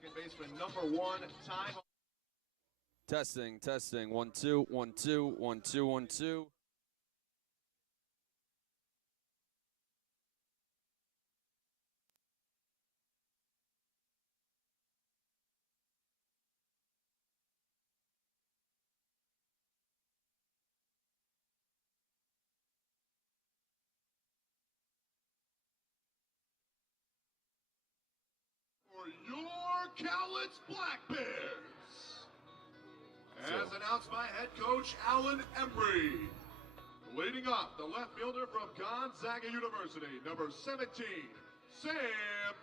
Second baseman number 1, time. Testing, testing. 1 2 1 2 1 2 1 2. For your Cowlitz Black Bears, as announced by head coach Alan Embry. Leading off, the left fielder from Gonzaga University, number 17, Sam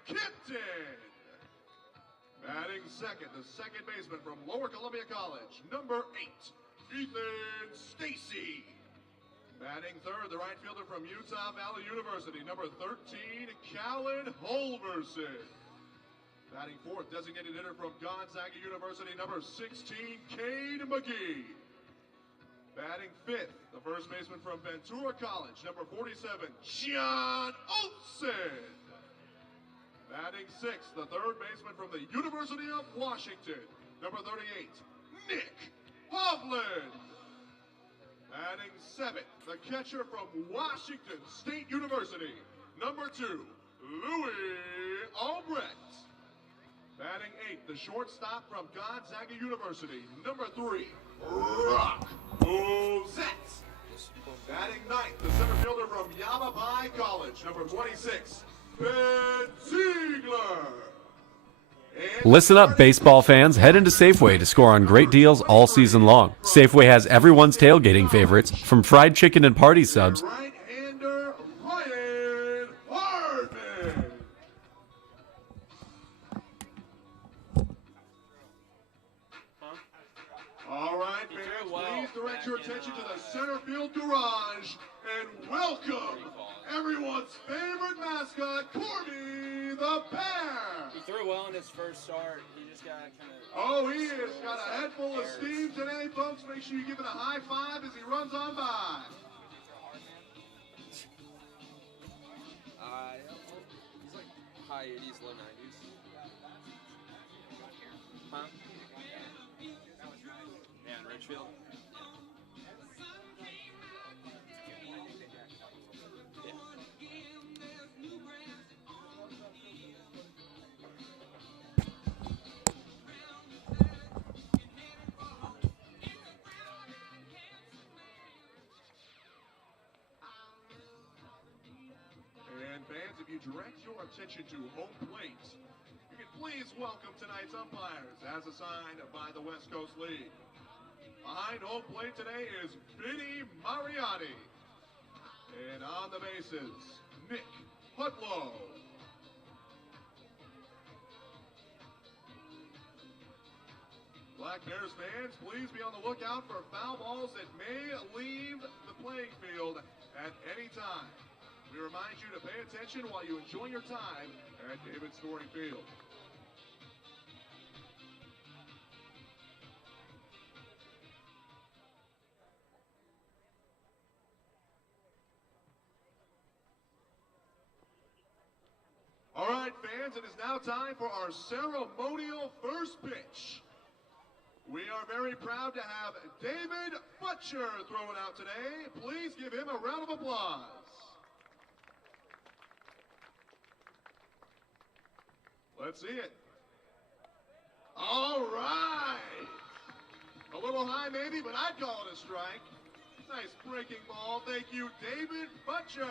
Kimpton. Batting second, the second baseman from Lower Columbia College, number 8, Ethan Stacy. Batting third, the right fielder from Utah Valley University, number 13, Callan Holverson. Batting fourth, designated hitter from Gonzaga University, number 16, Cade McGee. Batting fifth, the first baseman from Ventura College, number 47, John Olsen. Batting sixth, the third baseman from the University of Washington, number 38, Nick Hovland. Batting seventh, the catcher from Washington State University, number 2, Louis Albrecht. Batting eighth, the shortstop from Gonzaga University, number 3, Rock Bozette. Batting ninth, the center fielder from Yavapai College, number 26, Ben Ziegler. Listen up, baseball fans. Head into Safeway to score on great deals all season long. Safeway has everyone's tailgating favorites, from fried chicken and party subs Right-hander Ryan Hardman. All right, fans, please direct your attention to the center field garage and welcome everyone's favorite mascot, Corby the Bear. He threw well in his first start. He just got kind of... Oh, he has got a head full of steam today, folks. Make sure you give it a high five as he runs on by. He's like high 80s, low 90s. Huh? Yeah, in Richfield. And fans, if you direct your attention to home plate, you can please welcome tonight's umpires as assigned by the West Coast League. Behind home plate today is Vinny Mariani. And on the bases, Nick Hudlow. Black Bears fans, please be on the lookout for foul balls that may leave the playing field at any time. We remind you to pay attention while you enjoy your time at David Story Field. All right, fans, it is now time for our ceremonial first pitch. We are very proud to have David Butcher throwing out today. Please give him a round of applause. Let's see it. All right. A little high maybe, but I'd call it a strike. Nice breaking ball. Thank you, David Butcher.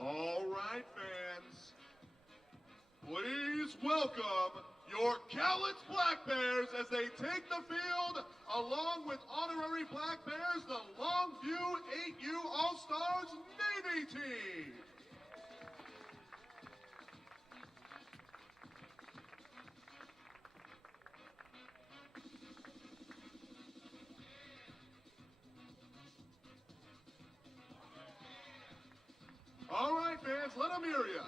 All right, fans. Please welcome your Cowlitz Black Bears as they take the field along with honorary Black Bears, the Longview 8U All-Stars Navy team. fans, let them hear you.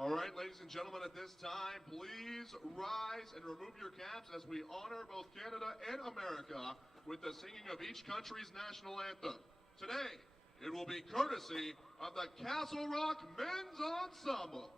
All right, ladies and gentlemen, at this time, please rise and remove your caps as we honor both Canada and America with the singing of each country's national anthem. Today, it will be courtesy of the Castle Rock Men's Ensemble.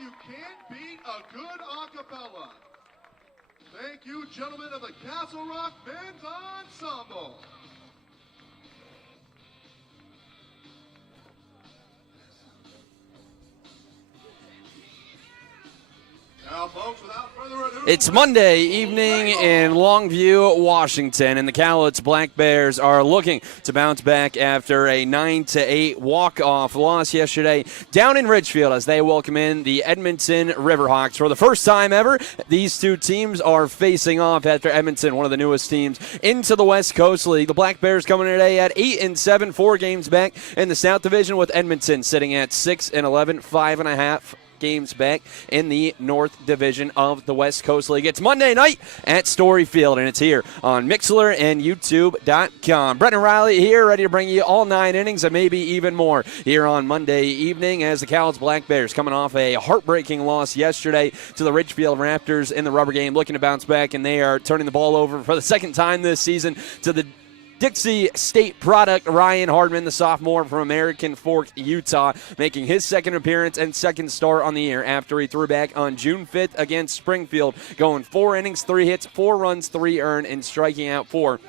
You can't beat a good acapella. Thank you, gentlemen of the Castle Rock Men's Ensemble. Now, folks, without further ado, It's Monday evening in Longview, Washington, and the Cowlitz Black Bears are looking to bounce back after a 9-8 walk-off loss yesterday down in Ridgefield as they welcome in the Edmonton Riverhawks. For the first time ever, these two teams are facing off after Edmonton, one of the newest teams, into the West Coast League. The Black Bears coming in today at 8-7, 4 games back in the South Division, with Edmonton sitting at 6-11, 5.5 games back in the North Division of the West Coast League. It's Monday night at Storyfield, and it's here on Mixlr and YouTube.com. Brendan Riley here, ready to bring you all 9 innings and maybe even more here on Monday evening as the Cowlitz Black Bears, coming off a heartbreaking loss yesterday to the Ridgefield Raptors in the rubber game, looking to bounce back, and they are turning the ball over for the second time this season to the Dixie State product, Ryan Hardman, the sophomore from American Fork, Utah, making his second appearance and second start on the year after he threw back on June 5th against Springfield, going 4 innings, 3 hits, 4 runs, 3 earned, and striking out 4.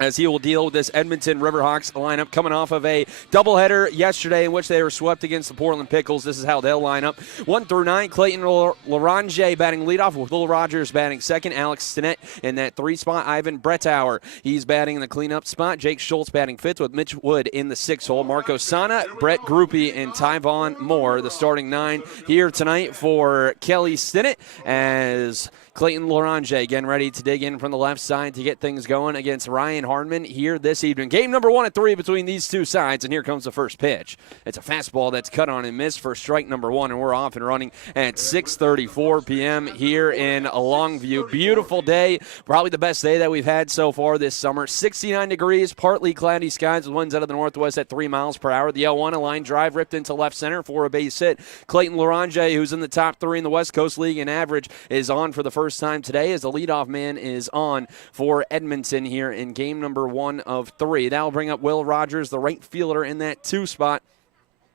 As he will deal with this Edmonton Riverhawks lineup coming off of a doubleheader yesterday in which they were swept against the Portland Pickles. This is how they'll line up. 1 through 9, Clayton Larange batting leadoff with Will Rogers batting second. Alex Stinnett in that 3 spot. Ivan Brettauer, he's batting in the cleanup spot. Jake Schultz batting 5th with Mitch Wood in the 6th hole. Marco Sana, Brett Groupie, and Tyvon Moore, the starting 9 here tonight for Kelly Stinnett, as Clayton Larange getting ready to dig in from the left side to get things going against Ryan Hardman here this evening. Game number 1 at 3 between these two sides, and here comes the first pitch. It's a fastball that's cut on and missed for strike number 1, and we're off and running at 6:34 p.m. here in Longview. Beautiful day, probably the best day that we've had so far this summer. 69 degrees, partly cloudy skies with winds out of the northwest at 3 miles per hour. The 0-1, a line drive ripped into left center for a base hit. Clayton Larange, who's in the top 3 in the West Coast League in average, is on for the first time today as the leadoff man is on for Edmonton here in game number 1 of 3. That'll bring up Will Rogers, the right fielder, in that 2 spot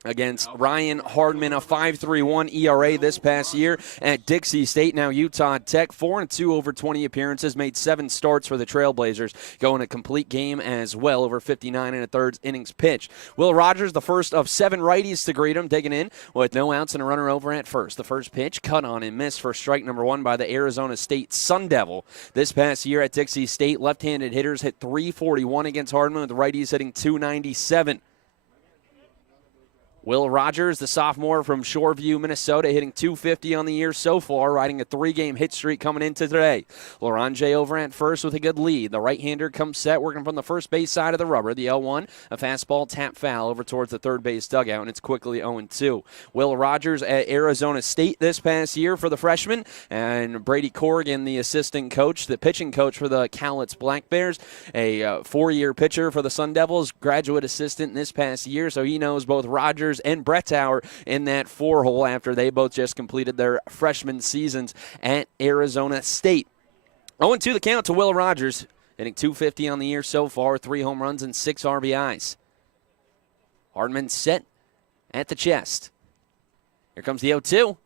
against Ryan Hardman, a 5.31 ERA this past year at Dixie State, now Utah Tech. 4-2 over 20 appearances, made 7 starts for the Trailblazers, going a complete game as well, over 59 1/3 innings pitched. Will Rogers, the first of 7 righties to greet him, digging in with no outs and a runner over at first. The first pitch cut on and missed for strike number 1 by the Arizona State Sun Devil. This past year at Dixie State, left-handed hitters hit .341 against Hardman, with righties hitting .297. Will Rogers, the sophomore from Shoreview, Minnesota, hitting .250 on the year so far, riding a 3-game hit streak coming into today. Larange over at first with a good lead. The right-hander comes set, working from the first base side of the rubber. The 0-1, a fastball tap foul over towards the third base dugout, and it's quickly 0-2. Will Rogers at Arizona State this past year for the freshman, and Brady Corrigan, the assistant coach, the pitching coach for the Cowlitz Black Bears, a 4-year pitcher for the Sun Devils, graduate assistant this past year, so he knows both Rogers and Brettauer in that 4-hole after they both just completed their freshman seasons at Arizona State. 0-2 the count to Will Rogers, hitting .250 on the year so far, 3 home runs and 6 RBIs. Hardman set at the chest. Here comes the 0-2.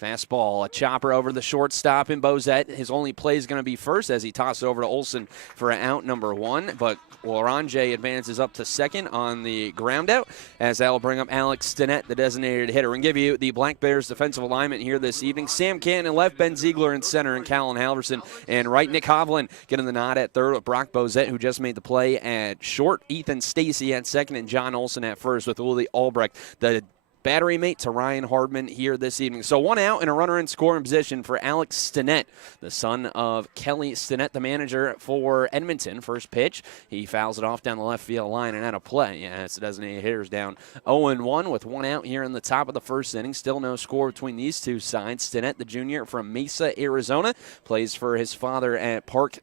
Fastball, a chopper over the shortstop in Bozette. His only play is going to be first as he tosses it over to Olsen for out number 1. But Larange advances up to second on the ground out as that will bring up Alex Stinnett, the designated hitter. And give you the Black Bears defensive alignment here this evening. Sam Canton in left, Ben Ziegler in center, and Callan Halverson and right. Nick Hovland getting the nod at third with Brock Bozette, who just made the play at short. Ethan Stacy at second, and John Olsen at first with Willie Albrecht, the battery mate to Ryan Hardman here this evening. So 1 out and a runner in scoring position for Alex Stinnett, the son of Kelly Stinnett, the manager for Edmonton. First pitch, he fouls it off down the left field line and out of play. Yeah, it's the designated hitters down 0-1 with 1 out here in the top of the first inning. Still no score between these two sides. Stinnett, the junior from Mesa, Arizona, plays for his father at Park,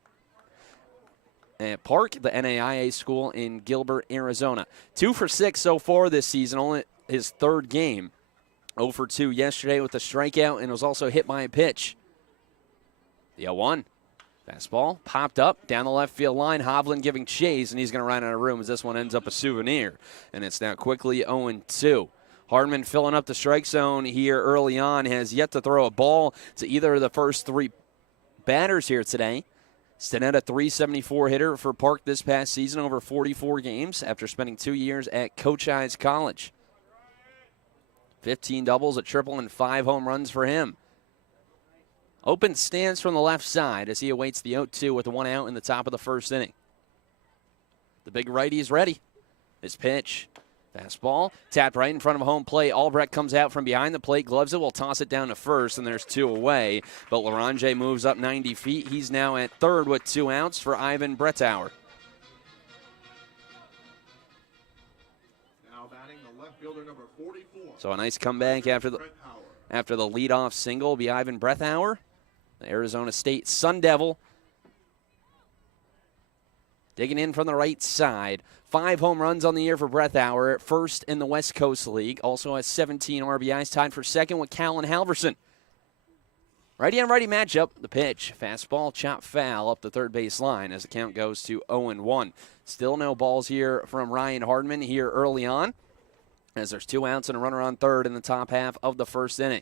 the NAIA school in Gilbert, Arizona. 2 for 6 so far this season, only his 3rd game. 0 for 2 yesterday with a strikeout, and was also hit by a pitch. The 0-1. Fastball popped up down the left field line. Hovland giving chase, and he's going to run out of room as this one ends up a souvenir. And it's now quickly 0-2. Hardman filling up the strike zone here early on, has yet to throw a ball to either of the first 3 batters here today. Stinnett, a .374 hitter for Park this past season, over 44 games after spending 2 years at Cochise College. 15 doubles, a triple, and 5 home runs for him. Open stance from the left side as he awaits the 0-2 with 1 out in the top of the first inning. The big righty is ready. His pitch, fastball, tapped right in front of home plate. Albrecht comes out from behind the plate, gloves it, will toss it down to first, and there's 2 away. But Larange moves up 90 feet. He's now at third with 2 outs for Ivan Brettauer. Now batting the left fielder, number 44. So a nice comeback after the leadoff single will be Ivan Brettauer, the Arizona State Sun Devil. Digging in from the right side. 5 home runs on the year for Brettauer, first in the West Coast League. Also has 17 RBIs, tied for second with Callan Halverson. Righty on righty matchup. The pitch, fastball, chop foul up the third base line as the count goes to 0-1. Still no balls here from Ryan Hardman here early on, as there's 2 outs and a runner on third in the top half of the first inning.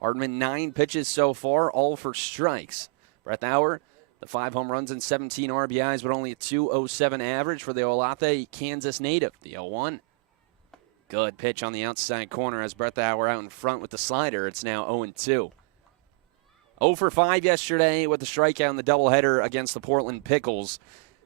Hardman 9 pitches so far, all for strikes. Brettauer, the 5 home runs and 17 RBIs, but only a .207 average for the Olathe, Kansas native. The 0-1. Good pitch on the outside corner as Brettauer out in front with the slider. It's now 0-2. 0 for 5 yesterday with the strikeout in the doubleheader against the Portland Pickles.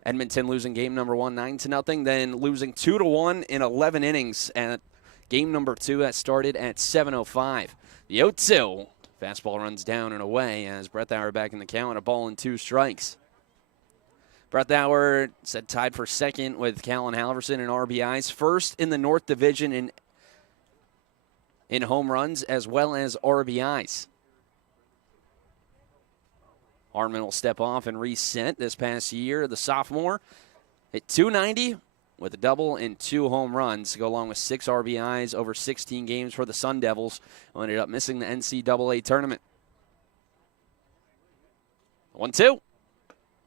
Edmonton losing game number 1, 9-0, then losing 2-1 in 11 innings at game number 2 that started at 7:05. The 0-2. Fastball runs down and away as Breathauer back in the count, a ball and 2 strikes. Breathauer set tied for second with Callan Halverson in RBIs, first in the North Division in home runs as well as RBIs. Hartman will step off and reset this past year. The sophomore hit .290 with a double and 2 home runs to go along with 6 RBIs over 16 games for the Sun Devils, who ended up missing the NCAA tournament. 1-2.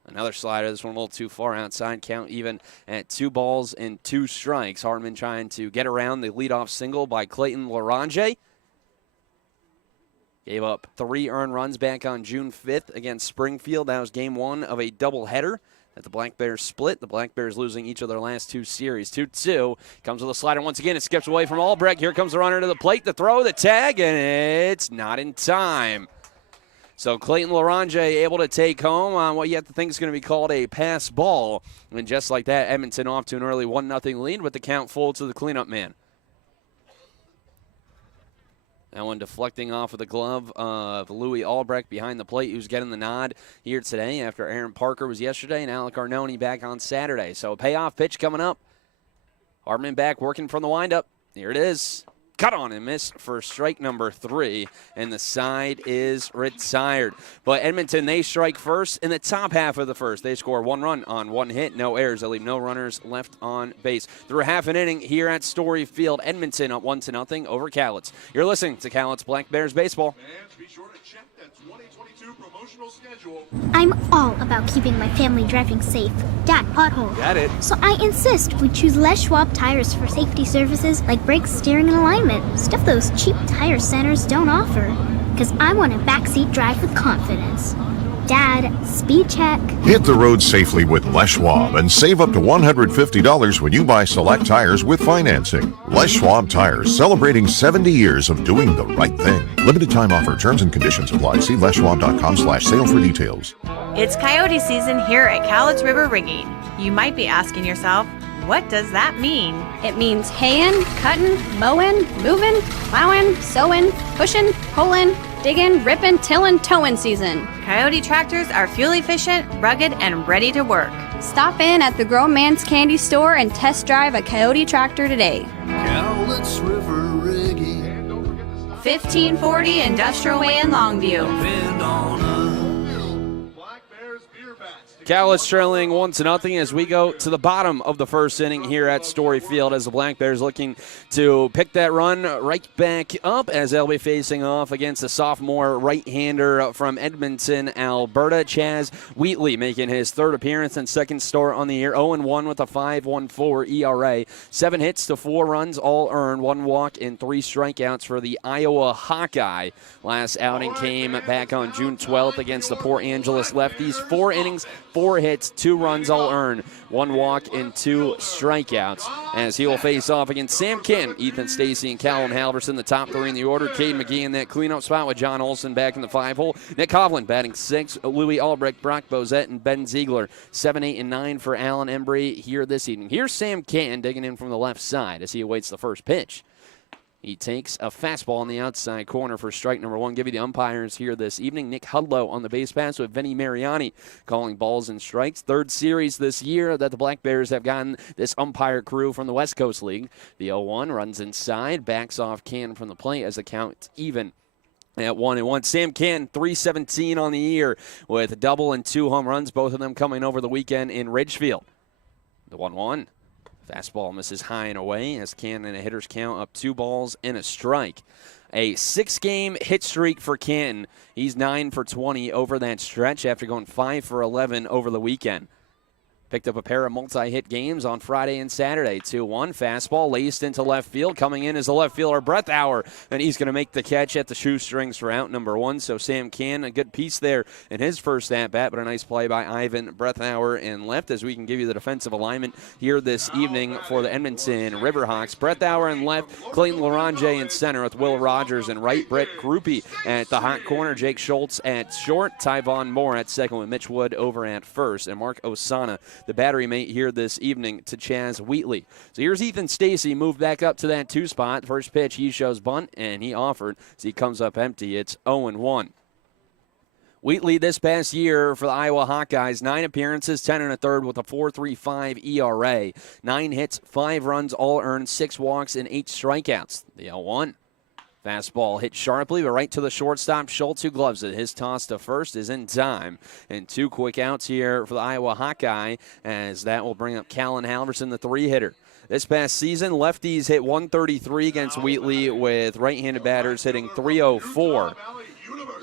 Another slider. This one a little too far outside. Count even at 2 balls and 2 strikes. Hartman trying to get around the leadoff single by Clayton Larange. Gave up 3 earned runs back on June 5th against Springfield. That was game 1 of a doubleheader that the Black Bears split. The Black Bears losing each of their last 2 series. 2-2. Comes with a slider once again. It skips away from Albrecht. Here comes the runner to the plate. The throw, the tag, and it's not in time. So Clayton Larange able to take home on what you have to think is going to be called a pass ball. And just like that, Edmonton off to an early 1-0 lead with the count full to the cleanup man. That one deflecting off of the glove of Louis Albrecht behind the plate, who's getting the nod here today after Aaron Parker was yesterday and Alec Arnone back on Saturday. So a payoff pitch coming up. Hartman back working from the windup. Here it is. Cut on and miss for strike number 3, and the side is retired. But Edmonton, they strike first in the top half of the first. They score 1 run on 1 hit, no errors. They leave no runners left on base. Through half an inning here at Story Field, Edmonton up 1-0 over Cowlitz. You're listening to Cowlitz Black Bears Baseball. Fans, be sure to check that 2022 promotional schedule. I'm all about keeping my family driving safe. Dad, pothole. Got it. So I insist we choose Les Schwab tires for safety services like brakes, steering, and alignment. Stuff those cheap tire centers don't offer. Because I want a backseat drive with confidence. Dad, speed check. Hit the road safely with Les Schwab and save up to $150 when you buy select tires with financing. Les Schwab Tires, celebrating 70 years of doing the right thing. Limited time offer. Terms and conditions apply. See leschwab.com/sale for details. It's coyote season here at Cowlitz River Rigging. You might be asking yourself, what does that mean? It means haying, cutting, mowing, moving, plowing, sowing, pushing, pulling, digging, ripping, tilling, towing season. Coyote tractors are fuel efficient, rugged, and ready to work. Stop in at the Grown Man's Candy Store and test drive a Coyote tractor today. Cowlitz River Rigging. 1540 Industrial Way in Longview. Depend on us. Black Bears beer bats. Cowlitz trailing 1-0 as we go to the bottom of the first inning here at Story Field as the Black Bears looking to pick that run right back up as they'll be facing off against the sophomore right-hander from Edmonton, Alberta, Chaz Wheatley, making his 3rd appearance and 2nd start on the year. 0-1 with a 5.14 ERA. 7 hits to 4 runs, all earned, 1 walk and 3 strikeouts for the Iowa Hawkeye. Last outing came back on June 12th against the Port Angeles Lefties. 4 innings, 4 hits, 2 runs all earned, 1 walk and 2 strikeouts as he will face off against Sam Ken, Ethan Stacy, and Callum Halverson, the top 3 in the order. Cade McGee in that cleanup spot with John Olson back in the 5-hole. Nick Hovland batting 6th, Louis Albrecht, Brock Bozette, and Ben Ziegler. 7, 8, and 9 for Alan Embry here this evening. Here's Sam Ken digging in from the left side as he awaits the first pitch. He takes a fastball on the outside corner for strike number 1. Give you the umpires here this evening. Nick Hudlow on the base pass with Vinny Mariani calling balls and strikes. 3rd series this year that the Black Bears have gotten this umpire crew from the West Coast League. The 0-1 runs inside, backs off Can from the plate as the count even at 1-1. Sam Can, 317 on the year with a double and 2 home runs, both of them coming over the weekend in Ridgefield. The 1-1. Fastball misses high and away as Canton in a hitter's count up 2 balls and a strike. A 6-game hit streak for Canton. He's 9 for 20 over that stretch after going 5 for 11 over the weekend. Picked up a pair of multi-hit games on Friday and Saturday. 2-1, fastball laced into left field. Coming in is the left fielder, Breathauer, and he's going to make the catch at the shoestrings for out number 1. So Sam Can, a good piece there in his first at-bat, but a nice play by Ivan Breathauer in left as we can give you the defensive alignment here this evening for the Edmonton Riverhawks. Breathauer in left, Clayton Larange in center with Will Rogers in right, Brett Groupie at the hot corner, Jake Schultz at short, Tyvon Moore at second with Mitch Wood over at first, and Mark Osana the battery mate here this evening to Chaz Wheatley. So here's Ethan Stacy, moved back up to that 2 spot. First pitch, he shows bunt, and he offered as he comes up empty. It's 0-1. Wheatley this past year for the Iowa Hawkeyes, 9 appearances, 10 1/3 with a 4.35 ERA. 9 hits, 5 runs, all earned, 6 walks, and 8 strikeouts. The 0-1. Fastball hit sharply, but right to the shortstop. Schultz, who gloves it. His toss to first is in time. And 2 quick outs here for the Iowa Hawkeye, as that will bring up Callan Halverson, the 3-hitter. This past season, lefties hit 133 against Wheatley, with right-handed batters hitting 304.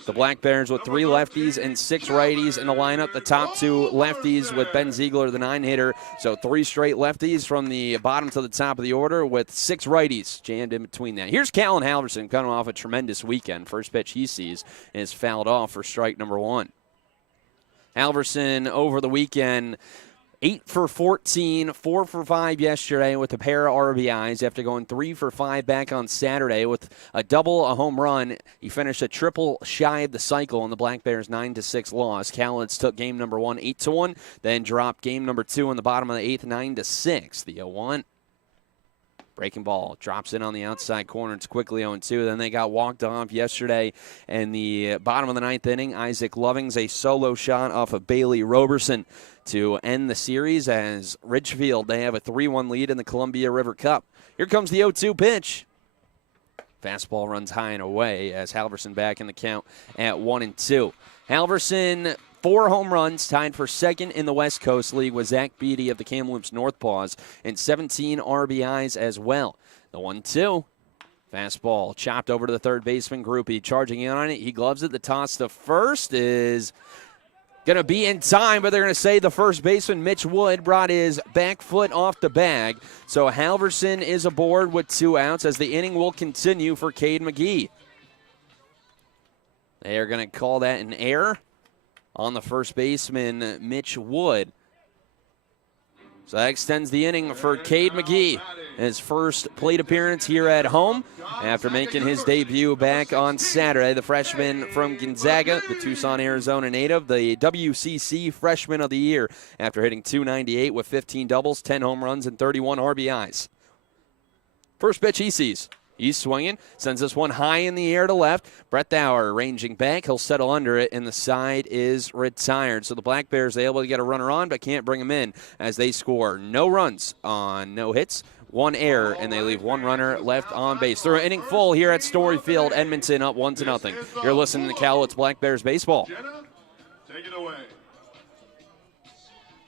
The Black Bears with 3 lefties and 6 righties in the lineup. The top 2 lefties with Ben Ziegler, the 9-hitter. So 3 straight lefties from the bottom to the top of the order, with 6 righties jammed in between that. Here's Callan Halverson coming off a tremendous weekend. First pitch he sees is fouled off for strike number 1. Halverson over the weekend, 8 for 14, 4 for 5 yesterday with a pair of RBIs after going 3 for 5 back on Saturday with a double, a home run. He finished a triple shy of the cycle in the Black Bears' 9-6 loss. Cowlitz took game number 1, 8-1, then dropped game number 2 in the bottom of the 8th, 9-6. The 0-1. Breaking ball drops in on the outside corner. It's quickly 0-2. Then they got walked off yesterday in the bottom of the 9th inning. Isaac Lovings, a solo shot off of Bailey Roberson to end the series, as Ridgefield, they have a 3-1 lead in the Columbia River Cup. Here comes the 0-2 pitch. Fastball runs high and away as Halverson back in the count at 1-2. Halverson, 4 home runs, tied for second in the West Coast League with Zach Beatty of the Kamloops North Paws, and 17 RBIs as well. The 1-2. Fastball chopped over to the third baseman, Groupie, charging in on it. He gloves it. The toss to first is going to be in time, but they're going to say the first baseman, Mitch Wood, brought his back foot off the bag. So Halverson is aboard with 2 outs as the inning will continue for Cade McGee. They are going to call that an error on the first baseman, Mitch Wood. So that extends the inning for Cade McGee. His first plate appearance here at home after making his debut back on Saturday. The freshman from Gonzaga, the Tucson, Arizona native, the WCC Freshman of the Year after hitting .298 with 15 doubles, 10 home runs, and 31 RBIs. First pitch he sees. He's swinging, sends this one high in the air to left. Brett Dower ranging back. He'll settle under it, and the side is retired. So the Black Bears are able to get a runner on, but can't bring him in as they score no runs on no hits, 1 error, and they leave 1 runner left on base. Through an inning full here at Story Field, Edmonton up 1-0. You're listening to Cowlitz Black Bears baseball. Jenna, take it away.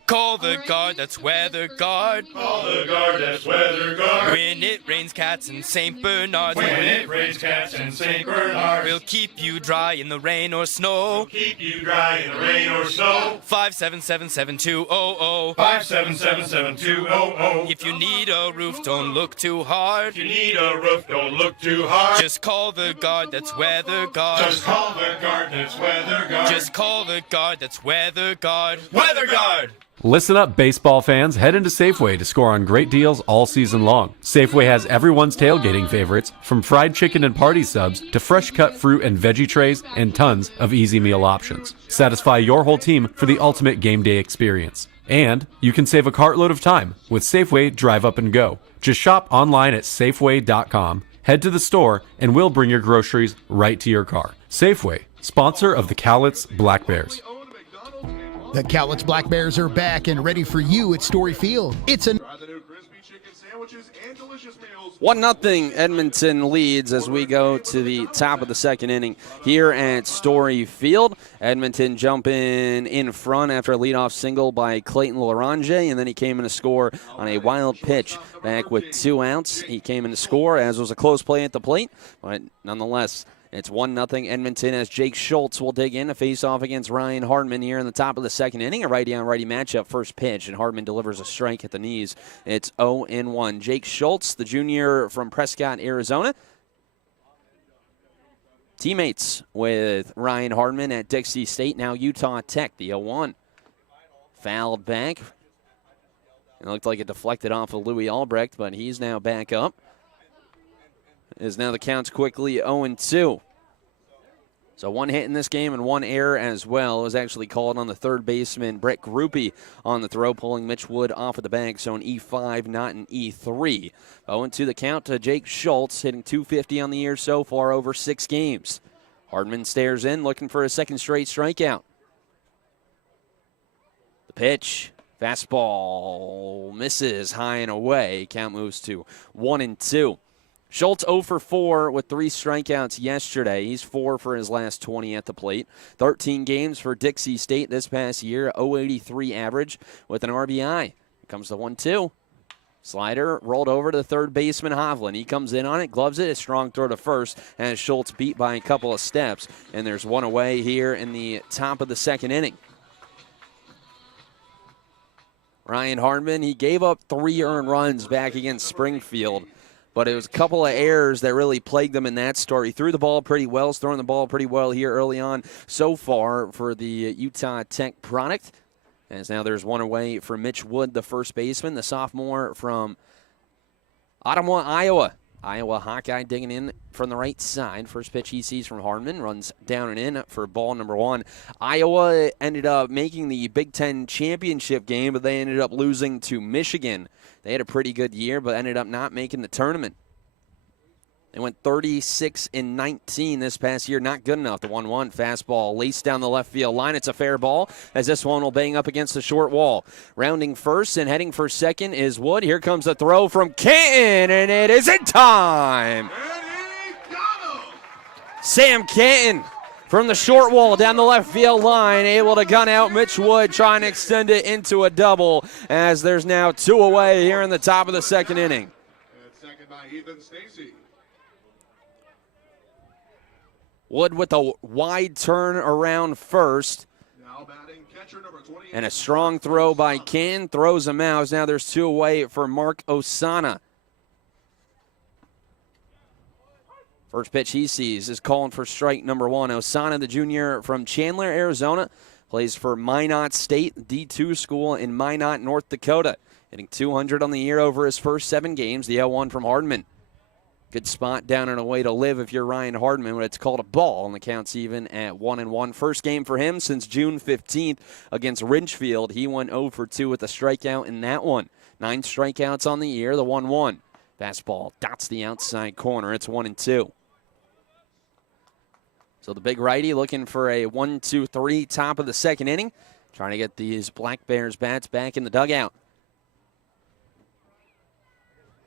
Call the guard, that's weather guard. Call the guard, that's weather guard. When it rains cats in St. Bernard. When it rains cats in St. Bernard. We'll keep you dry in the rain or snow. Keep you dry in the rain or snow. 577-7200. 577-7200. If you need a roof, don't look too hard. If you need a roof, don't look too hard. Just call the guard, that's weather guard. Just call the guard, that's weather guard. Just call the guard, that's weather guard. Weather guard! Listen up, baseball fans. Head into Safeway to score on great deals all season long. Safeway has everyone's tailgating favorites, from fried chicken and party subs to fresh cut fruit and veggie trays and tons of easy meal options. Satisfy your whole team for the ultimate game day experience. And you can save a cartload of time with Safeway Drive Up and Go. Just shop online at Safeway.com, head to the store, and we'll bring your groceries right to your car. Safeway, sponsor of the Cowlitz Black Bears. The Cowlitz Black Bears are back and ready for you at Story Field. It's a 1-0 Edmonton leads as we go to the top of the second inning here at Story Field. Edmonton jumping in front after a leadoff single by Clayton Larange, and then he came in to score on a wild pitch back with 2 outs. He came in to score, as was a close play at the plate, but nonetheless, it's 1-0 Edmonton as Jake Schultz will dig in to face off against Ryan Hardman here in the top of the second inning. A righty-on-righty matchup, first pitch, and Hardman delivers a strike at the knees. It's 0-1. Jake Schultz, the junior from Prescott, Arizona. Teammates with Ryan Hardman at Dixie State, now Utah Tech, the 0-1. Fouled back. It looked like it deflected off of Louis Albrecht, but he's now back up. As now the count's quickly 0-2. So 1 hit in this game and 1 error as well. It was actually called on the third baseman, Brett Groupie, on the throw, pulling Mitch Wood off of the bag. So an E5, not an E3. 0-2 the count to Jake Schultz, hitting .250 on the year so far over 6 games. Hardman stares in, looking for a second straight strikeout. The pitch, fastball, misses high and away. Count moves to 1-2. Schultz 0 for 4 with 3 strikeouts yesterday. He's 4 for his last 20 at the plate. 13 games for Dixie State this past year, .083 average with an RBI. Here comes the 1-2. Slider rolled over to the third baseman, Hovland. He comes in on it, gloves it, a strong throw to first, as Schultz beat by a couple of steps. And there's 1 away here in the top of the second inning. Ryan Hardman, he gave up 3 earned runs back against Springfield. But it was a couple of errors that really plagued them in that start. He threw the ball pretty well. He's throwing the ball pretty well here early on so far for the Utah Tech product. As now there's 1 away for Mitch Wood, the first baseman, the sophomore from Ottumwa, Iowa. Iowa Hawkeye digging in from the right side. First pitch he sees from Hardman, runs down and in for ball number 1. Iowa ended up making the Big Ten championship game, but they ended up losing to Michigan. They had a pretty good year, but ended up not making the tournament. They went 36-19 this past year. Not good enough. The 1-1 fastball laced down the left field line. It's a fair ball as this one will bang up against the short wall. Rounding first and heading for second is Wood. Here comes the throw from Canton, and it is in time. Sam Canton from the short wall down the left field line, able to gun out Mitch Wood, trying to extend it into a double, as there's now 2 away here in the top of the second inning. And second by Ethan Stacy. Wood with a wide turn around first. Now batting catcher number 28. And a strong throw by Canton, throws him out. Now there's 2 away for Mark Osana. First pitch he sees is calling for strike number 1. Osana, the junior from Chandler, Arizona, plays for Minot State, D2 school in Minot, North Dakota. Hitting .200 on the year over his first 7 games. The 0-1 from Hardman. Good spot down and a way to live if you're Ryan Hardman, but it's called a ball, and the count's even at 1-1. First game for him since June 15th against Ridgefield. He went 0 for 2 with a strikeout in that one. 9 strikeouts on the year, the 1-1. Fastball dots the outside corner. It's 1-2. So the big righty looking for a 1-2-3 top of the second inning. Trying to get these Black Bears bats back in the dugout.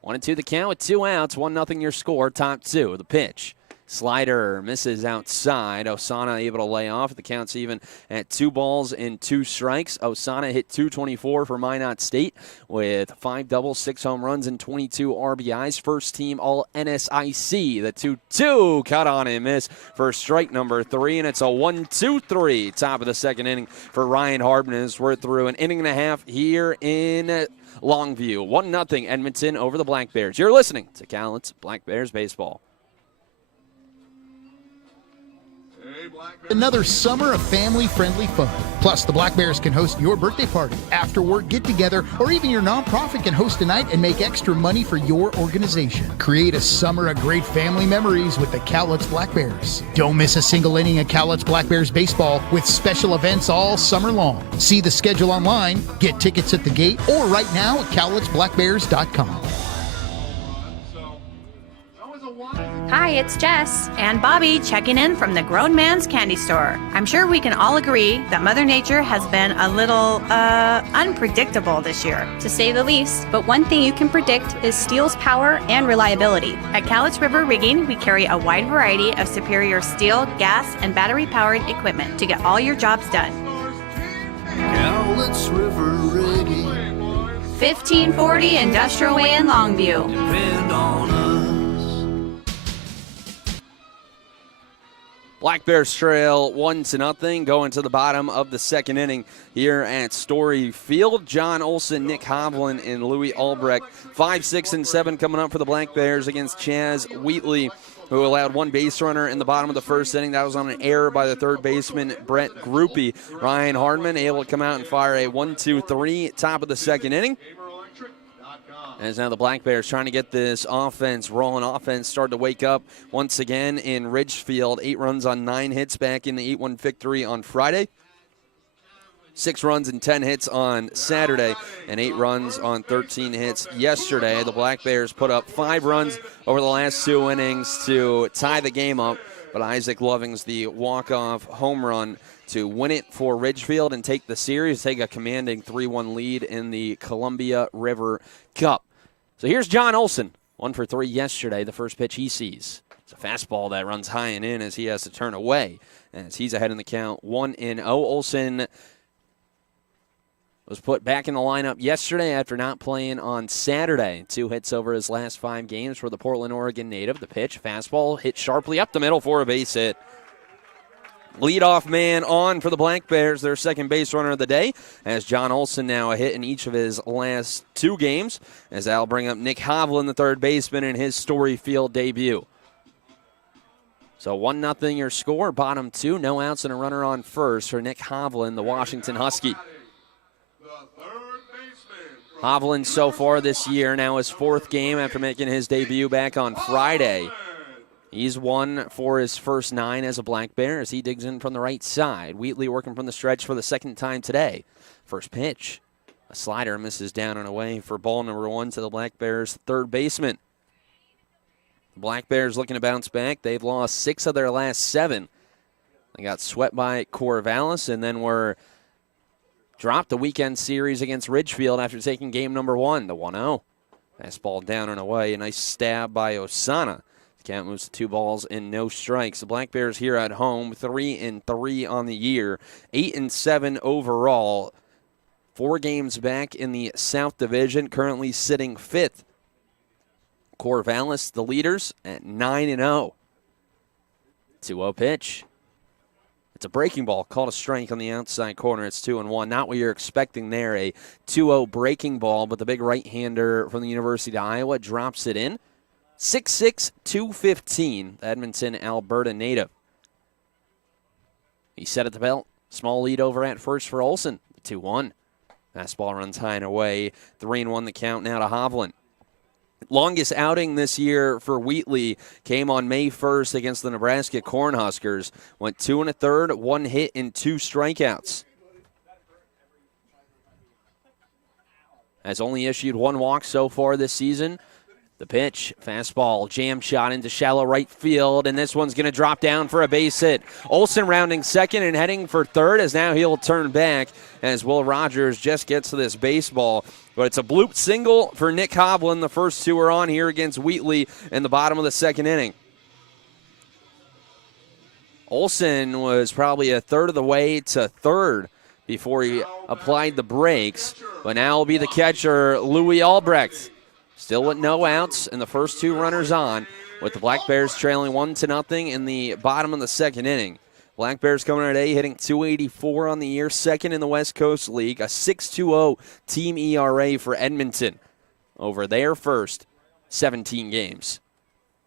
1-2 the count with 2 outs. 1-0 your score. Top 2. The pitch. Slider misses outside. Osana able to lay off. The count's even at 2 balls and 2 strikes. Osana hit .224 for Minot State with 5 doubles, 6 home runs, and 22 RBIs. First team all NSIC. The 2-2 cut on and miss for strike number 3, and it's a 1-2-3 top of the second inning for Ryan Hardman as we're through an inning and a half here in Longview. 1-0 Edmonton over the Black Bears. You're listening to Cowlitz Black Bears Baseball. Another summer of family-friendly fun. Plus, the Black Bears can host your birthday party, after-work get-together, or even your nonprofit can host a night and make extra money for your organization. Create a summer of great family memories with the Cowlitz Black Bears. Don't miss a single inning of Cowlitz Black Bears baseball with special events all summer long. See the schedule online, get tickets at the gate, or right now at cowlitzblackbears.com. Hi, it's Jess. And Bobby checking in from the Grown Man's Candy Store. I'm sure we can all agree that Mother Nature has been a little, unpredictable this year. To say the least, but one thing you can predict is steel's power and reliability. At Cowlitz River Rigging, we carry a wide variety of superior steel, gas, and battery-powered equipment to get all your jobs done. Cowlitz River Rigging. 1540 Industrial Way in Longview. Depend on us. Black Bears trail 1-0 going to the bottom of the second inning here at Story Field. John Olson, Nick Hovland, and Louis Albrecht. 5, 6, and 7 coming up for the Black Bears against Chaz Wheatley, who allowed 1 base runner in the bottom of the first inning. That was on an error by the third baseman, Brett Groupie. Ryan Hardman able to come out and fire a 1-2-3 top of the second inning. As now the Black Bears trying to get this offense rolling. Offense starting to wake up once again in Ridgefield. 8 runs on 9 hits back in the 8-1 victory on Friday. 6 runs and 10 hits on Saturday, and 8 runs on 13 hits yesterday. The Black Bears put up 5 runs over the last 2 innings to tie the game up, but Isaac Loving's the walk-off home run to win it for Ridgefield and take the series, take a commanding 3-1 lead in the Columbia River Cup. So here's John Olson, 1 for 3 yesterday. The first pitch he sees. It's a fastball that runs high and in as he has to turn away, as he's ahead in the count 1-0. Olson was put back in the lineup yesterday after not playing on Saturday. 2 hits over his last 5 games for the Portland, Oregon native. The pitch, fastball, hit sharply up the middle for a base hit. Leadoff man on for the Black Bears, their second base runner of the day, as John Olson now a hit in each of his last 2 games, as that'll bring up Nick Hovland, the third baseman, in his Story Field debut. So 1-0 your score, bottom 2, no outs and a runner on first for Nick Hovland, the Washington Husky. Hovland so far this year, now his 4th game after making his debut back on Friday. He's 1 for his first 9 as a Black Bear as he digs in from the right side. Wheatley working from the stretch for the second time today. First pitch, a slider misses down and away for ball number 1 to the Black Bears' third baseman. The Black Bears looking to bounce back. They've lost 6 of their last 7. They got swept by Corvallis and then were dropped the weekend series against Ridgefield after taking game number 1, the 1-0. Fastball down and away. A nice stab by Osana. Count moves to 2 balls and no strikes. The Black Bears here at home, 3-3 on the year, 8-7 overall. 4 games back in the South Division, currently sitting 5th. Corvallis, the leaders, at 9-0. 2-0 pitch. It's a breaking ball, called a strike on the outside corner. It's 2-1. Not what you're expecting there, a 2-0 breaking ball, but the big right-hander from the University of Iowa drops it in. 6'6", 215, Edmonton, Alberta native. He set at the belt. Small lead over at first for Olson. 2-1. Fastball runs high and away. 3-1 the count now to Hovland. Longest outing this year for Wheatley came on May 1st against the Nebraska Cornhuskers. Went 2 1/3, 1 hit, and 2 strikeouts. Has only issued 1 walk so far this season. The pitch, fastball, jam shot into shallow right field, and this one's going to drop down for a base hit. Olson rounding second and heading for third, as now he'll turn back as Will Rogers just gets to this baseball. But it's a bloop single for Nick Hovland. The first 2 are on here against Wheatley in the bottom of the 2nd inning. Olson was probably a third of the way to third before he applied the brakes, but now will be the catcher, Louis Albrecht. Still with no outs and the first 2 runners on, with the Black Bears trailing 1-0 in the bottom of the 2nd inning. Black Bears coming today hitting .284 on the year, 2nd in the West Coast League, a 6.20 team ERA for Edmonton over their first 17 games.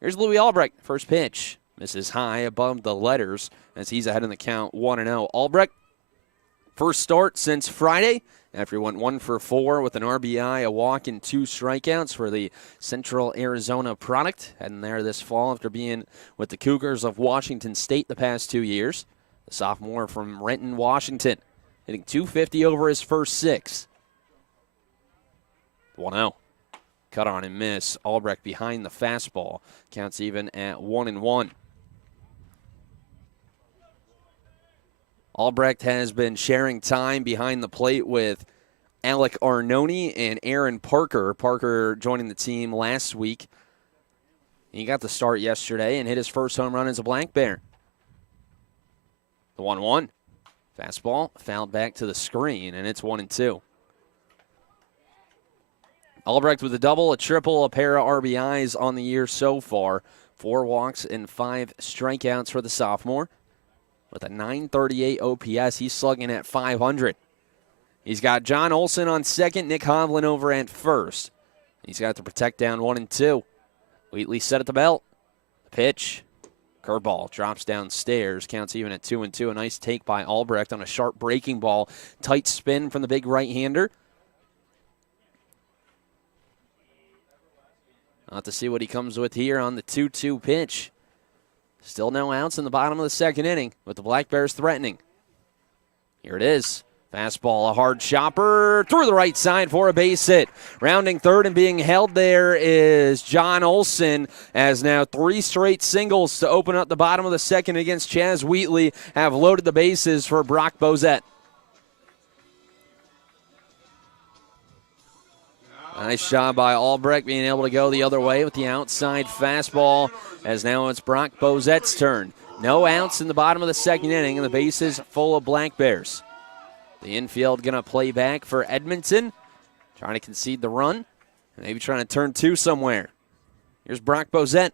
Here's Louis Albrecht, first pitch. Misses high above the letters as he's ahead in the count 1-0. Albrecht, first start since Friday, after he went 1 for 4 with an RBI, a walk, and 2 strikeouts for the Central Arizona product. Heading there this fall after being with the Cougars of Washington State the past 2 years. The sophomore from Renton, Washington, hitting .250 over his first 6. 1-0. Cut on and miss. Albrecht behind the fastball. Counts even at 1-1. Albrecht has been sharing time behind the plate with Alec Arnone and Aaron Parker. Parker joining the team last week. He got the start yesterday and hit his first home run as a Black Bear. The 1-1. Fastball fouled back to the screen, and it's 1-2. Albrecht with a double, a triple, a pair of RBIs on the year so far. 4 walks and 5 strikeouts for the sophomore. With a .938 OPS, he's slugging at .500. He's got John Olson on second, Nick Hovland over at first. He's got to protect down 1-2. Wheatley set at the belt. Pitch. Curveball drops downstairs. Counts even at 2-2. A nice take by Albrecht on a sharp breaking ball. Tight spin from the big right-hander. I'll have to see what he comes with here on the 2-2 pitch. Still no outs in the bottom of the second inning with the Black Bears threatening. Here it is. Fastball, a hard chopper through the right side for a base hit. Rounding third and being held there is John Olson, as now 3 straight singles to open up the bottom of the second against Chaz Wheatley have loaded the bases for Brock Bozette. Nice job by Albrecht being able to go the other way with the outside fastball, as now it's Brock Bozette's turn. No outs in the bottom of the second inning, and the bases full of Black Bears. The infield going to play back for Edmonton, trying to concede the run, maybe trying to turn 2 somewhere. Here's Brock Bozette.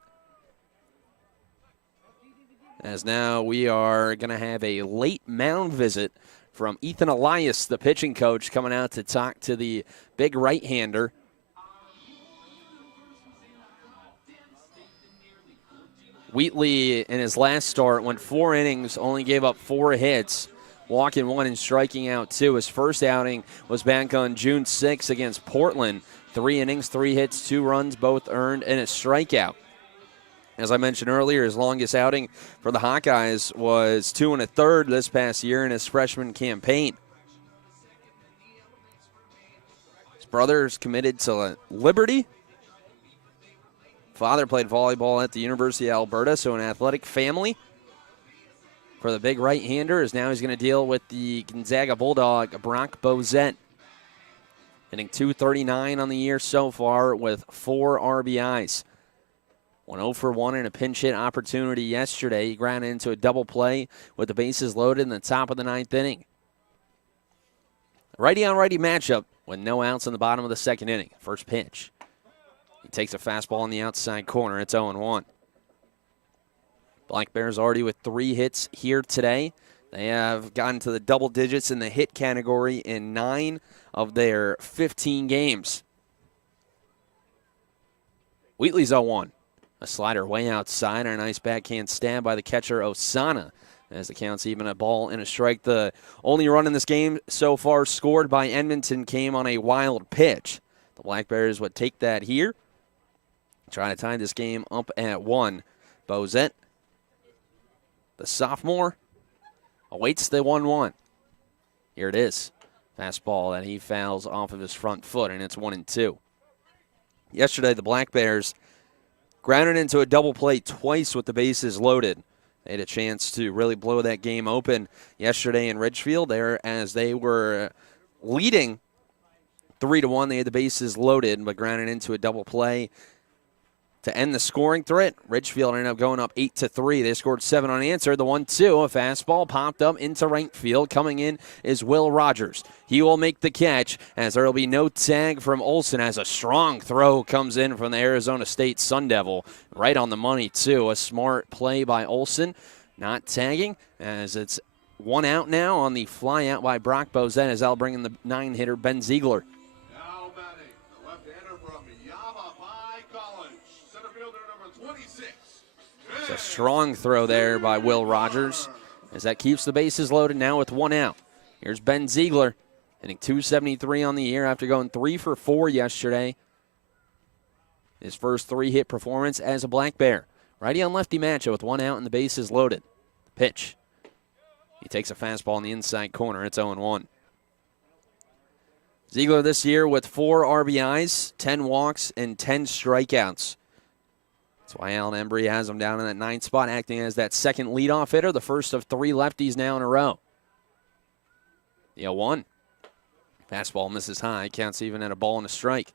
As now we are going to have a late mound visit from Ethan Elias, the pitching coach, coming out to talk to the big right-hander. Wheatley in his last start went 4 innings, only gave up 4 hits, walking 1 and striking out 2. His first outing was back on June 6 against Portland. 3 innings, 3 hits, 2 runs, both earned, and a strikeout. As I mentioned earlier, his longest outing for the Hawkeyes was 2 1/3 this past year in his freshman campaign. His brother is committed to Liberty. Father played volleyball at the University of Alberta, so an athletic family. For the big right-hander, is now he's going to deal with the Gonzaga Bulldog, Brock Bozette. Hitting .239 on the year so far with 4 RBIs. 1-0 for 1 in a pinch hit opportunity yesterday. He grounded into a double play with the bases loaded in the top of the 9th inning. Righty-on-righty matchup with no outs in the bottom of the second inning. First pitch. He takes a fastball on the outside corner. It's 0-1. Black Bears already with 3 hits here today. They have gotten to the double digits in the hit category in 9 of their 15 games. Wheatley's 0-1. A slider way outside, and a nice backhand stab by the catcher Osana, as the count's even a ball and a strike. The only run in this game so far scored by Edmonton came on a wild pitch. The Black Bears would take that here. Try to tie this game up at 1. Bozette, the sophomore, awaits the 1-1. Here it is. Fastball that he fouls off of his front foot, and it's 1-2. Yesterday, the Black Bears grounded into a double play twice with the bases loaded. They had a chance to really blow that game open yesterday in Ridgefield there, as they were leading 3-1. They had the bases loaded, but grounded into a double play to end the scoring threat. Ridgefield ended up going up 8-3. They scored 7 unanswered. The 1-2, a fastball popped up into right field. Coming in is Will Rogers. He will make the catch, as there will be no tag from Olson, as a strong throw comes in from the Arizona State Sun Devil. Right on the money, too. A smart play by Olson. Not tagging, as it's 1 out now on the fly out by Brock Bozette, as I'll bring in the 9-hitter Ben Ziegler. Now batting, the left-hander from Yavapai College, center fielder number 26. It's a strong throw there by Will Rogers, as that keeps the bases loaded now with 1 out. Here's Ben Ziegler, hitting .273 on the year after going 3 for 4 yesterday. His first 3-hit performance as a Black Bear. Righty on lefty matchup with 1 out and the bases loaded. Pitch. He takes a fastball in the inside corner. It's 0-1. Ziegler this year with 4 RBIs, 10 walks, and 10 strikeouts. That's why Alan Embry has him down in that 9th spot, acting as that second leadoff hitter, the first of 3 lefties now in a row. The 0-1. Fastball misses high, counts even at a ball and a strike.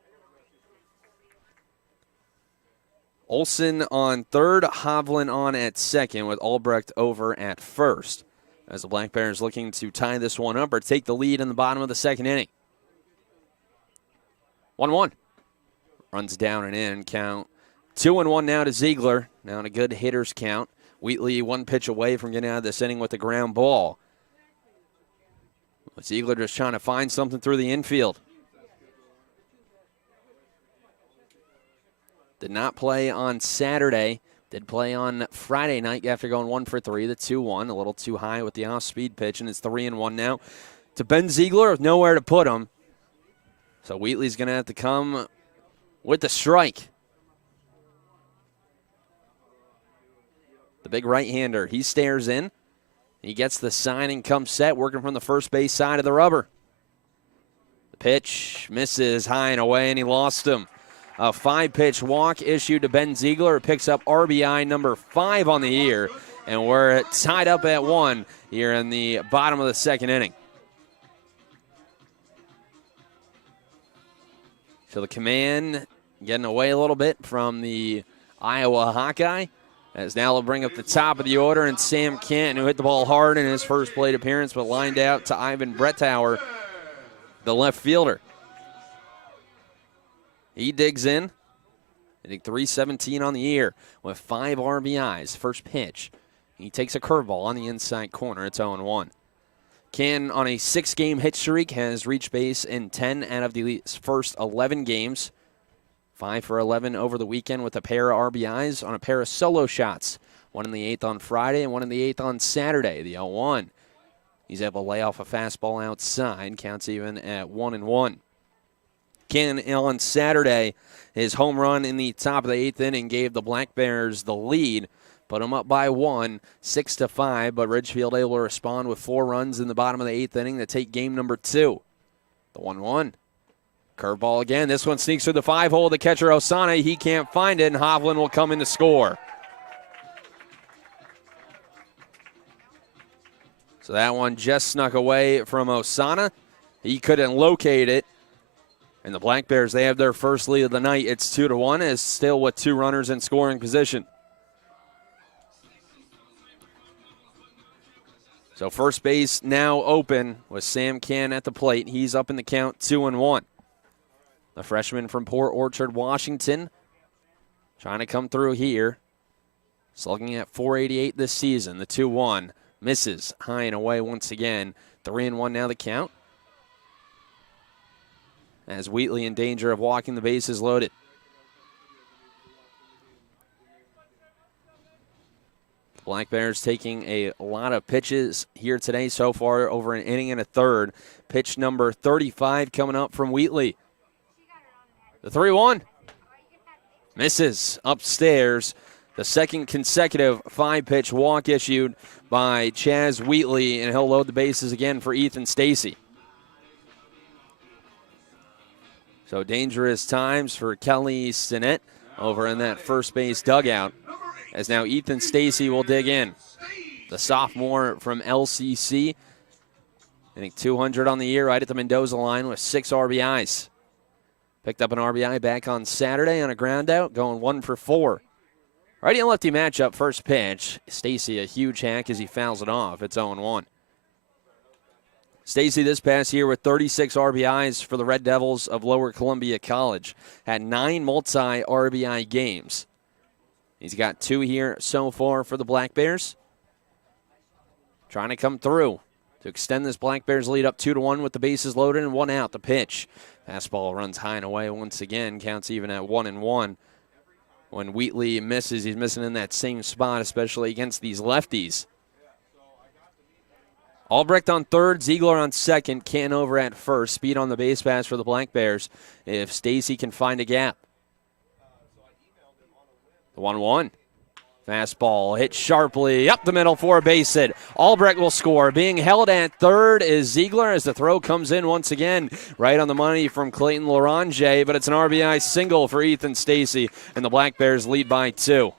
Olson on third, Hovland on at second, with Albrecht over at first, as the Black Bears looking to tie this one up or take the lead in the bottom of the second inning. 1-1. Runs down and in, count 2-1 now to Ziegler. Now in a good hitter's count. Wheatley 1 pitch away from getting out of this inning with a ground ball. But Ziegler just trying to find something through the infield. Did not play on Saturday. Did play on Friday night after going 1 for 3, the 2-1. A little too high with the off-speed pitch, and it's 3-1 now to Ben Ziegler with nowhere to put him. So Wheatley's going to have to come with the strike. the big right-hander. He stares in. He gets the sign and comes set, working from the first base side of the rubber. The pitch misses high and away, and he lost him. A 5-pitch walk issued to Ben Ziegler. It picks up RBI number 5 on the year, and we're tied up at 1 here in the bottom of the second inning. So the command getting away a little bit from the Iowa Hawkeye. As now they'll bring up the top of the order, and Sam Canton, who hit the ball hard in his first plate appearance, but lined out to Ivan Brettauer, the left fielder. He digs in, hitting .317 on the year with 5 RBIs. First pitch, he takes a curveball on the inside corner. It's 0-1. Canton on a 6-game hit streak has reached base in 10 out of the first 11 games. 5 for 11 over the weekend with a pair of RBIs on a pair of solo shots. One in the 8th on Friday and one in the 8th on Saturday, the 0-1. He's able to lay off a fastball outside, counts even at 1-1. Canton on Saturday, his home run in the top of the 8th inning gave the Black Bears the lead. Put them up by 1, 6-5, but Ridgefield able to respond with 4 runs in the bottom of the 8th inning to take game number 2. The 1-1. Curveball again. This one sneaks through the 5-hole. The catcher, Osana, he can't find it, and Hovland will come in to score. So that one just snuck away from Osana. He couldn't locate it. And the Black Bears, they have their first lead of the night. It's 2-1, is still with 2 runners in scoring position. So first base now open with Sam Canton at the plate. He's up in the count, 2-1. The freshman from Port Orchard, Washington, trying to come through here. Slugging at .488 this season. The 2-1 misses high and away once again. 3-1 now the count. As Wheatley in danger of walking the bases loaded. Black Bears taking a lot of pitches here today so far, over an inning and a third. Pitch number 35 coming up from Wheatley. The 3-1 misses upstairs. The second consecutive 5-pitch walk issued by Chaz Wheatley, and he'll load the bases again for Ethan Stacy. So dangerous times for Kelly Sinnett over in that first base dugout, as now Ethan Stacy will dig in. The sophomore from LCC, hitting .200 on the year right at the Mendoza line with 6 RBIs. Picked up an RBI back on Saturday on a ground out, going 1 for 4. Righty and lefty matchup, first pitch. Stacy a huge hack as he fouls it off. It's 0-1. Stacy this past year with 36 RBIs for the Red Devils of Lower Columbia College. Had 9 multi-RBI games. He's got 2 here so far for the Black Bears. Trying to come through to extend this Black Bears lead up 2-1 with the bases loaded and 1 out. The pitch. Fastball runs high and away once again. Counts even at 1-1. When Wheatley misses, he's missing in that same spot, especially against these lefties. Albrecht on third, Ziegler on second, Canton over at first. Speed on the base pass for the Black Bears if Stacy can find a gap. The 1-1. Fastball hit sharply up the middle for a base hit. Albrecht will score. Being held at third is Ziegler as the throw comes in once again. Right on the money from Clayton Larange, but it's an RBI single for Ethan Stacy, and the Black Bears lead by 2.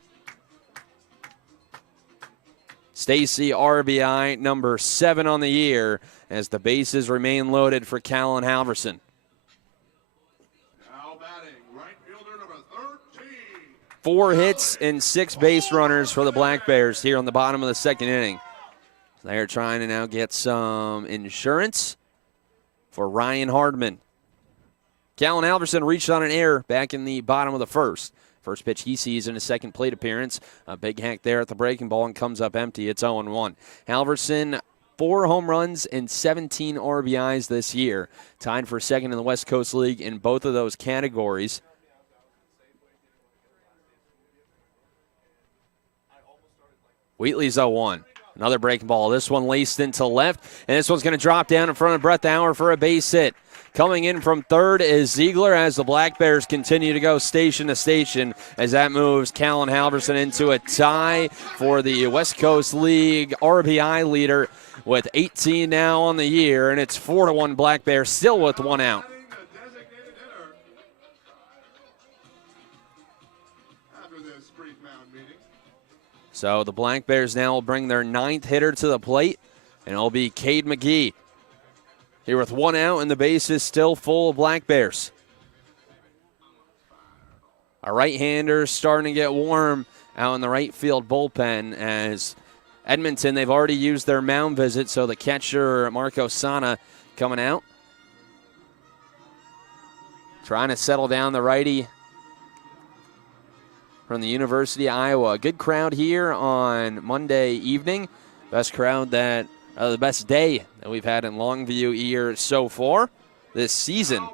Stacy RBI number 7 on the year as the bases remain loaded for Callan Halverson. Now batting, right fielder number 13. 4 hits and 6 base runners for the Black Bears here on the bottom of the second inning. They're trying to now get some insurance for Ryan Hardman. Callan Halverson reached on an error back in the bottom of the first. First pitch he sees in his second plate appearance. A big hack there at the breaking ball and comes up empty. It's 0-1. Halverson, 4 home runs and 17 RBIs this year. Tied for second in the West Coast League in both of those categories. Wheatley's 0-1. Another breaking ball. This one laced into left, and this one's going to drop down in front of Brettauer for a base hit. Coming in from third is Ziegler as the Black Bears continue to go station to station as that moves Callan Halverson into a tie for the West Coast League RBI leader with 18 now on the year, and it's 4-1 Black Bears, still with one out. So the Black Bears now will bring their 9th hitter to the plate, and it'll be Cade McGee. Here with one out, and the base is still full of Black Bears. Our right-hander starting to get warm out in the right field bullpen as Edmonton, they've already used their mound visit, so the catcher, Marco Sana, coming out. Trying to settle down the righty from the University of Iowa. A good crowd here on Monday evening. Best crowd the best day that we've had in Longview here so far this season.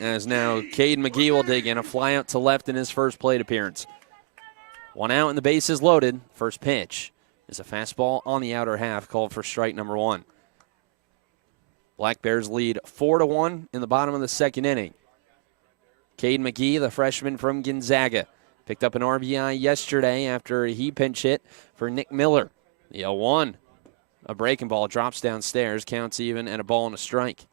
As now Cade McGee will dig in a fly out to left in his first plate appearance. One out and the base is loaded. First pitch is a fastball on the outer half called for strike number 1. Black Bears lead 4-1 in the bottom of the second inning. Cade McGee, the freshman from Gonzaga, picked up an RBI yesterday after he pinch hit for Nick Miller. The 0-1. A breaking ball drops downstairs, counts even, and a ball and a strike.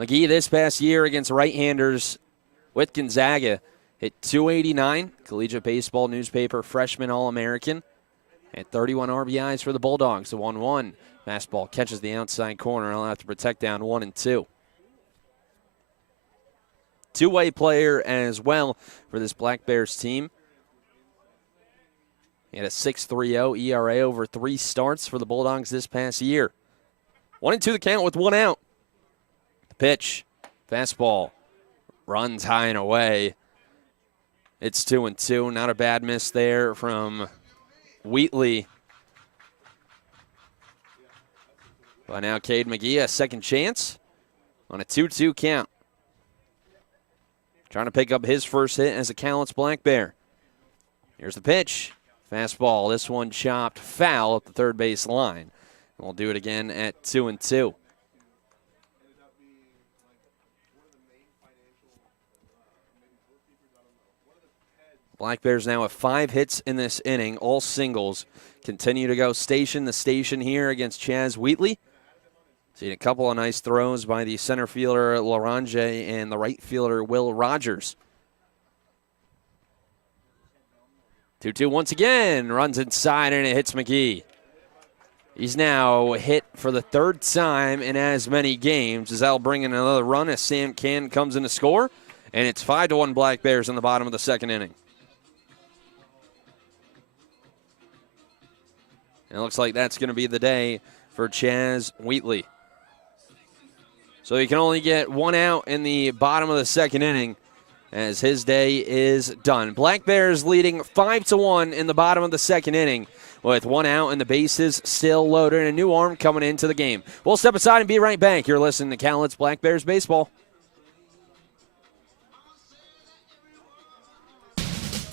McGee this past year against right-handers with Gonzaga hit .289, Collegiate Baseball Newspaper freshman All-American, and 31 RBIs for the Bulldogs. The 1-1 fastball catches the outside corner. He'll have to protect down 1-2. Two-way player as well for this Black Bears team. He had a 6.30 ERA over 3 starts for the Bulldogs this past year. 1-2 the count with one out. The pitch, fastball, runs high and away. It's 2-2. Not a bad miss there from Wheatley. But now Cade McGee, a second chance on a 2-2 count. Trying to pick up his first hit as a Cowlitz Black Bear. Here's the pitch. Fastball. This one chopped foul up the third base line. We'll do it again at 2-2. Black Bears now have 5 hits in this inning, all singles. Continue to go station to station here against Chaz Wheatley. Seen a couple of nice throws by the center fielder Larange and the right fielder Will Rogers. 2-2 once again, runs inside and it hits McGee. He's now hit for the 3rd time in as many games, as that'll bring in another run as Sam Cann comes in to score. And it's 5-1 Black Bears in the bottom of the second inning. And it looks like that's going to be the day for Chaz Wheatley. So he can only get one out in the bottom of the second inning as his day is done. Black Bears leading 5-1 in the bottom of the second inning with one out and the bases still loaded and a new arm coming into the game. We'll step aside and be right back. You're listening to Cowlitz Black Bears Baseball.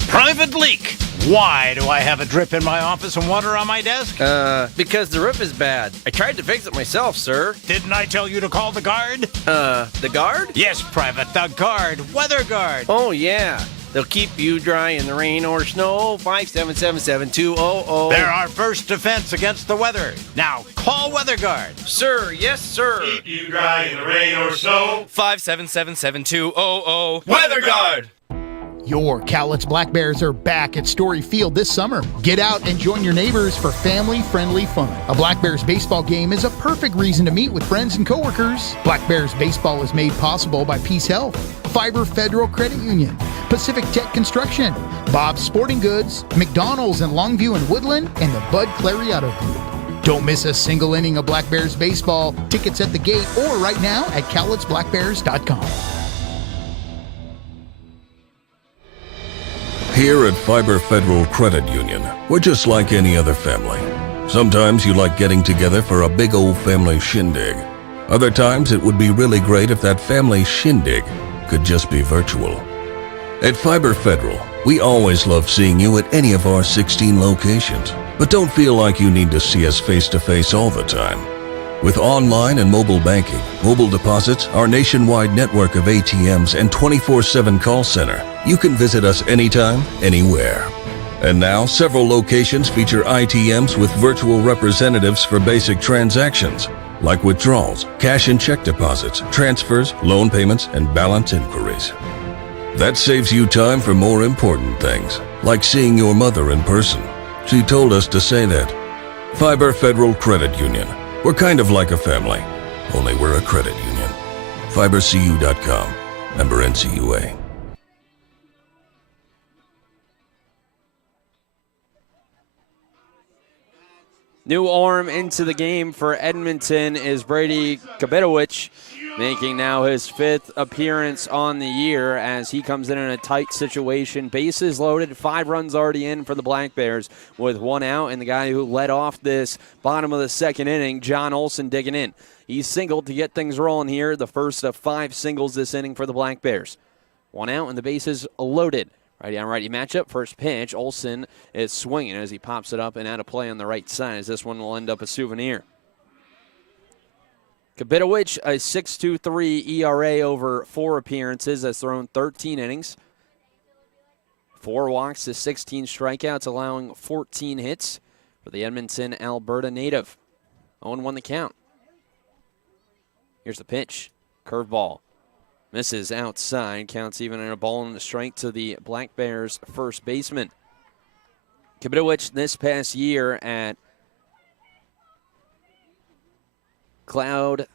Private leak. Why do I have a drip in my office and water on my desk? Because the roof is bad. I tried to fix it myself, sir. Didn't I tell you to call the guard? The guard? Yes, Private, the guard. Weather guard. Oh, yeah. They'll keep you dry in the rain or snow. 577-7200. They're our first defense against the weather. Now, call Weather Guard. Sir, yes, sir. Keep you dry in the rain or snow. 577-7200. Weather Guard. Your Cowlitz Black Bears are back at Story Field this summer. Get out and join your neighbors for family-friendly fun. A Black Bears baseball game is a perfect reason to meet with friends and coworkers. Black Bears baseball is made possible by Peace Health, Fiber Federal Credit Union, Pacific Tech Construction, Bob's Sporting Goods, McDonald's in Longview and Woodland, and the Bud Clariato Group. Don't miss a single inning of Black Bears baseball. Tickets at the gate or right now at CowlitzBlackBears.com. Here at Fiber Federal Credit Union, we're just like any other family. Sometimes you like getting together for a big old family shindig. Other times it would be really great if that family shindig could just be virtual. At Fiber Federal, we always love seeing you at any of our 16 locations, but don't feel like you need to see us face-to-face all the time. With online and mobile banking, mobile deposits, our nationwide network of ATMs, and 24/7 call center, you can visit us anytime, anywhere. And now, several locations feature ITMs with virtual representatives for basic transactions, like withdrawals, cash and check deposits, transfers, loan payments, and balance inquiries. That saves you time for more important things, like seeing your mother in person. She told us to say that. Fiber Federal Credit Union. We're kind of like a family, only we're a credit union. FiberCU.com. Member NCUA. New arm into the game for Edmonton is Brady Kabitowicz, making now his 5th appearance on the year as he comes in a tight situation. Bases loaded, 5 runs already in for the Black Bears with 1 out, and the guy who led off this bottom of the 2nd inning, John Olson, digging in. He's singled to get things rolling here, the first of 5 singles this inning for the Black Bears. 1 out and the bases loaded. Righty on righty matchup. First pitch, Olson is swinging as he pops it up and out of play on the right side, as this one will end up a souvenir. Kabitowicz, a 6.23 ERA over 4 appearances, has thrown 13 innings. 4 walks to 16 strikeouts, allowing 14 hits for the Edmonton, Alberta native. 0-1 the count. Here's the pitch. Curveball. Misses outside. Counts even in a ball and a strike to the Black Bears first baseman. Kabitowicz this past year at Cloud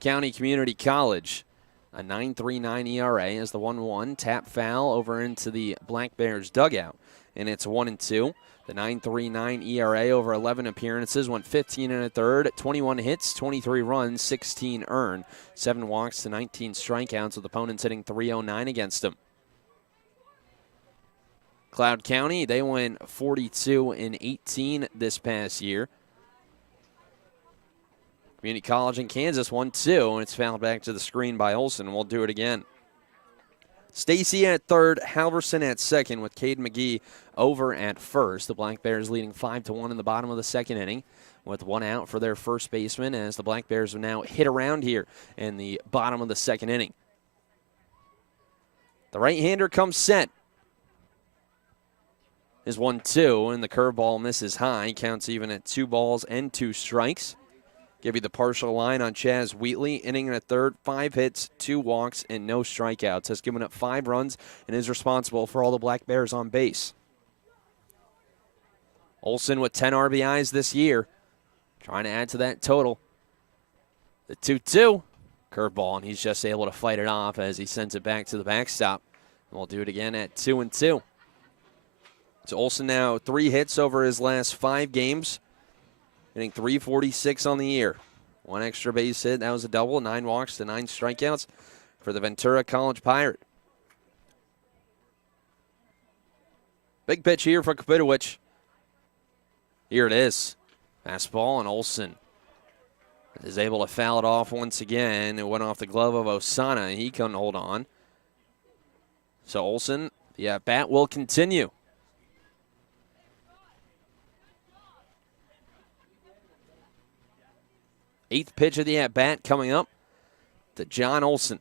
County Community College, a 9.39 ERA as the 1-1. Tap foul over into the Black Bears dugout, and it's 1-2. The 9.39 ERA over 11 appearances, went 15 1/3, 21 hits, 23 runs, 16 earned, 7 walks to 19 strikeouts, with opponents hitting .309 against him. Cloud County, they went 42-18 this past year. Community College in Kansas 1-2, and it's fouled back to the screen by Olson. We'll do it again. Stacy at third, Halverson at second, with Cade McGee over at first. The Black Bears leading 5-1 in the bottom of the 2nd inning, with 1 out for their first baseman, as the Black Bears have now hit around here in the bottom of the 2nd inning. The right-hander comes set. Is 1-2, and the curveball misses high. Counts even at 2 balls and 2 strikes. Give you the partial line on Chaz Wheatley. Inning and a third, 5 hits, 2 walks, and no strikeouts. Has given up 5 runs and is responsible for all the Black Bears on base. Olson with 10 RBIs this year, trying to add to that total. The 2-2 curveball, and he's just able to fight it off as he sends it back to the backstop. And we'll do it again at 2-2. So Olson now 3 hits over his last 5 games. Hitting .346 on the year. 1 extra base hit, that was a double. 9 walks to 9 strikeouts for the Ventura College Pirate. Big pitch here for Kabitowicz. Here it is. Fastball, and Olson is able to foul it off once again. It went off the glove of Osana. He couldn't hold on. So Olson, the at-bat will continue. Eighth pitch of the at-bat coming up to John Olson.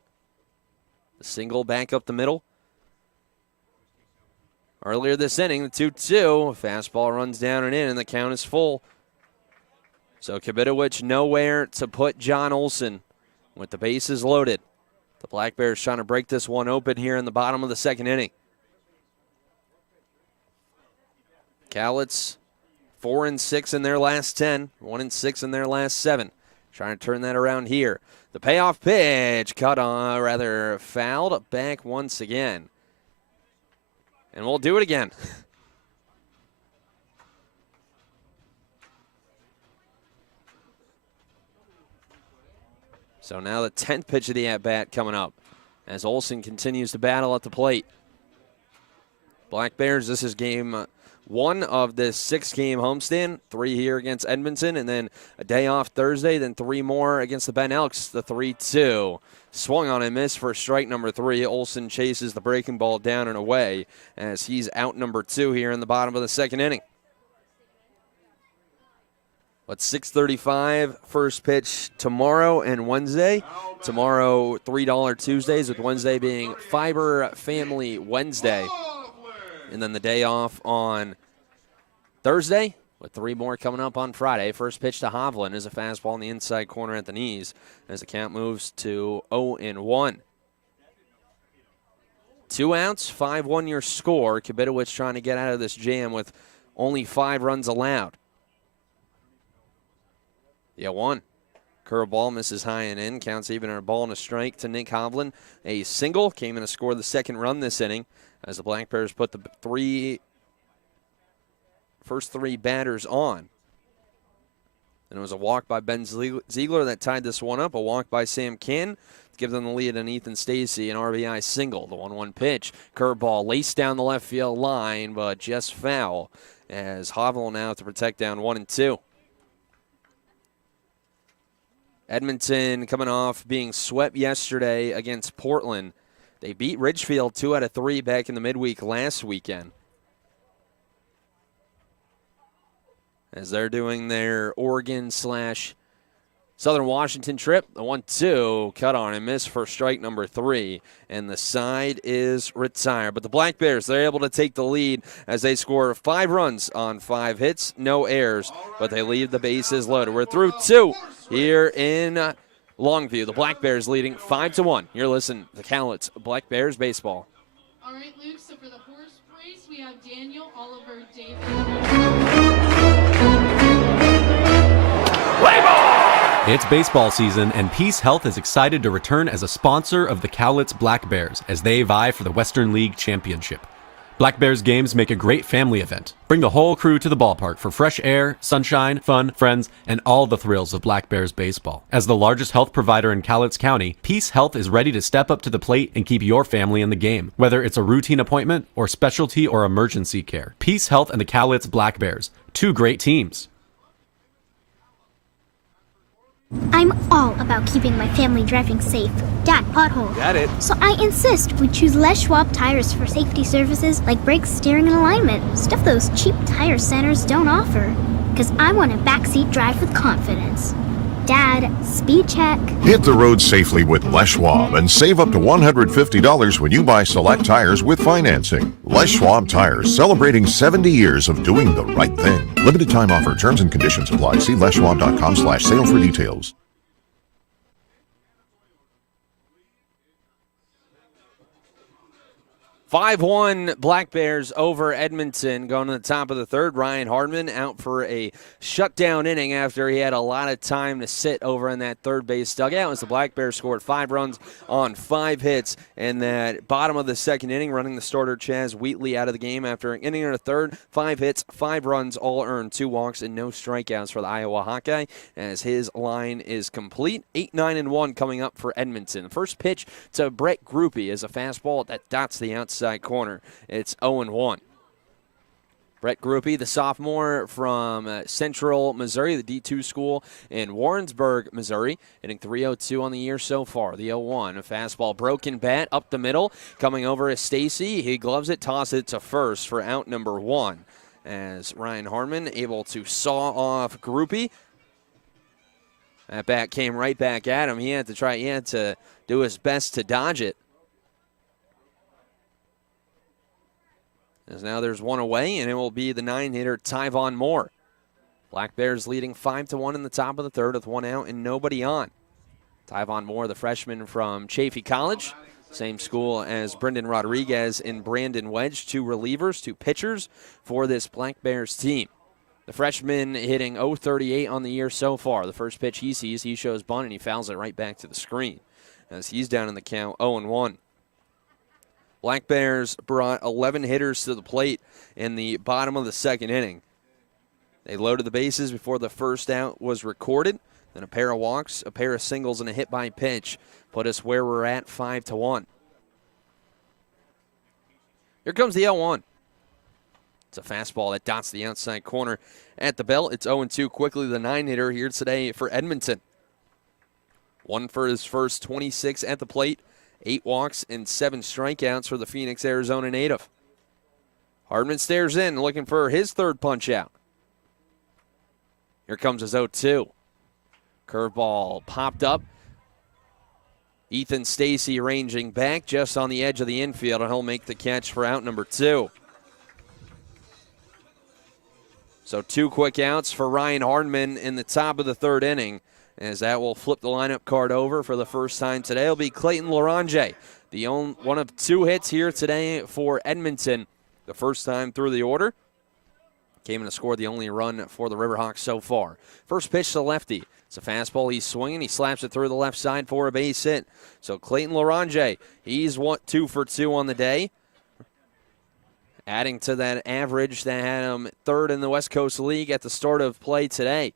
The single back up the middle. Earlier this inning, the 2-2. Fastball runs down and in, and the count is full. So Kabitowicz nowhere to put John Olson with the bases loaded. The Black Bears trying to break this one open here in the bottom of the 2nd inning. Cowlitz 4-6 in their last 10, 1-6 in their last 7. Trying to turn that around here. The payoff pitch cut on, rather fouled back once again. And we'll do it again. So now the 10th pitch of the at-bat coming up as Olson continues to battle at the plate. Black Bears, this is game 1 of this 6-game homestand, 3 here against Edmonton, and then a day off Thursday, then 3 more against the Ben Elks, the 3-2. Swung on and missed for strike number 3. Olson chases the breaking ball down and away as he's out number 2 here in the bottom of the 2nd inning. But 6:35 first pitch tomorrow and Wednesday. Tomorrow, $3 Tuesdays, with Wednesday being Fiber Family Wednesday. And then the day off on Thursday, with 3 more coming up on Friday. First pitch to Hovland is a fastball in the inside corner at the knees as the count moves to 0-1. 2 outs, 5-1 your score. Kabitowicz trying to get out of this jam with only 5 runs allowed. Yeah, 1. Curveball misses high and in. Counts even on a ball and a strike to Nick Hovland. A single came in to score the second run this inning as the Black Bears put the first 3 batters on. And it was a walk by Ben Ziegler that tied this one up. A walk by Sam Kinn to give them the lead on Ethan Stacy. An RBI single. The 1-1 pitch. Curveball laced down the left field line, but just foul as Hovland now to protect down 1-2. Edmonton coming off being swept yesterday against Portland. They beat Ridgefield 2 out of 3 back in the midweek last weekend. As they're doing their Oregon/Southern Washington trip. The 1-2 cut on and missed for strike number 3. And the side is retired. But the Black Bears, they're able to take the lead as they score 5 runs on 5 hits. No errors, but they leave the bases loaded. We're through 2 here in Longview. The Black Bears leading 5-1. You're listening to Cowlitz Black Bears baseball. All right, Luke, so for the horse race, we have Daniel Oliver David. It's baseball season, and Peace Health is excited to return as a sponsor of the Cowlitz Black Bears as they vie for the Western League Championship. Black Bears games make a great family event. Bring the whole crew to the ballpark for fresh air, sunshine, fun, friends, and all the thrills of Black Bears baseball. As the largest health provider in Cowlitz County, Peace Health is ready to step up to the plate and keep your family in the game, whether it's a routine appointment or specialty or emergency care. Peace Health and the Cowlitz Black Bears, 2 great teams. I'm all about keeping my family driving safe. Dad, pothole. Got it. So I insist we choose Les Schwab tires for safety services like brakes, steering, and alignment. Stuff those cheap tire centers don't offer. Because I want a backseat drive with confidence. Dad, speed check. Hit the road safely with Les Schwab and save up to $150 when you buy select tires with financing. Les Schwab Tires, celebrating 70 years of doing the right thing. Limited time offer. Terms and conditions apply. See leschwab.com/sale for details. 5-1 Black Bears over Edmonton going to the top of the third. Ryan Hardman out for a shutdown inning after he had a lot of time to sit over in that third base dugout as the Black Bears scored 5 runs on 5 hits in that bottom of the second inning, running the starter Chaz Wheatley out of the game after an inning and a third. 5 hits, 5 runs, all earned, 2 walks, and no strikeouts for the Iowa Hawkeye as his line is complete. 8-9-1 coming up for Edmonton. The first pitch to Brett Groupie is a fastball that dots the outside corner. It's 0-1. Brett Groupie, the sophomore from Central Missouri, the D2 school in Warrensburg, Missouri, hitting .302 on the year so far. The 0-1, a fastball, broken bat up the middle, coming over as Stacy. He gloves it, tosses it to first for out number 1. As Ryan Harmon able to saw off Groupie. That bat came right back at him. He had to do his best to dodge it. As now there's one away, and it will be the 9-hitter Tyvon Moore. Black Bears leading 5-1 in the top of the third with 1 out and nobody on. Tyvon Moore, the freshman from Chaffey College, same school as Brendan Rodriguez and Brandon Wedge, 2 relievers, 2 pitchers for this Black Bears team. The freshman hitting .038 on the year so far. The first pitch he sees, he shows bunt, and he fouls it right back to the screen as he's down in the count 0-1. Black Bears brought 11 hitters to the plate in the bottom of the second inning. They loaded the bases before the first out was recorded. Then a pair of walks, a pair of singles, and a hit by pitch put us where we're at, 5-1. Here comes the 0-1. It's a fastball that dots the outside corner at the belt. It's 0-2 quickly, the 9-hitter here today for Edmonton. 1 for his first 26 at the plate. 8 walks and 7 strikeouts for the Phoenix, Arizona native. Hardman stares in, looking for his third punch out. Here comes his 0-2. Curveball popped up. Ethan Stacy ranging back just on the edge of the infield, and he'll make the catch for out number 2. So 2 quick outs for Ryan Hardman in the top of the 3rd inning, as that will flip the lineup card over for the first time today. It'll be Clayton Larange, the one of 2 hits here today for Edmonton, the first time through the order. Came in to score the only run for the Riverhawks so far. First pitch to lefty. It's a fastball. He's swinging. He slaps it through the left side for a base hit. So Clayton Larange, he's 2 for 2 on the day, adding to that average that had him 3rd in the West Coast League at the start of play today.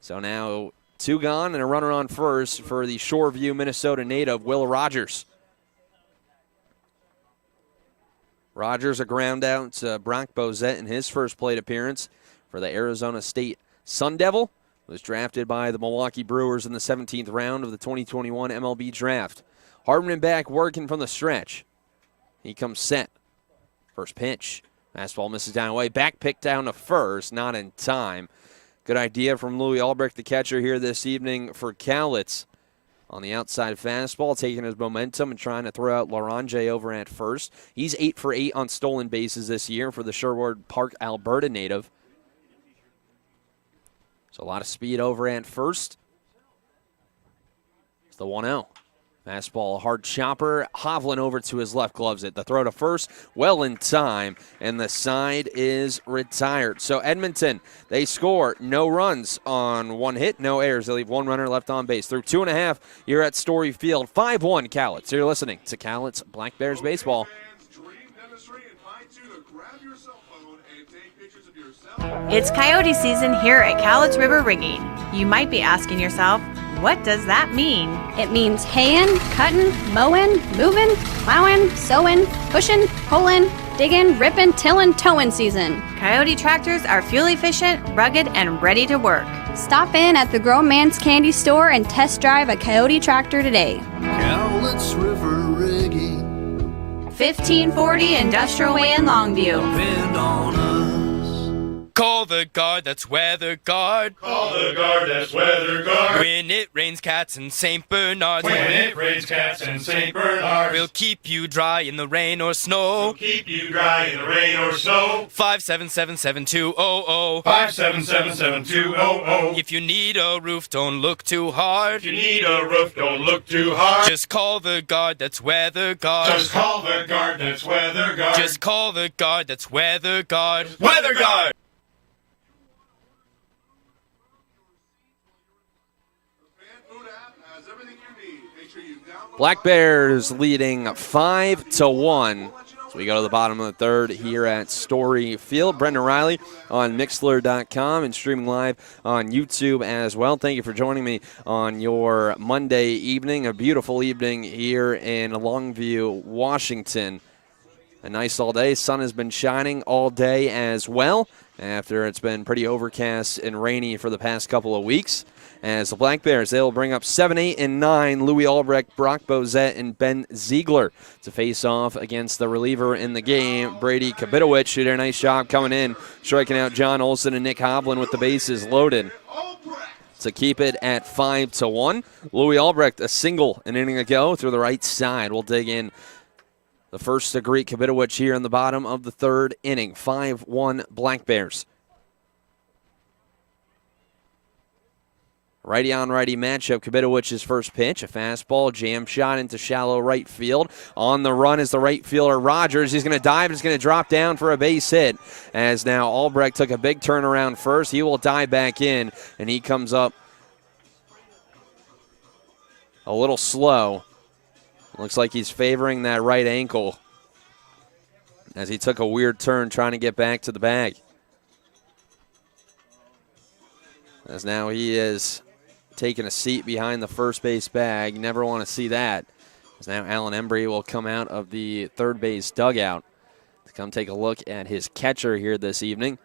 So now 2 gone and a runner on first for the Shoreview, Minnesota native, Will Rogers. Rogers a ground out to Brock Bozette in his first plate appearance for the Arizona State Sun Devil. Was drafted by the Milwaukee Brewers in the 17th round of the 2021 MLB Draft. Hardman back working from the stretch. He comes set. First pitch. Fastball misses down away. Back pick down to first. Not in time. Good idea from Louis Albrecht, the catcher here this evening for Cowlitz. On the outside fastball, taking his momentum and trying to throw out Larange over at first. He's 8 for 8 on stolen bases this year for the Sherwood Park, Alberta native. So a lot of speed over at first. It's the 1-0. Fastball, hard chopper. Hovland over to his left, gloves it. The throw to first, well in time, and the side is retired. So Edmonton, they score no runs on 1 hit, no errors. They leave 1 runner left on base. Through 2.5, you're at Story Field. 5-1 Cowlitz. You're listening to Cowlitz Black Bears Baseball. It's coyote season here at Cowlitz River Rigging. You might be asking yourself, what does that mean? It means haying, cutting, mowing, moving, plowing, sowing, pushing, pulling, digging, ripping, tilling, towing season. Coyote tractors are fuel efficient, rugged, and ready to work. Stop in at the Grown Man's Candy Store and test drive a Coyote tractor today. Cowlitz River Rigging. 1540 Industrial Way in Longview. Depend on us. Call the guard, that's Weather Guard. Call the guard, that's Weather Guard. When it rains cats in St. Bernard. When it rains cats in St. Bernard. We'll keep you dry in the rain or snow. We'll keep you dry in the rain or snow. 577-7200. 577-7200. If you need a roof, don't look too hard. If you need a roof, don't look too hard. Just call the guard, that's Weather Guard. Just call the guard, that's Weather Guard. Just call the guard, that's Weather Guard. Weather Guard! Black Bears leading 5-1. So we go to the bottom of the 3rd here at Story Field. Brendan Riley on Mixlr.com and streaming live on YouTube as well. Thank you for joining me on your Monday evening, a beautiful evening here in Longview, Washington. A nice all day. Sun has been shining all day as well after it's been pretty overcast and rainy for the past couple of weeks. As the Black Bears, they'll bring up 7, 8, and 9, Louis Albrecht, Brock Bozette, and Ben Ziegler to face off against the reliever in the game, Brady Kabitowicz, who did a nice job coming in, striking out John Olson and Nick Hovland with the bases loaded to keep it at 5-1. Louis Albrecht, a single an inning ago through the right side. We'll dig in the first to greet Kabitowicz here in the bottom of the 3rd inning. 5-1 Black Bears. Righty-on-righty matchup. Kabitowicz's first pitch, a fastball, jam shot into shallow right field. On the run is the right fielder, Rogers. He's going to dive. He's going to drop down for a base hit. As now Albrecht took a big turnaround first. He will dive back in, and he comes up a little slow. Looks like he's favoring that right ankle as he took a weird turn trying to get back to the bag. As now he is taking a seat behind the first base bag. You never want to see that. As now Alan Embry will come out of the third base dugout to come take a look at his catcher here this evening.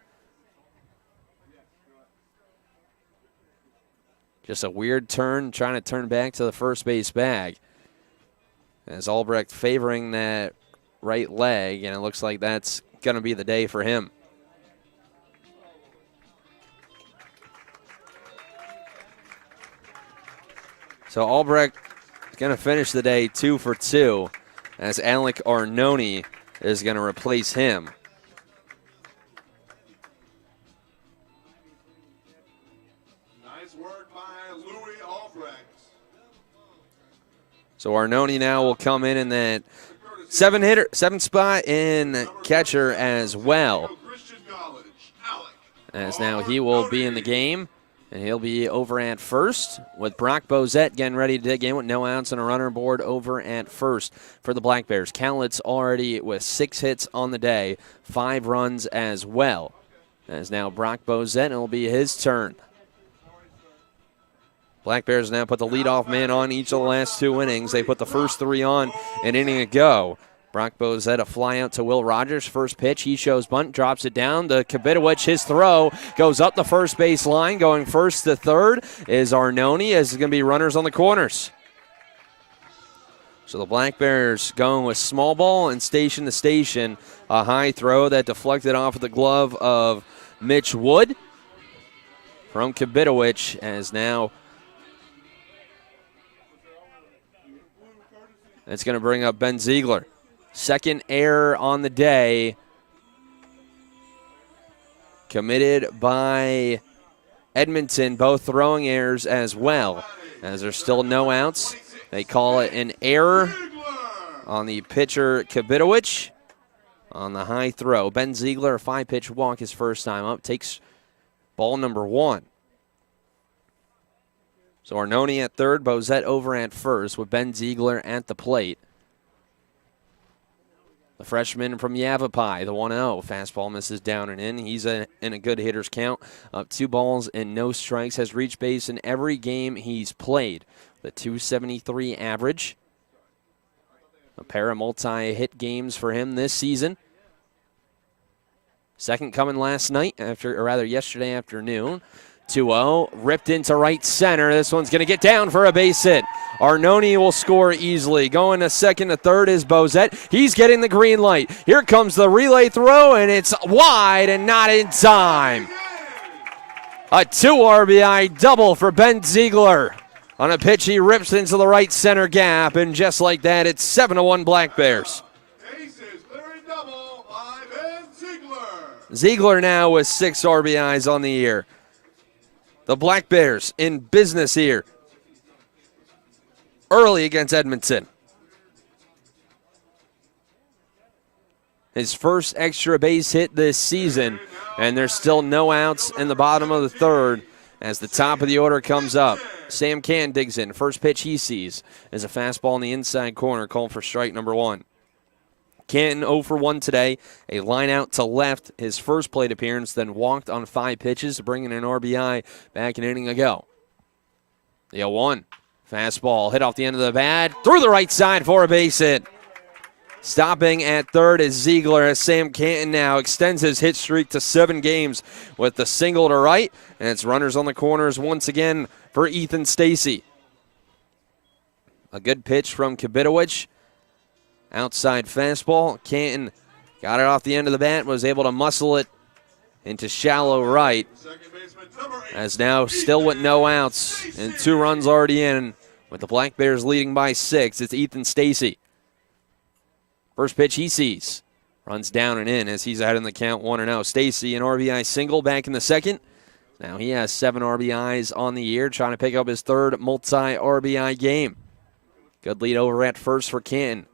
Just a weird turn, trying to turn back to the first base bag. As Albrecht favoring that right leg, and it looks like that's going to be the day for him. So Albrecht is going to finish the day 2 for 2 as Alec Arnone is going to replace him. Nice work by Louis Albrecht. So Arnone now will come in that 7 spot in catcher as well. As now he will be in the game, and he'll be over at first with Brock Bozette getting ready to dig in with no outs and a runner aboard over at first for the Black Bears. Cowlitz already with 6 hits on the day, 5 runs as well. As now Brock Bozette, and it'll be his turn. Black Bears now put the leadoff man on each of the last 2 innings. They put the first 3 on an inning ago. Brock Bozette, a fly out to Will Rogers. First pitch, he shows bunt, drops it down to Kabitowicz. His throw goes up the first base line. Going first to third is Arnone, as it's going to be runners on the corners. So the Black Bears going with small ball and station to station. A high throw that deflected off of the glove of Mitch Wood from Kabitowicz, as now it's going to bring up Ben Ziegler. Second error on the day committed by Edmonton, both throwing errors as well. As there's still no outs, they call it an error on the pitcher Kabitowicz on the high throw. Ben Ziegler, a 5-pitch walk his first time up, takes ball number 1. So Arnone at third, Bozette over at first with Ben Ziegler at the plate. The freshman from Yavapai, the 1-0. Fastball misses down and in. He's in a good hitter's count. Up 2 balls and no strikes. Has reached base in every game he's played. The .273 average. A pair of multi-hit games for him this season. Second coming last night, yesterday afternoon. 2-0, ripped into right center. This one's going to get down for a base hit. Arnone will score easily. Going to second to third is Bozette. He's getting the green light. Here comes the relay throw, and it's wide and not in time. A 2 RBI double for Ben Ziegler. On a pitch, he rips into the right center gap, and just like that, it's 7-1 Black Bears. Ziegler now with 6 RBIs on the year. The Black Bears in business here early against Edmonton. His first extra base hit this season, and there's still no outs in the bottom of the third as the top of the order comes up. Sam Cann digs in. First pitch he sees is a fastball in the inside corner, called for strike number 1. Canton 0 for 1 today, a line out to left, his first plate appearance, then walked on 5 pitches, bringing an RBI back an inning ago. The 0-1, fastball hit off the end of the bat, through the right side for a base hit. Stopping at third is Ziegler, as Sam Canton now extends his hit streak to 7 games with the single to right, and it's runners on the corners once again for Ethan Stacy. A good pitch from Kabitowicz. Outside fastball. Canton got it off the end of the bat, was able to muscle it into shallow right. As now still with no outs and 2 runs already in, with the Black Bears leading by 6. It's Ethan Stacy. First pitch he sees. Runs down and in as he's out in the count 1-0. Stacy, an RBI single back in the second. Now he has 7 RBIs on the year, trying to pick up his 3rd multi-RBI game. Good lead over at first for Canton.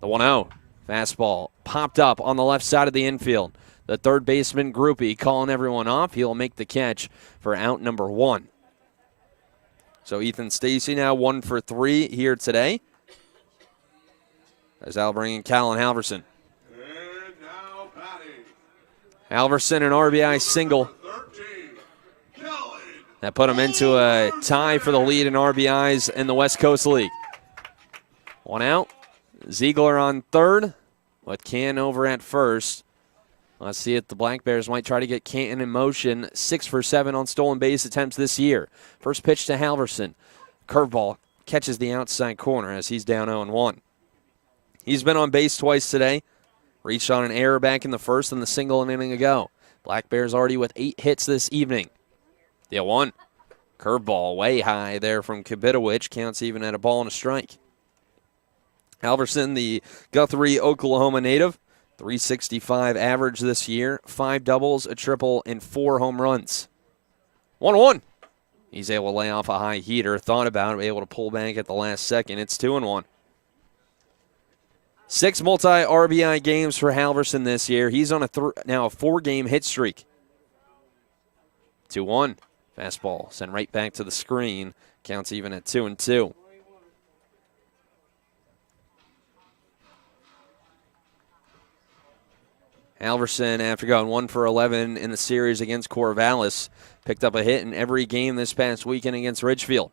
The 1-0, fastball popped up on the left side of the infield. The third baseman, Groupie, calling everyone off. He'll make the catch for out number 1. So Ethan Stacy now 1 for 3 here today. As I'll bring in Callan Halverson. Halverson, an RBI single. That put him into a tie for the lead in RBIs in the West Coast League. 1 out. Ziegler on third, with Canton over at first. Let's see if the Black Bears might try to get Canton in motion. 6 for 7 on stolen base attempts this year. First pitch to Halverson. Curveball catches the outside corner as he's down 0-1. He's been on base twice today. Reached on an error back in the first and the single an inning ago. Black Bears already with 8 hits this evening. The 0-1. Curveball way high there from Kabitowicz. Counts even at a ball and a strike. Halverson, the Guthrie, Oklahoma native, 365 average this year, 5 doubles, a triple, and 4 home runs. 1-1. He's able to lay off a high heater. Thought about it, able to pull back at the last second. It's 2-1. 6 multi-RBI games for Halverson this year. He's on now a 4-game hit streak. 2-1. Fastball sent right back to the screen. Counts even at 2-2. Halverson, after going 1 for 11 in the series against Corvallis, picked up a hit in every game this past weekend against Ridgefield.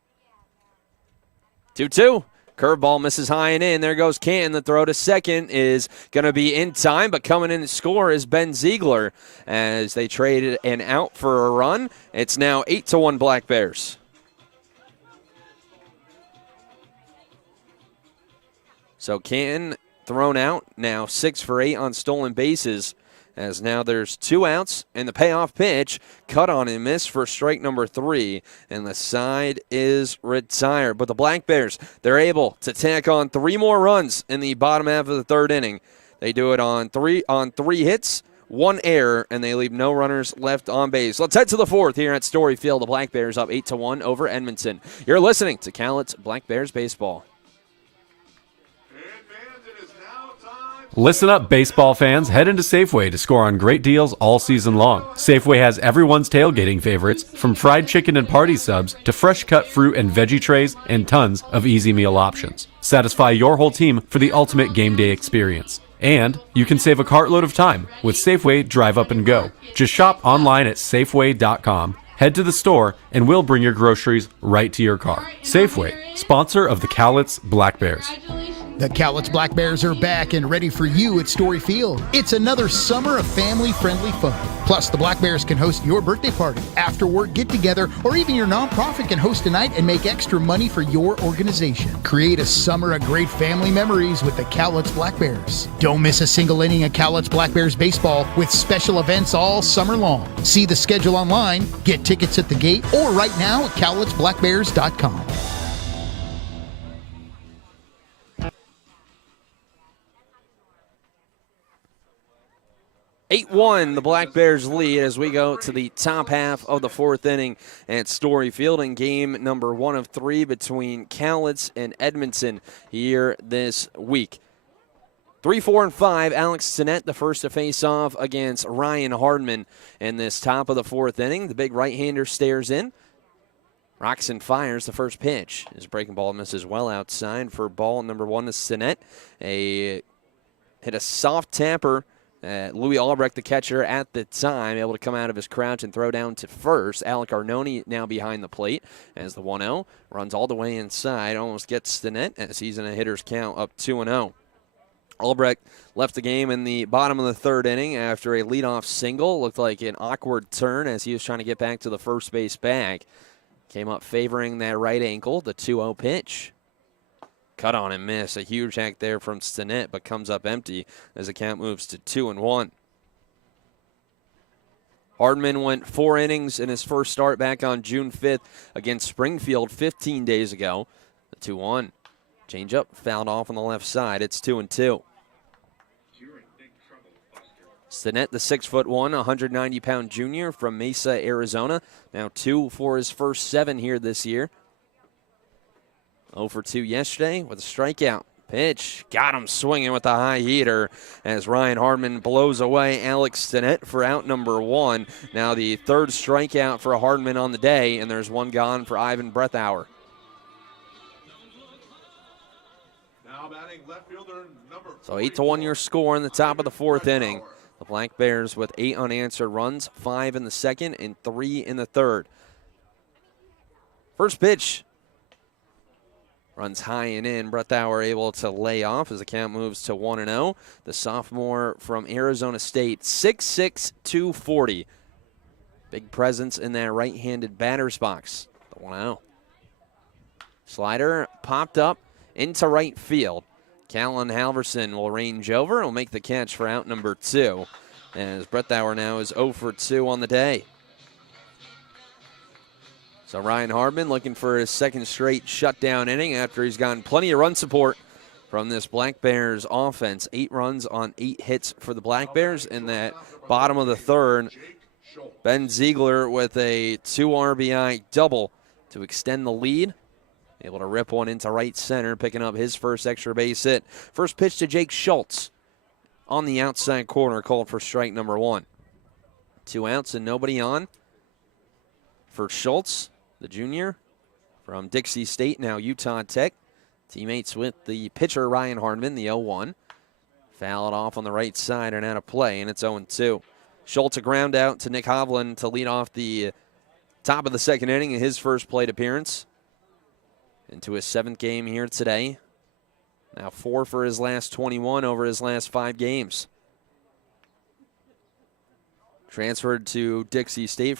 2-2. Curveball misses high and in. There goes Canton. The throw to second is going to be in time, but coming in to score is Ben Ziegler as they traded an out for a run. It's now 8-1 Black Bears. So Canton thrown out, now 6 for 8 on stolen bases, as now there's 2 outs, and the payoff pitch, cut on and miss for strike number 3, and the side is retired. But the Black Bears, they're able to tack on 3 more runs in the bottom half of the 3rd inning. They do it on three hits, 1 error, and they leave no runners left on base. Let's head to the 4th here at Story Field. The Black Bears up 8-1 over Edmonton. You're listening to Cowlitz Black Bears Baseball. Listen up, baseball fans. Head into Safeway to score on great deals all season long. Safeway has everyone's tailgating favorites, from fried chicken and party subs to fresh cut fruit and veggie trays and tons of easy meal options. Satisfy your whole team for the ultimate game day experience. And you can save a cartload of time with Safeway Drive Up and Go. Just shop online at Safeway.com. Head to the store, and we'll bring your groceries right to your car. Safeway, sponsor of the Cowlitz Black Bears. The Cowlitz Black Bears are back and ready for you at Story Field. It's another summer of family-friendly fun. Plus, the Black Bears can host your birthday party, after-work get-together, or even your nonprofit can host a night and make extra money for your organization. Create a summer of great family memories with the Cowlitz Black Bears. Don't miss a single inning of Cowlitz Black Bears baseball with special events all summer long. See the schedule online, get tickets at the gate, or right now at cowlitzblackbears.com. 8-1, the Black Bears lead as we go to the top half of the 4th inning at Story Field in game number 1 of 3 between Cowlitz and Edmonton here this week. 3, 4, and 5, Alex Sinnett, the first to face off against Ryan Hardman in this top of the 4th inning. The big right-hander stares in. Roxon fires the first pitch. His breaking ball misses well outside for ball number 1 to Sinnett. Hit a soft tapper. Louis Albrecht, the catcher at the time, able to come out of his crouch and throw down to first. Alec Arnone now behind the plate as the 1-0 runs all the way inside, almost gets the net as he's in a hitter's count up 2-0. Albrecht left the game in the bottom of the 3rd inning after a leadoff single. Looked like an awkward turn as he was trying to get back to the first base bag. Came up favoring that right ankle, the 2-0 pitch. Cut on and miss. A huge hack there from Stinnett, but comes up empty as the count moves to 2-1. Hardman went 4 innings in his first start back on June 5th against Springfield 15 days ago. The 2-1. Change up, fouled off on the left side. It's 2-2. Stinnett, the 6'1", 190-pound junior from Mesa, Arizona. Now 2 for his first 7 here this year. 0 for 2 yesterday with a strikeout. Pitch, got him swinging with a high heater as Ryan Hardman blows away Alex Stinnett for out number 1. Now the 3rd strikeout for Hardman on the day, and there's 1 gone for Ivan Brethauer. Now batting left fielder number 44. So 8-1 your score in the top of the 4th inning. The Black Bears with 8 unanswered runs, 5 in the 2nd and 3 in the 3rd. First pitch. Runs high and in. Brethauer able to lay off as the count moves to 1-0. The sophomore from Arizona State, 6'6", 240. Big presence in that right-handed batter's box. The 1-0. Slider popped up into right field. Callan Halverson will range over. Will make the catch for out number 2. As Brethauer now is 0 for 2 on the day. So Ryan Hardman looking for his second straight shutdown inning after he's gotten plenty of run support from this Black Bears offense. 8 runs on 8 hits for the Black Bears in that bottom of the third. Ben Ziegler with a 2 RBI double to extend the lead. Able to rip one into right center, picking up his first extra base hit. First pitch to Jake Schultz on the outside corner, called for strike number 1. 2 outs and nobody on for Schultz, the junior from Dixie State, now Utah Tech. Teammates with the pitcher Ryan Hardman, the 0-1. Foul it off on the right side and out of play, and it's 0-2. Schultz a ground out to Nick Hovland to lead off the top of the second inning in his first plate appearance. Into his 7th game here today. Now 4 for his last 21 over his last 5 games. Transferred to Dixie State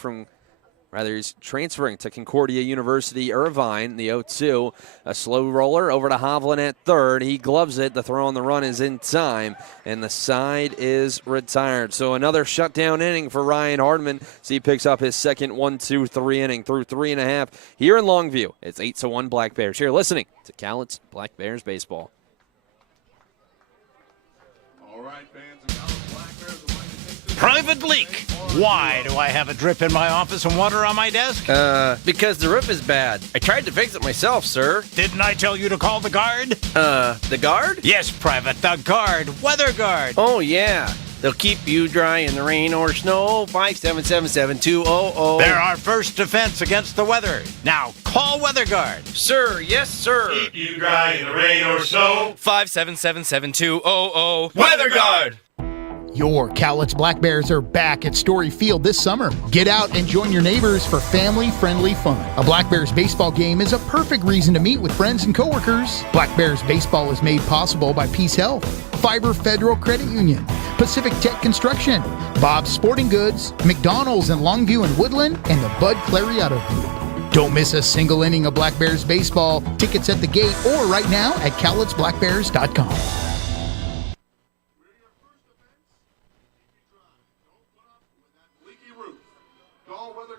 he's transferring to Concordia University Irvine, the 0-2. A slow roller over to Hovland at third. He gloves it. The throw on the run is in time, and the side is retired. So another shutdown inning for Ryan Hardman. So he picks up his second 1-2-3 inning through 3.5 here in Longview. It's 8-1 Black Bears. Here listening to Cowlitz Black Bears baseball. All right, fans, the Cowlitz Black Bears would like to take this. Private leak. Why do I have a drip in my office and water on my desk? Because the roof is bad. I tried to fix it myself, sir. Didn't I tell you to call the guard? The guard? Yes, Private, the guard. Weather guard. Oh, yeah. They'll keep you dry in the rain or snow. 577-7200. They're our first defense against the weather. Now, call Weather Guard. Sir, yes, sir. Keep you dry in the rain or snow. 577-7200. Weather Guard. Your Cowlitz Black Bears are back at Story Field this summer. Get out and join your neighbors for family-friendly fun. A Black Bears baseball game is a perfect reason to meet with friends and coworkers. Black Bears baseball is made possible by Peace Health, Fiber Federal Credit Union, Pacific Tech Construction, Bob's Sporting Goods, McDonald's in Longview and Woodland, and the Bud Clary Auto Group. Don't miss a single inning of Black Bears baseball. Tickets at the gate or right now at cowlitzblackbears.com.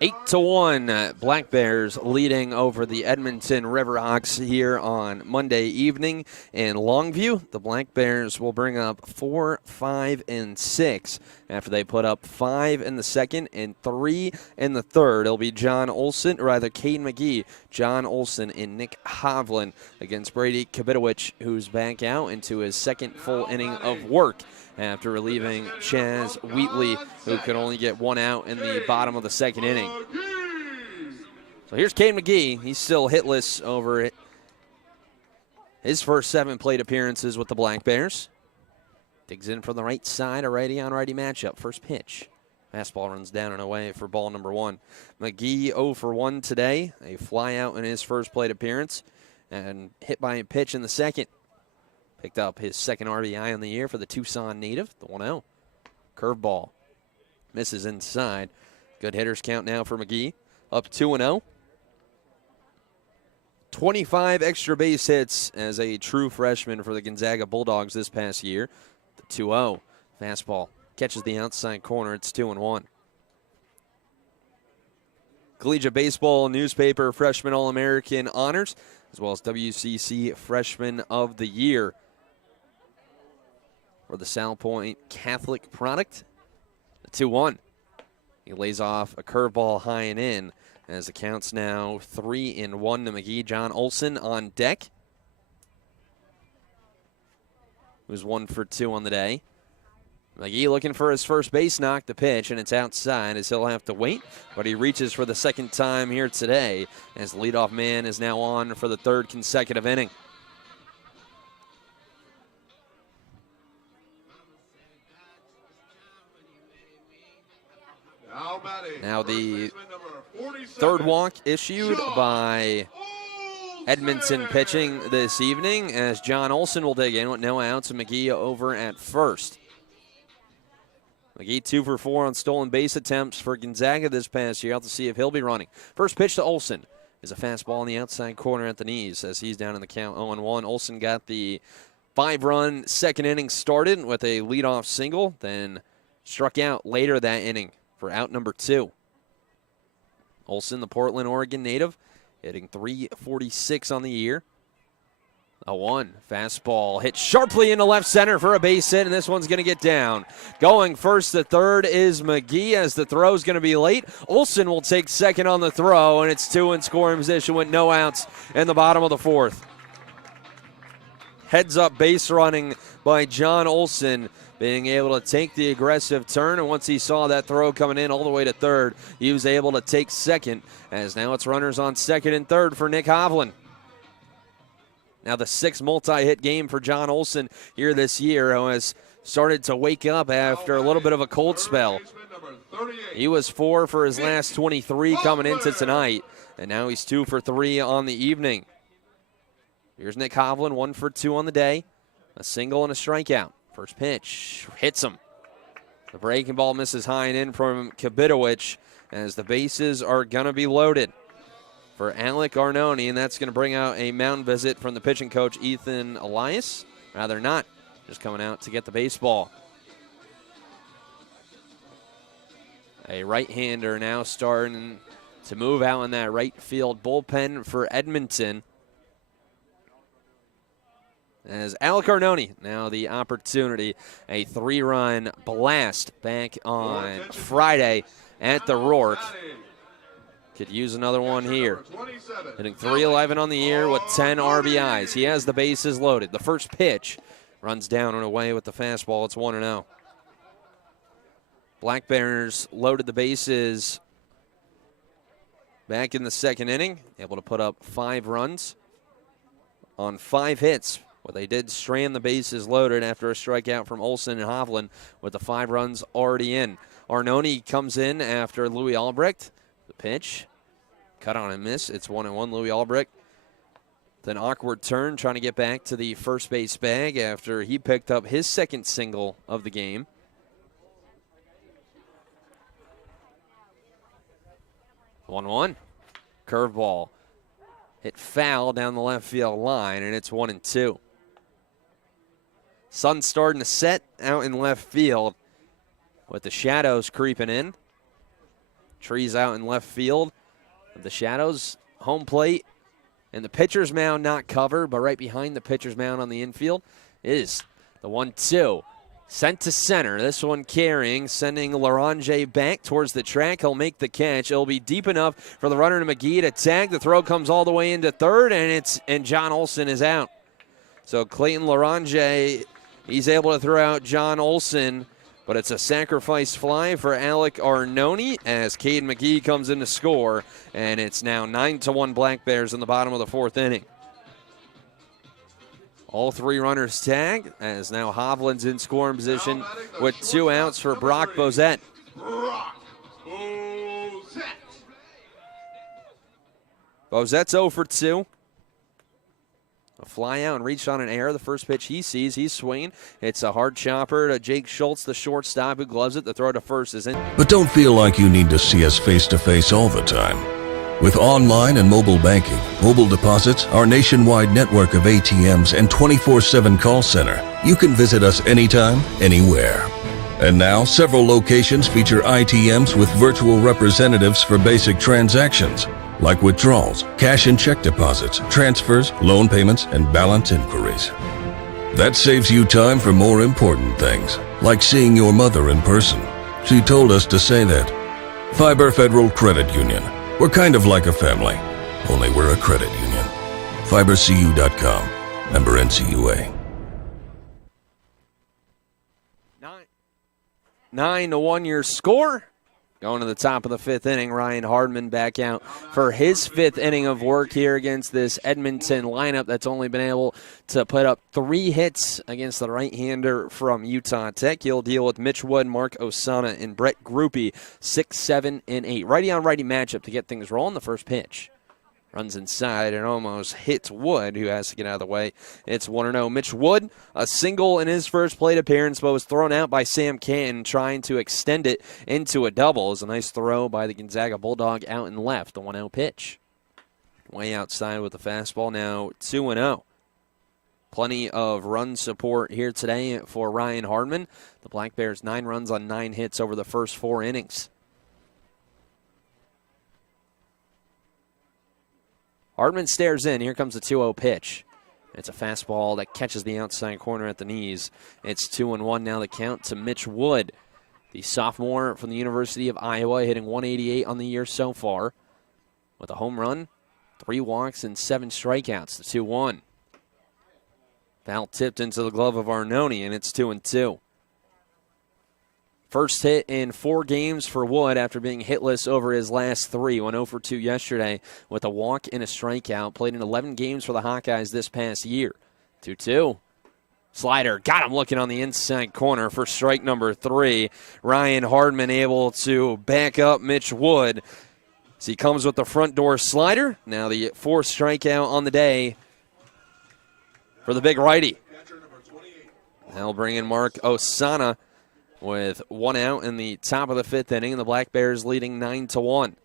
8-1, Black Bears leading over the Edmonton Riverhawks here on Monday evening in Longview. The Black Bears will bring up 4, 5, and 6 after they put up 5 in the second and 3 in the third. It'll be John Olson, or rather Cade McGee, John Olson, and Nick Hovland against Brady Kabitowicz, who's back out into his second full inning of work after relieving Chaz Wheatley, who could only get 1 out in the bottom of the second inning. So here's Cade McGee. He's still hitless over it. His first 7 plate appearances with the Black Bears. Digs in from the right side, a righty-on-righty matchup. First pitch. Fastball runs down and away for ball number 1. McGee 0 for 1 today. A fly out in his first plate appearance and hit by a pitch in the second. Picked up his second RBI on the year for the Tucson native, the 1-0. Curveball. Misses inside. Good hitters count now for McGee. Up 2-0. 25 extra base hits as a true freshman for the Gonzaga Bulldogs this past year. The 2-0. Fastball. Catches the outside corner. It's 2-1. Collegiate Baseball Newspaper Freshman All-American honors, as well as WCC Freshman of the Year for the South Point Catholic product. The 2-1. He lays off a curveball high and in as the count's now 3-1 to McGee. John Olson on deck, who's 1 for 2 on the day. McGee looking for his first base knock, the pitch, and it's outside as he'll have to wait. But he reaches for the second time here today as the leadoff man is now on for the 3rd consecutive inning. Now the 3rd walk issued by Edmonton pitching this evening as John Olson will dig in with no outs and McGee over at first. McGee 2 for 4 on stolen base attempts for Gonzaga this past year. Out to see if he'll be running. First pitch to Olson is a fastball on the outside corner at the knees as he's down in the count 0-1. Olson got the 5-run second inning started with a leadoff single, then struck out later that inning for out number 2. Olson, the Portland, Oregon native, hitting .346 on the year. A 1 fastball hit sharply into left center for a base hit, and this one's going to get down. Going first to third is McGee as the throw's going to be late. Olson will take second on the throw, and it's 2 in scoring position with no outs in the bottom of the 4th. Heads up base running by John Olson, being able to take the aggressive turn, and once he saw that throw coming in all the way to third, he was able to take second, as now it's runners on second and third for Nick Hovland. Now the 6th multi-hit game for John Olson here this year, who has started to wake up after a little bit of a cold spell. He was 4 for his last 23 coming into tonight, and now he's 2 for 3 on the evening. Here's Nick Hovland, 1 for 2 on the day, a single and a strikeout. First pitch hits him. The breaking ball misses high and in from Kabitowicz, as the bases are going to be loaded for Alec Arnone, and that's going to bring out a mound visit from the pitching coach, Ethan Elias. Rather not, just coming out to get the baseball. A right-hander now starting to move out in that right field bullpen for Edmonton. As Alec Arnone, now the opportunity, a 3-run blast back on Friday at the Rourke. Could use another one here. Hitting .311 on the year with 10 RBIs. He has the bases loaded. The first pitch runs down and away with the fastball. It's 1-0. Black Bears loaded the bases back in the 2nd inning. Able to put up 5 runs on 5 hits. Well, they did strand the bases loaded after a strikeout from Olson and Hovland with the 5 runs already in. Arnone comes in after Louis Albrecht. The pitch, cut on and miss. It's 1-1, Louis Albrecht. Then awkward turn, trying to get back to the first base bag after he picked up his 2nd single of the game. One, curveball hit foul down the left field line, and it's 1-2. Sun's starting to set out in left field with the shadows creeping in. Trees out in left field. The shadows, home plate, and the pitcher's mound not covered, but right behind the pitcher's mound on the infield is the 1-2. Sent to center. This one carrying, sending Larange back towards the track. He'll make the catch. It'll be deep enough for the runner to McGee to tag. The throw comes all the way into third, and John Olson is out. So Clayton Larange, he's able to throw out John Olson, but it's a sacrifice fly for Alec Arnone as Cade McGee comes in to score, and it's now 9-1 Black Bears in the bottom of the 4th inning. All 3 runners tag, as now Hovland's in scoring position with 2 outs for Brock Bozette. Bozette's 0 for 2. A fly out and reached on an error. The first pitch he sees, he's swinging. It's a hard chopper to Jake Schultz, the shortstop, who gloves it. The throw to first is in. But don't feel like you need to see us face-to-face all the time. With online and mobile banking, mobile deposits, our nationwide network of ATMs, and 24/7 call center, you can visit us anytime, anywhere. And now, several locations feature ITMs with virtual representatives for basic transactions, like withdrawals, cash and check deposits, transfers, loan payments, and balance inquiries. That saves you time for more important things, like seeing your mother in person. She told us to say that. Fiber Federal Credit Union. We're kind of like a family, only we're a credit union. FiberCU.com. Member NCUA. 9-1 your score. Going to the top of the 5th inning, Ryan Hardman back out for his 5th inning of work here against this Edmonton lineup that's only been able to put up 3 hits against the right-hander from Utah Tech. He'll deal with Mitch Wood, Mark Osana, and Brett Groupie, 6, 7, and 8. Righty-on-righty matchup to get things rolling. The first pitch runs inside and almost hits Wood, who has to get out of the way. It's 1-0. Mitch Wood, a single in his first plate appearance, but was thrown out by Sam Canton trying to extend it into a double. It was a nice throw by the Gonzaga Bulldog out and left. The 1-0 pitch. Way outside with the fastball, now 2-0. Plenty of run support here today for Ryan Hardman. The Black Bears 9 runs on 9 hits over the first 4 innings. Hardman stares in. Here comes the 2-0 pitch. It's a fastball that catches the outside corner at the knees. It's 2-1 now the count to Mitch Wood, the sophomore from the University of Iowa, hitting 188 on the year so far with a home run, 3 walks, and 7 strikeouts. The 2-1. Foul tipped into the glove of Arnone, and it's 2-2. First hit in 4 games for Wood after being hitless over his last 3. Went 0 for 2 yesterday with a walk and a strikeout. Played in 11 games for the Hawkeyes this past year. 2-2. Slider got him looking on the inside corner for strike number 3. Ryan Hardman able to back up Mitch Wood as he comes with the front door slider. Now the 4th strikeout on the day for the big righty. They'll bring in Mark Osana with 1 out in the top of the 5th inning, and the Black Bears leading 9-1.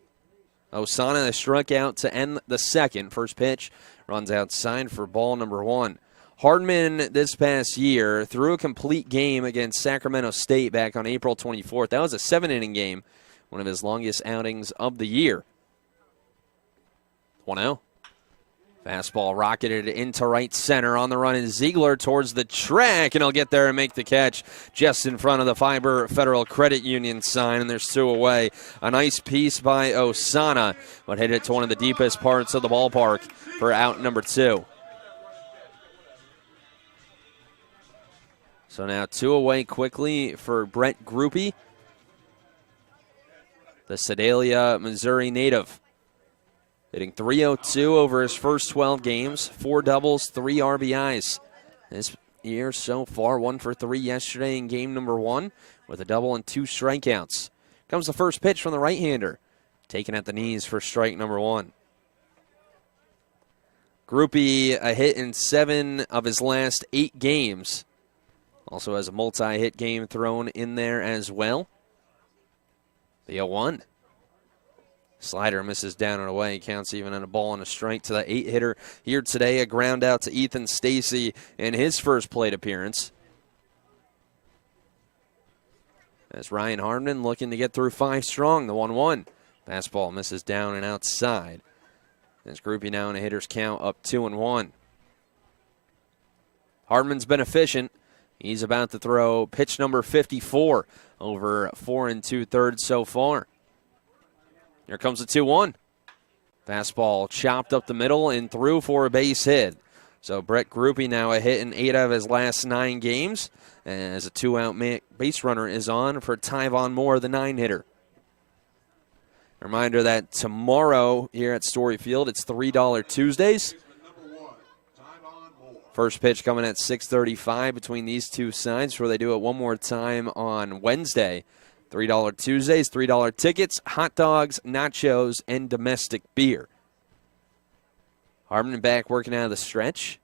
Osana struck out to end the 2nd. First pitch runs outside for ball number 1. Hardman this past year threw a complete game against Sacramento State back on April 24th. That was a 7-inning game, one of his longest outings of the year. 1-0. Fastball rocketed into right center. On the run is Ziegler towards the track, and he'll get there and make the catch just in front of the Fiber Federal Credit Union sign, and there's 2 away. A nice piece by Osana, but hit it to one of the deepest parts of the ballpark for out number 2. So now 2 away quickly for Brett Grupe, the Sedalia, Missouri native. Hitting .302 over his first 12 games, 4 doubles, 3 RBIs. This year so far, 1 for 3 yesterday in game number 1 with a double and 2 strikeouts. Comes the first pitch from the right-hander, taken at the knees for strike number 1. Grupe a hit in 7 of his last 8 games. Also has a multi-hit game thrown in there as well. The 0-1. Slider misses down and away. Counts even on a ball and a strike to the 8-hitter here today. A ground out to Ethan Stacy in his first plate appearance. As Ryan Hardman looking to get through 5 strong. The 1-1. Fastball misses down and outside. As Grupe now in a hitter's count up 2-1. Hardman's been efficient. He's about to throw pitch number 54 over 4 2/3 so far. Here comes the 2-1. Fastball chopped up the middle and through for a base hit. So Brett Grupe now a hit in 8 out of his last 9 games. As a 2-out base runner is on for Tyvon Moore, the 9-hitter. Reminder that tomorrow here at Story Field, it's $3 Tuesdays. First pitch coming at 6:35 between these two sides before they do it one more time on Wednesday. $3 Tuesdays, $3 tickets, hot dogs, nachos, and domestic beer. Hardman back working out of the stretch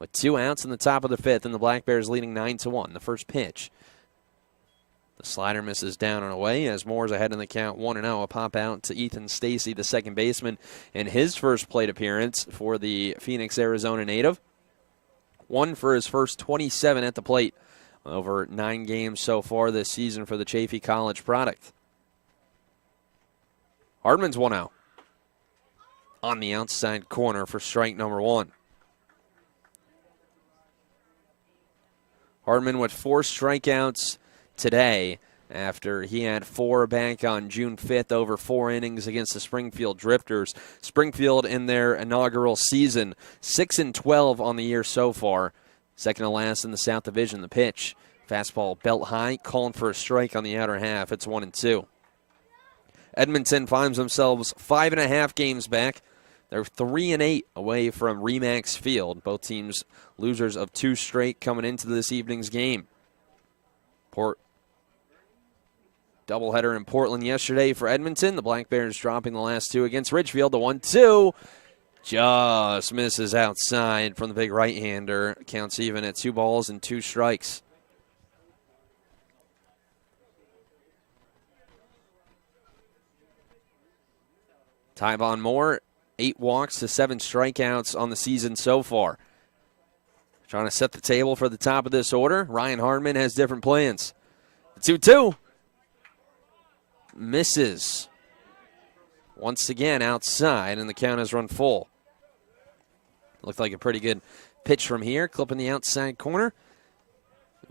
with 2 outs in the top of the 5th, and the Black Bears leading 9-1. The first pitch. The slider misses down and away as Moore's ahead in the count 1-0. A pop out to Ethan Stacy, the second baseman, in his first plate appearance for the Phoenix, Arizona native. 1 for his first 27 at the plate. Over 9 games so far this season for the Chaffey College product. Hardman's 1-0. On the outside corner for strike number 1. Hardman with 4 strikeouts today after he had 4 back on June 5th over 4 innings against the Springfield Drifters. Springfield in their inaugural season, 6-12 on the year so far. Second to last in the South Division. The pitch. Fastball belt high, calling for a strike on the outer half. It's 1-2. Edmonton finds themselves 5.5 games back. They're 3-8 away from Remax Field. Both teams losers of 2 straight coming into this evening's game. Doubleheader in Portland yesterday for Edmonton. The Black Bears dropping the last 2 against Ridgefield. The 1-2. Just misses outside from the big right-hander. Counts even at 2 balls and 2 strikes. Tyvon Moore, 8 walks to 7 strikeouts on the season so far. Trying to set the table for the top of this order. Ryan Hardman has different plans. The 2-2. Misses. Once again outside, and the count has run full. Looked like a pretty good pitch from here, clipping the outside corner.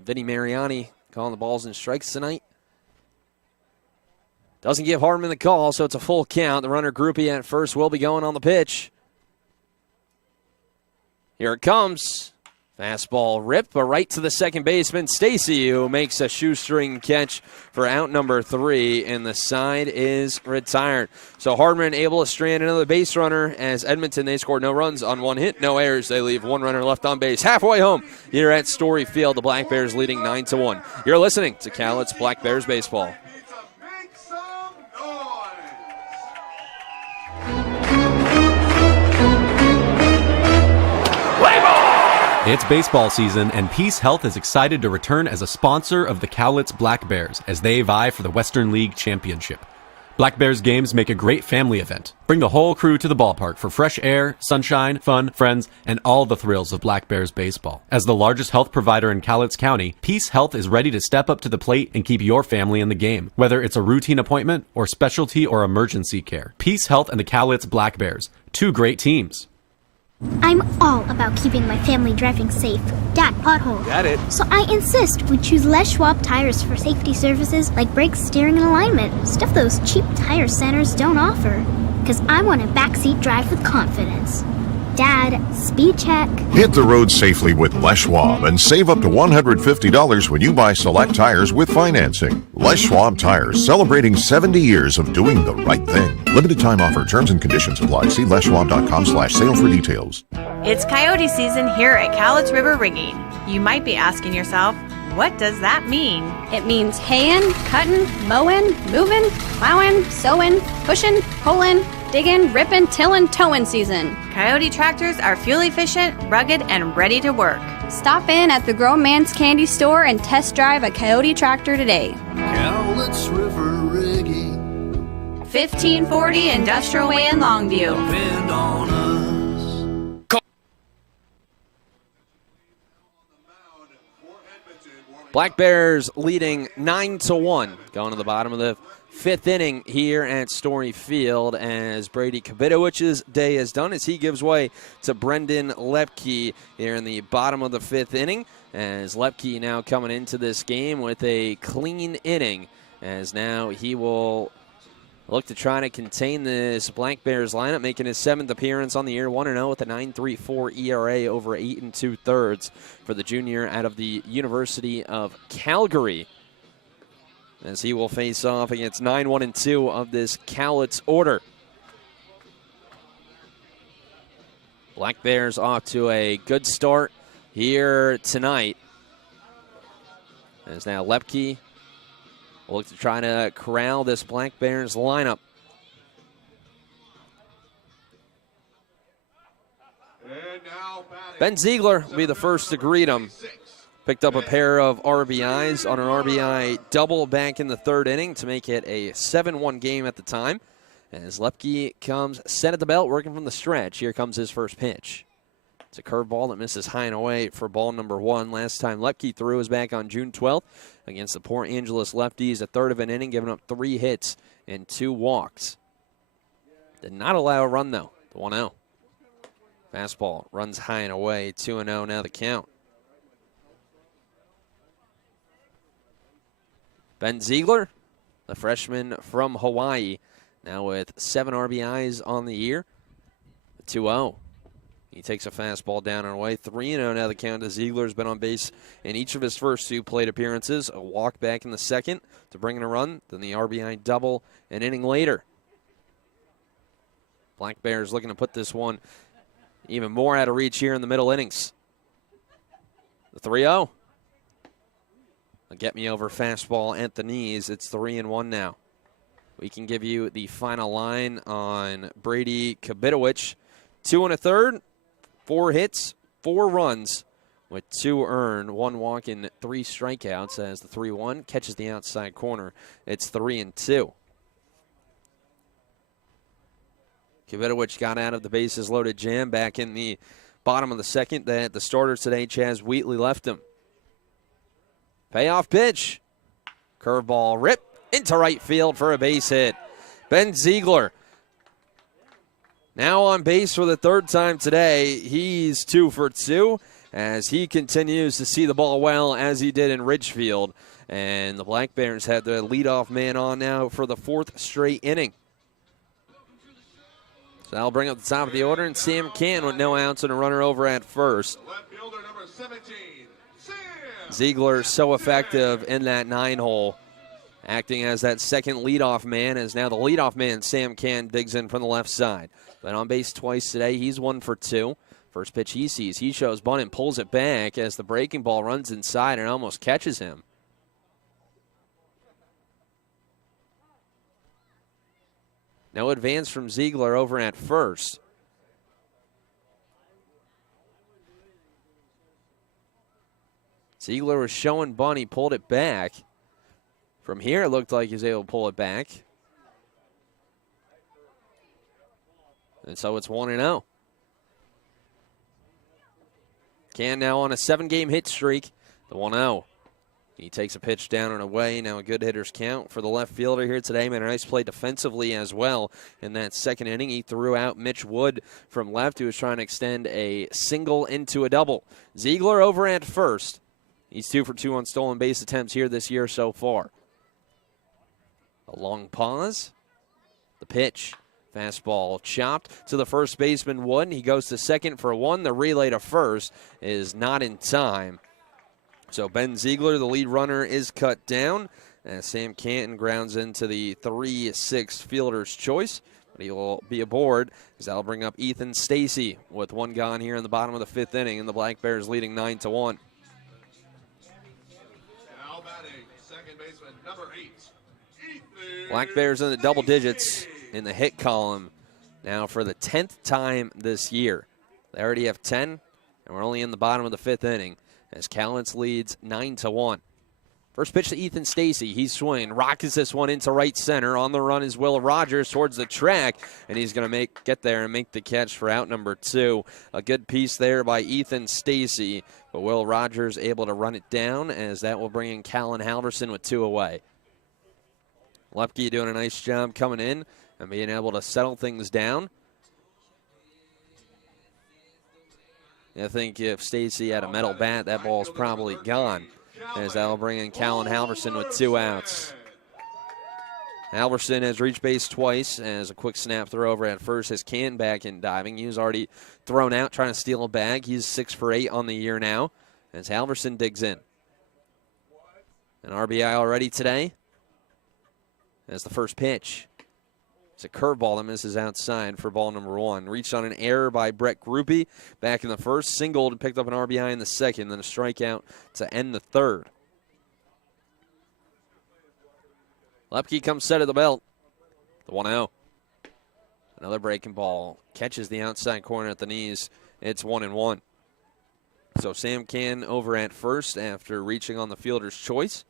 Vinny Mariani calling the balls and strikes tonight. Doesn't give Hardman the call, so it's a full count. The runner Groupie at first will be going on the pitch. Here it comes. Fastball rip, but right to the second baseman, Stacy, who makes a shoestring catch for out number 3, and the side is retired. So Hardman able to strand another base runner as Edmonton, they scored no runs on 1 hit, no errors. They leave 1 runner left on base. Halfway home here at Story Field, the Black Bears leading 9-1. You're listening to Cowlitz Black Bears Baseball. It's baseball season, and Peace Health is excited to return as a sponsor of the Cowlitz Black Bears as they vie for the Western League Championship. Black Bears games make a great family event. Bring the whole crew to the ballpark for fresh air, sunshine, fun, friends, and all the thrills of Black Bears baseball. As the largest health provider in Cowlitz County, Peace Health is ready to step up to the plate and keep your family in the game, whether it's a routine appointment or specialty or emergency care. Peace Health and the Cowlitz Black Bears, 2 great teams. I'm all about keeping my family driving safe. Dad, pothole. Got it. So I insist we choose Les Schwab tires for safety services like brakes, steering, and alignment. Stuff those cheap tire centers don't offer. Because I want a backseat drive with confidence. Dad, speed check. Hit the road safely with Les Schwab and save up to $150 when you buy select tires with financing. Les Schwab Tires, celebrating 70 years of doing the right thing. Limited time offer. Terms and conditions apply. See leschwab.com/sale for details. It's coyote season here at Cowlitz River Rigging. You might be asking yourself, what does that mean? It means haying, cutting, mowing, moving, plowing, sowing, pushing, pulling, digging, ripping, tilling, towing season. Coyote tractors are fuel efficient, rugged, and ready to work. Stop in at the Grown Man's Candy Store and test drive a Coyote tractor today. Cowlitz River Rigging. 1540 Industrial Way in Longview. Depend on us. Black Bears leading 9-1. Going to the bottom of the 5th inning here at Story Field as Brady Kabitowicz's day is done as he gives way to Brendan Lepke here in the bottom of the 5th inning. As Lepke now coming into this game with a clean inning, as now he will look to try to contain this Black Bears lineup, making his 7th appearance on the year, 1-0 with a 9.34 ERA over 8 2/3 for the junior out of the University of Calgary, as he will face off against 9-1-2 of this Cowlitz order. Black Bears off to a good start here tonight, as now Lepke will look to try to corral this Black Bears lineup. Ben Ziegler will be the first to greet him. Picked up a pair of RBIs on an RBI double back in the 3rd inning to make it a 7-1 game at the time. As Lepke comes set at the belt, working from the stretch. Here comes his first pitch. It's a curveball that misses high and away for ball number 1. Last time Lepke threw was back on June 12th against the Port Angeles Lefties, a 3rd of an inning, giving up 3 hits and 2 walks. Did not allow a run, though. The 1-0. Fastball runs high and away, 2-0 now the count. Ben Ziegler, the freshman from Hawaii, now with 7 RBIs on the year. The 2-0. He takes a fastball down and away. 3-0 now the count as Ziegler's been on base in each of his first 2 plate appearances. A walk back in the 2nd to bring in a run. Then the RBI double an inning later. Black Bears looking to put this one even more out of reach here in the middle innings. The 3-0. A get-me-over fastball at the knees. It's 3-1 now. We can give you the final line on Brady Kabitowicz. 2 1/3. 4 hits, 4 runs with 2 earned, 1 walk and 3 strikeouts as the 3-1 catches the outside corner. It's 3-2. Kabitowicz got out of the bases loaded jam back in the bottom of the 2nd. That the starter today, Chaz Wheatley, left him. Payoff pitch. Curveball rip into right field for a base hit. Ben Ziegler Now on base for the third time today. He's 2 for 2 as he continues to see the ball well as he did in Ridgefield. And the Black Bears had the leadoff man on now for the 4th straight inning. So that'll bring up the top of the order, and Sam Canton with no outs and a runner over at first. Left fielder number 17, Sam. Ziegler so effective in that 9-hole, acting as that second leadoff man, as now the leadoff man, Sam Canton, digs in from the left side. Been on base twice today. He's 1 for 2. First pitch he sees, he shows bunt and pulls it back as the breaking ball runs inside and almost catches him. No advance from Ziegler over at first. Ziegler was showing bunt, he pulled it back. From here, it looked like he was able to pull it back. And so it's 1-0. Can now on a 7-game hit streak, the 1-0. He takes a pitch down and away. Now a good hitter's count for the left fielder here today. Made a nice play defensively as well in that second inning. He threw out Mitch Wood from left, who was trying to extend a single into a double. Ziegler over at first. He's 2 for 2 on stolen base attempts here this year so far. A long pause. The pitch. Fastball chopped to the first baseman, Wood. He goes to second for 1. The relay to first is not in time. So Ben Ziegler, the lead runner, is cut down as Sam Canton grounds into the 3-6 fielder's choice. But he will be aboard as that'll bring up Ethan Stacy with 1 gone here in the bottom of the 5th inning, and the Black Bears leading 9-1. Now batting, second baseman number 8, Ethan. Black Bears in the double digits in the hit column now for the 10th time this year. They already have 10, and we're only in the bottom of the 5th inning as Cowlitz leads 9-1. First pitch to Ethan Stacy. He's swinging. Rockets this one into right center. On the run is Will Rogers towards the track, and he's going to get there and make the catch for out number 2. A good piece there by Ethan Stacy, but Will Rogers able to run it down as that will bring in Callan Halverson with 2 away. Lepke doing a nice job coming in and being able to settle things down. I think if Stacy had a metal bat, that ball's probably gone, as that'll bring in Callan Halverson with 2 outs. Halverson has reached base twice as a quick snap throw over at first has Canton back in diving. He was already thrown out trying to steal a bag. He's 6 for 8 on the year now as Halverson digs in. An RBI already today as the first pitch. It's a curveball that misses outside for ball number 1. Reached on an error by Brett Grupe back in the first. Singled and picked up an RBI in the second. Then a strikeout to end the third. Lepke comes set of the belt. The 1-0. Another breaking ball. Catches the outside corner at the knees. It's 1-1. So Sam Canton over at first after reaching on the fielder's choice,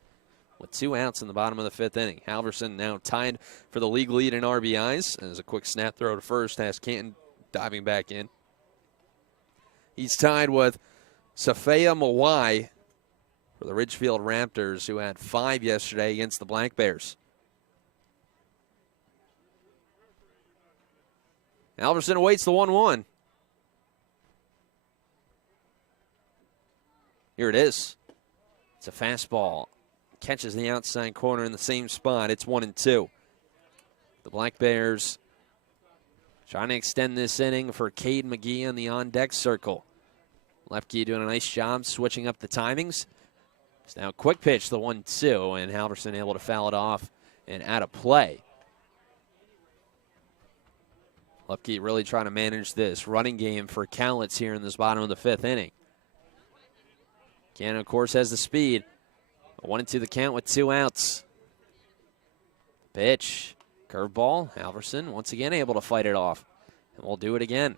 with 2 outs in the bottom of the 5th inning. Halverson now tied for the league lead in RBIs. As a quick snap throw to first has Canton diving back in. He's tied with Safaya Mawai for the Ridgefield Raptors, who had 5 yesterday against the Black Bears. Halverson awaits the 1-1. Here it is. It's a fastball. Catches the outside corner in the same spot. It's 1-2. The Black Bears trying to extend this inning for Cade McGee in the on-deck circle. Lepke doing a nice job switching up the timings. It's now a quick pitch, the 1-2, and Halverson able to foul it off and out of play. Lepke really trying to manage this running game for Cowlitz here in this bottom of the 5th inning. Cannon, of course, has the speed. 1-2 the count with 2 outs. Pitch. Curveball. Halverson once again able to fight it off. And we'll do it again.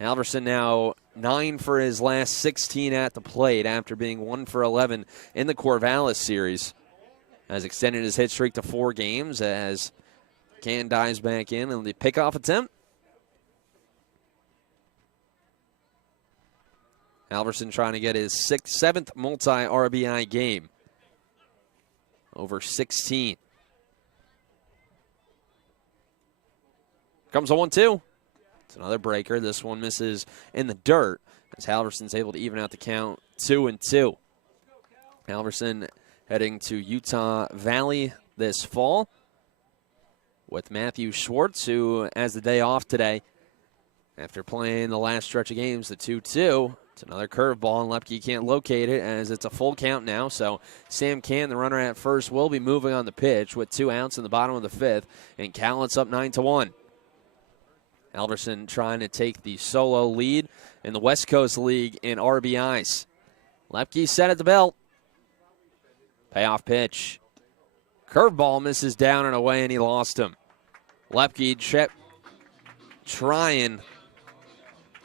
Halverson now 9 for his last 16 at the plate after being 1 for 11 in the Corvallis series. Has extended his hit streak to 4 games as Canton dives back in and the pickoff attempt. Halverson trying to get his 7th multi-RBI game over 16. Comes a 1-2. It's another breaker. This one misses in the dirt as Halverson's able to even out the count 2-2. Halverson heading to Utah Valley this fall with Matthew Schwartz, who has the day off today after playing the last stretch of games, the 2-2. It's another curveball, and Lepke can't locate it as it's a full count now. So Sam Can, the runner at first, will be moving on the pitch with 2 outs in the bottom of the 5th, and Cowlitz up 9-1. Halverson trying to take the solo lead in the West Coast League in RBIs. Lepke set at the belt. Payoff pitch. Curveball misses down and away, and he lost him. Lepke trying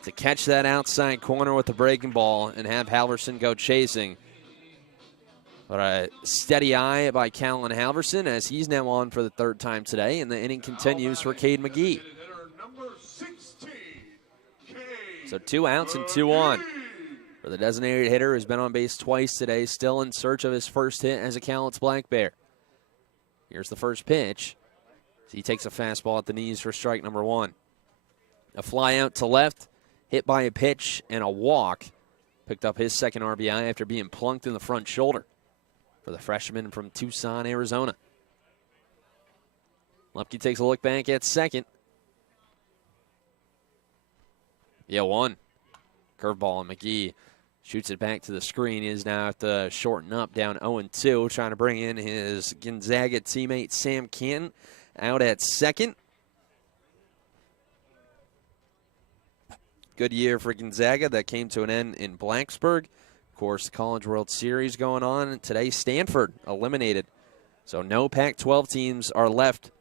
to catch that outside corner with the breaking ball and have Halverson go chasing. But a steady eye by Callan Halverson as he's now on for the 3rd time today, and the inning continues for Cade McGee. So 2 outs and 2 on for the designated hitter who's been on base twice today, still in search of his first hit as a Cowlitz Black Bear. Here's the first pitch. He takes a fastball at the knees for strike number 1. A fly out to left, hit by a pitch and a walk. Picked up his 2nd RBI after being plunked in the front shoulder for the freshman from Tucson, Arizona. Lepke takes a look back at second. Yeah, 1. Curveball, and McGee shoots it back to the screen. He is now at the shorten up, down 0-2, trying to bring in his Gonzaga teammate Sam Canton out at second. Good year for Gonzaga. That came to an end in Blacksburg. Of course, the College World Series going on. Today, Stanford eliminated. So no Pac-12 teams are left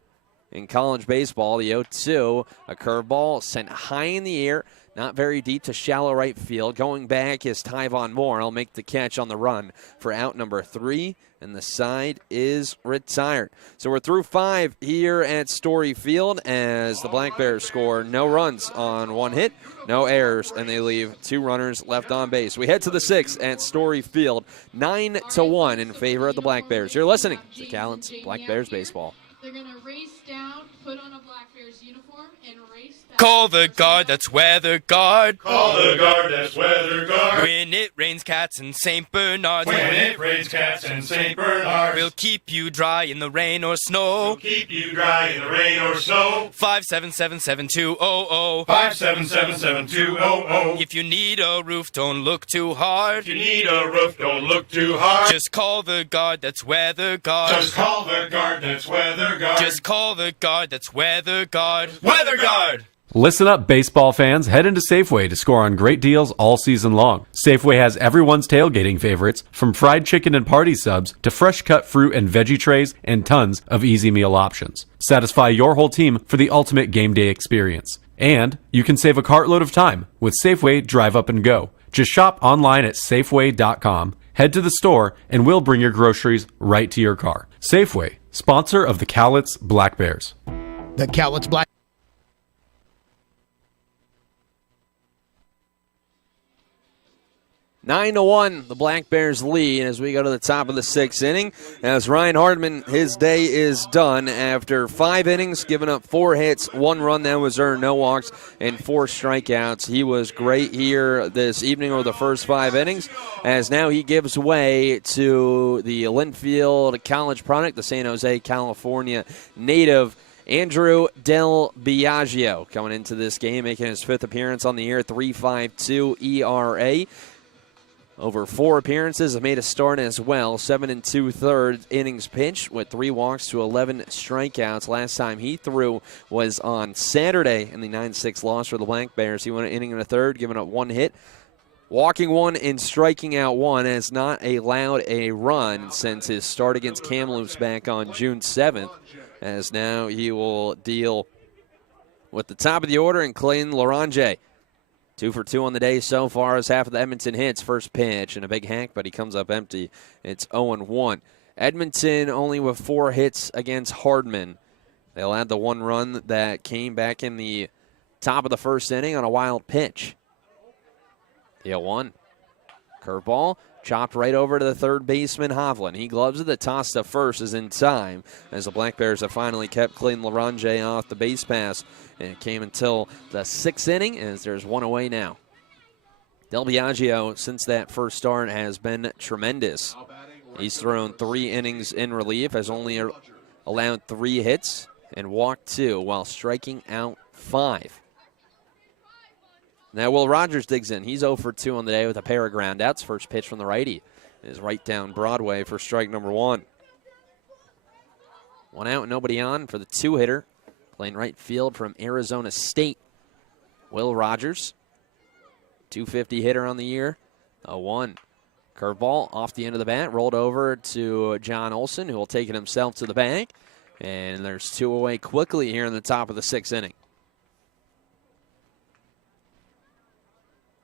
in college baseball. The 0-2, a curveball sent high in the air, not very deep to shallow right field. Going back is Tyvon Moore. He'll make the catch on the run for out number 3, and the side is retired. So we're through 5 here at Story Field as the Black Bears score no runs on 1 hit, no errors, and they leave 2 runners left on base. We head to the 6th at Story Field, 9-1 in favor of the Black Bears. You're listening to Cowlitz Black Bears Baseball. They're going to race down, put on a Black Bears uniform, and race down. Call the guard, that's weather guard. Call the guard, that's weather guard. When it rains cats in St. Bernard. When it rains cats in St. Bernard. We'll keep you dry in the rain or snow. We'll keep you dry in the rain or snow. 577-7200. 577-7200. If you need a roof, don't look too hard. If you need a roof, don't look too hard. Just call the guard, that's weather guard. Just call the guard, that's weather guard. Just call the guard, that's weather guard. Weather guard! Listen up, baseball fans. Head into Safeway to score on great deals all season long. Safeway has everyone's tailgating favorites, from fried chicken and party subs to fresh cut fruit and veggie trays and tons of easy meal options. Satisfy your whole team for the ultimate game day experience. And you can save a cartload of time with Safeway Drive Up and Go. Just shop online at Safeway.com, head to the store, and we'll bring your groceries right to your car. Safeway, sponsor of the Cowlitz Black Bears. The Cowlitz Black 9-1, the Black Bears lead as we go to the top of the 6th inning. As Ryan Hardman, his day is done after 5 innings, giving up 4 hits, 1 run that was earned, no walks, and 4 strikeouts. He was great here this evening over the first 5 innings, as now he gives way to the Linfield College product, the San Jose, California native, Andrew Del Biagio, coming into this game, making his 5th appearance on the year, 3.52 ERA. Over 4 appearances, have made a start as well. 7 2/3 innings pitched with 3 walks to 11 strikeouts. Last time he threw was on Saturday in the 9-6 loss for the Black Bears. He went an inning and a third, giving up 1 hit, walking 1 and striking out 1. Has not allowed a run since his start against Kamloops back on June 7th. As now he will deal with the top of the order and Clayton Larange. 2 for 2 on the day so far as half of the Edmonton hits. First pitch and a big hack, but he comes up empty. It's 0-1. Edmonton only with 4 hits against Hardman. They allowed the 1 run that came back in the top of the first inning on a wild pitch. The 0-1. Curveball Chopped right over to the third baseman, Hovland. He gloves it. The toss to first is in time as the Black Bears have finally kept Clayton Larange off the base pass. And it came until the sixth inning as there's one away now. Del Biagio, since that first start, has been tremendous. He's thrown 3 innings in relief, has only allowed 3 hits and walked 2 while striking out 5. Now Will Rogers digs in. He's 0 for 2 on the day with a pair of groundouts. First pitch from the righty is right down Broadway for strike number 1. 1 out, nobody on for the 2-hitter. Playing right field from Arizona State, Will Rogers. 250 hitter on the year. A 1. Curveball off the end of the bat, rolled over to John Olson, who will take it himself to the bag. And there's 2 away quickly here in the top of the 6th inning.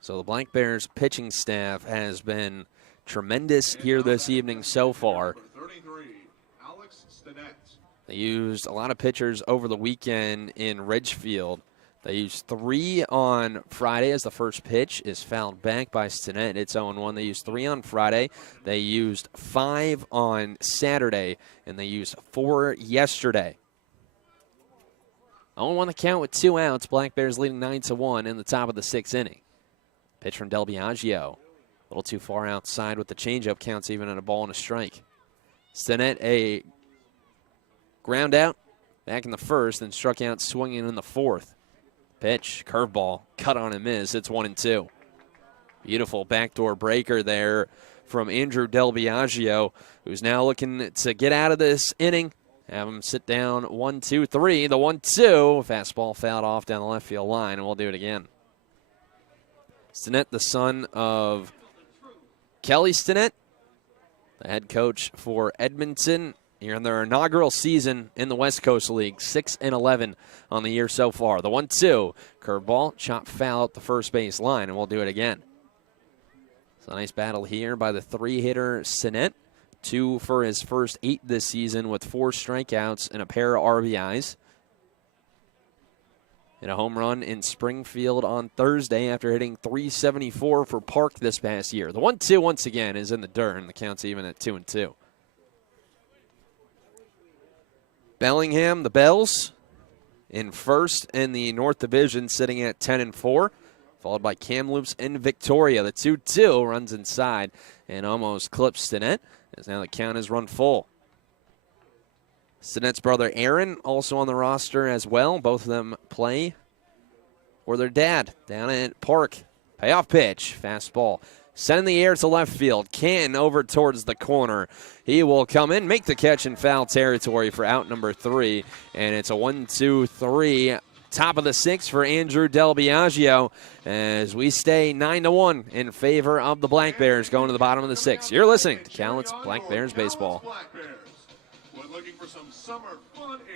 So the Black Bears pitching staff has been tremendous here this evening so far. They used a lot of pitchers over the weekend in Ridgefield. They used 3 on Friday as the first pitch is fouled back by Stinnett. It's 0-1. They used 3 on Friday. They used 5 on Saturday, and they used 4 yesterday. 0-1 the count with 2 outs. Black Bears leading 9-1 in the top of the 6th inning. Pitch from Del Biagio. A little too far outside with the changeup, counts even at a ball and a strike. Stinnett, a ground out back in the first, and struck out swinging in the 4th. Pitch, curveball, cut on and miss. It's 1-2. Beautiful backdoor breaker there from Andrew Del Biagio, who's now looking to get out of this inning. Have him sit down 1-2-3. The 1-2. Fastball fouled off down the left field line, and we'll do it again. Stinnett, the son of Kelly Stinnett, the head coach for Edmonton here in their inaugural season in the West Coast League. 6-11 on the year so far. The 1-2, curveball, chop foul at the first base line, and we'll do it again. So a nice battle here by the 3-hitter Stinnett. 2 for his first 8 this season with 4 strikeouts and a pair of RBIs. And a home run in Springfield on Thursday after hitting .374 for Park this past year. The 1-2 once again is in the dirt, and the count's even at 2-2. Bellingham, the Bells, in first in the North Division, sitting at 10-4, followed by Kamloops and Victoria. The 2-2 runs inside and almost clips Stinnett, as now the count is run full. Stinnett's brother Aaron also on the roster as well. Both of them play for their dad down at Park. Payoff pitch, fastball. Sent in the air to left field. Canton over towards the corner. He will come in, make the catch in foul territory for out number 3. And it's a 1-2-3. Top of the 6th for Andrew Del Biagio as we stay 9-1 in favor of the Black Bears going to the bottom of the 6th. You're listening to Cowlitz Black Bears Baseball.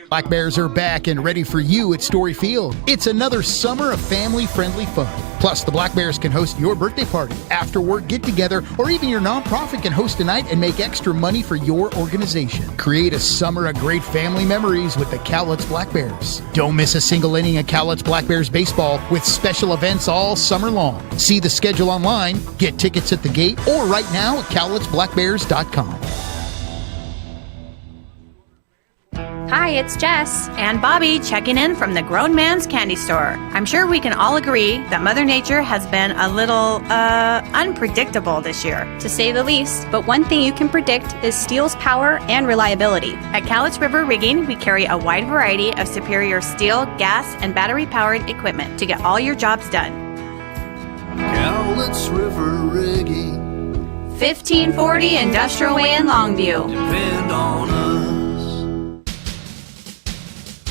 Black Bears are back and ready for you at Story Field. It's another summer of family-friendly fun. Plus, the Black Bears can host your birthday party, after-work get-together, or even your nonprofit can host a night and make extra money for your organization. Create a summer of great family memories with the Cowlitz Black Bears. Don't miss a single inning of Cowlitz Black Bears baseball with special events all summer long. See the schedule online, get tickets at the gate, or right now at cowlitzblackbears.com. Hi, it's Jess and Bobby checking in from the Grown Man's Candy Store. I'm sure we can all agree that Mother Nature has been a little, unpredictable this year, to say the least. But one thing you can predict is steel's power and reliability. At Cowlitz River Rigging, we carry a wide variety of superior steel, gas, and battery-powered equipment to get all your jobs done. Cowlitz River Rigging. 1540 Industrial Way in Longview. Depend on us.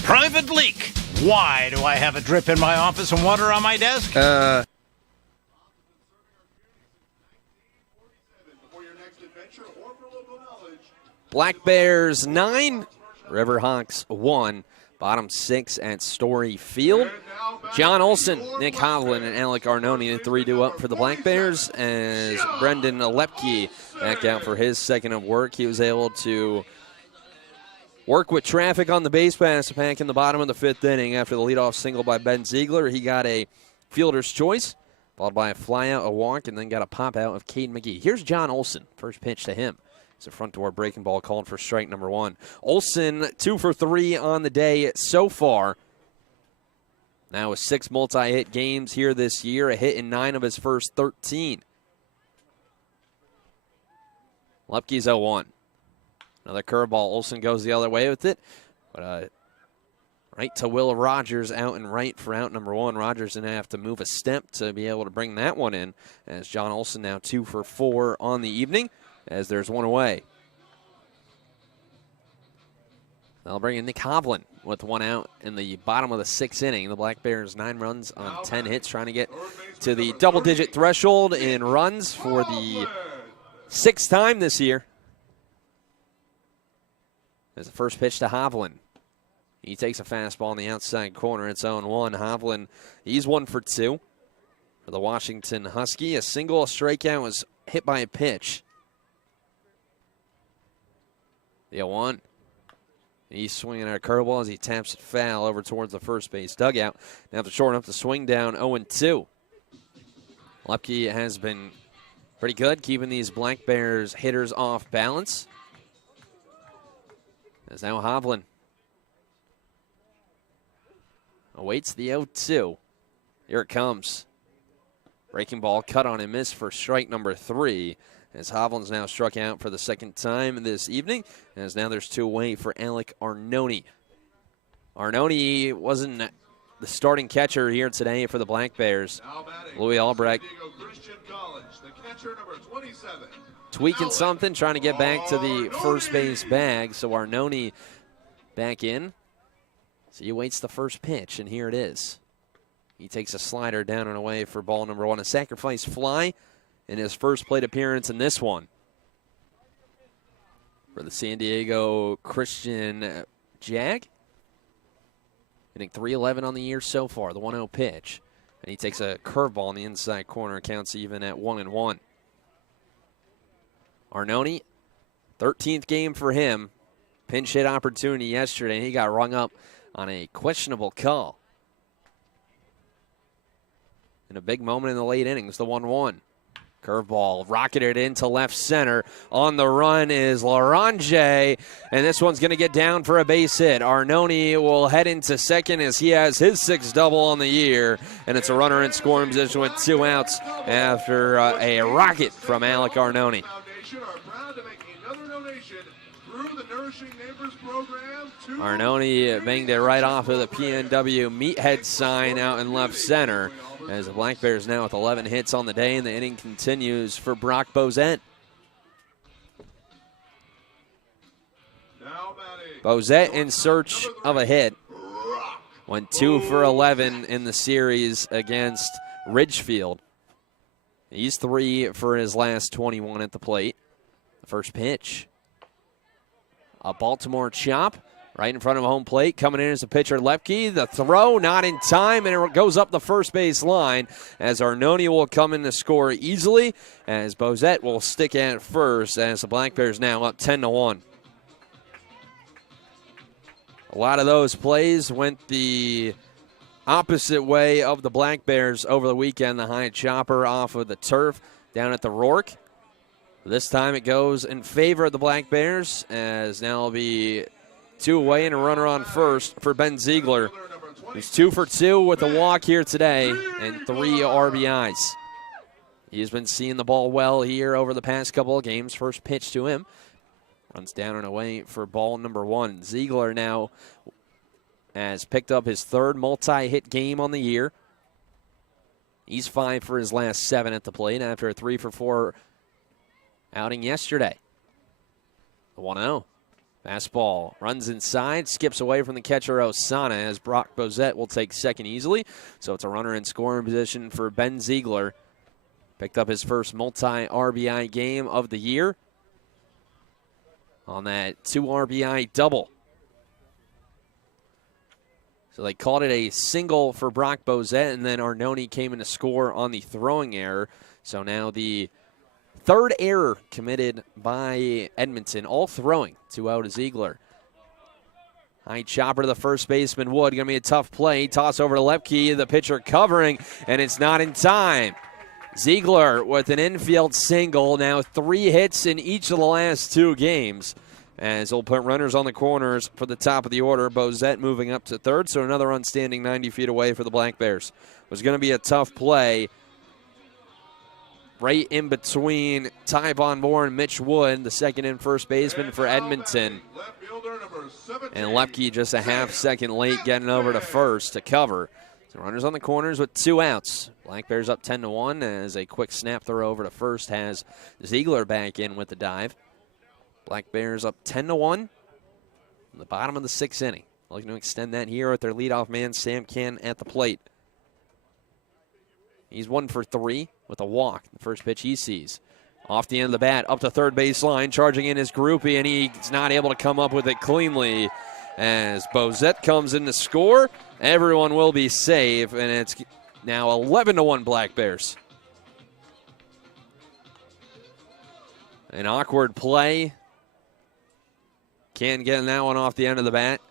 Private leak. Why do I have a drip in my office and water on my desk? Black Bears 9, Riverhawks 1. Bottom 6 at Story Field. John Olson, Nick Hovland, and Alec Arnone, the 3 do up for the Black Bears as Brendan Lepke back out for his second of work. He was able to work with traffic on the base pass back in the bottom of the 5th inning after the leadoff single by Ben Ziegler. He got a fielder's choice Followed by a fly out, a walk, and then got a pop out of Caden McGee. Here's John Olson. First pitch to him. It's a front door breaking ball called for strike number 1. Olson 2 for 3 on the day so far. Now with 6 multi-hit games here this year, a hit in 9 of his first 13. Lepke's 0-1. Another curveball. Olson goes the other way with it. But right to Will Rogers out and right for out number 1. Rogers going to have to move a step to be able to bring that one in, as John Olson now 2 for 4 on the evening, as there's one away. They'll bring in Nick Hovland with 1 out in the bottom of the 6th inning. The Black Bears 9 runs on 10 hits, trying to get to the double-digit threshold in runs for the 6th time this year. There's the first pitch to Hovland. He takes a fastball on the outside corner. It's 0-1. Hovland, he's 1 for 2 for the Washington Husky. A single, a strikeout, was hit by a pitch. The 0-1. He's swinging at a curveball as he taps it foul over towards the first base dugout. Now to short enough to swing down 0-2. Lepke has been pretty good keeping these Black Bears hitters off balance. As now Hovland awaits the 0-2. Here it comes. Breaking ball cut on and missed for strike number 3. As Hovland's now struck out for the 2nd time this evening. As now there's 2 away for Alec Arnone. Arnone wasn't the starting catcher here today for the Black Bears. Louis Albrecht tweaking something, trying to get back to the first base bag. So Arnone back in. So he waits the first pitch, and here it is. He takes a slider down and away for ball number 1. A sacrifice fly in his first plate appearance in this one. For the San Diego Christian Jag. Hitting .311 on the year so far, the 1-0 pitch. And he takes a curveball in the inside corner, counts even at 1-1. Arnone, 13th game for him. Pinch hit opportunity yesterday. He got rung up on a questionable call. In a big moment in the late innings, the 1-1. Curveball rocketed into left center. On the run is Larange, and this one's going to get down for a base hit. Arnone will head into second as he has his 6th double on the year, and it's a runner in scoring position with 2 outs after a rocket from Alec Arnone. Arnone banged it right off of the PNW Meathead sign out in left center, as the Black Bears now with 11 hits on the day, and the inning continues for Brock Bozette. Bozette in search of a hit. Went 2 for 11 in the series against Ridgefield. He's 3 for his last 21 at the plate. The first pitch. A Baltimore chop. Right in front of home plate, coming in as a pitcher, Lepke. The throw not in time, and it goes up the first base line as Arnone will come in to score easily, as Bozette will stick at first as the Black Bears now up 10-1. A lot of those plays went the opposite way of the Black Bears over the weekend. The high chopper off of the turf down at the Rourke. This time it goes in favor of the Black Bears, as now it'll be 2 away and a runner on first for Ben Ziegler. He's 2 for 2 with a walk here today and 3 RBIs. He's been seeing the ball well here over the past couple of games. First pitch to him. Runs down and away for ball number 1. Ziegler now has picked up his 3rd multi-hit game on the year. He's 5 for his last 7 at the plate after a 3 for 4 outing yesterday. The 1-0. Fastball runs inside, skips away from the catcher Osana as Brock Bozette will take second easily. So it's a runner in scoring position for Ben Ziegler. Picked up his first multi-RBI game of the year on that 2 RBI double. So they called it a single for Brock Bozette, and then Arnone came in to score on the throwing error. So now the 3rd error committed by Edmonton, all throwing to out of Ziegler. High chopper to the first baseman, Wood. Going to be a tough play. Toss over to Lepke, the pitcher covering, and it's not in time. Ziegler with an infield single. Now 3 hits in each of the last 2 games. As he'll put runners on the corners for the top of the order. Bozette moving up to third, so another run standing 90 feet away for the Black Bears. Was going to be a tough play right in between Ty Von Moore and Mitch Wood, the second and first baseman for Edmonton. And Lepke just a half second late getting over to first to cover. So runners on the corners with 2 outs. Black Bears up 10-1 as a quick snap throw over to first has Ziegler back in with the dive. Black Bears up 10-1 in the bottom of the 6th inning. Looking to extend that here with their leadoff man, Sam Cann, at the plate. He's 1 for 3 with a walk. The first pitch he sees. Off the end of the bat, up to third base line, charging in his groupie, and he's not able to come up with it cleanly. As Bozette comes in to score, everyone will be safe, and it's now 11-1 Black Bears. An awkward play. Can't get that one off the end of the bat.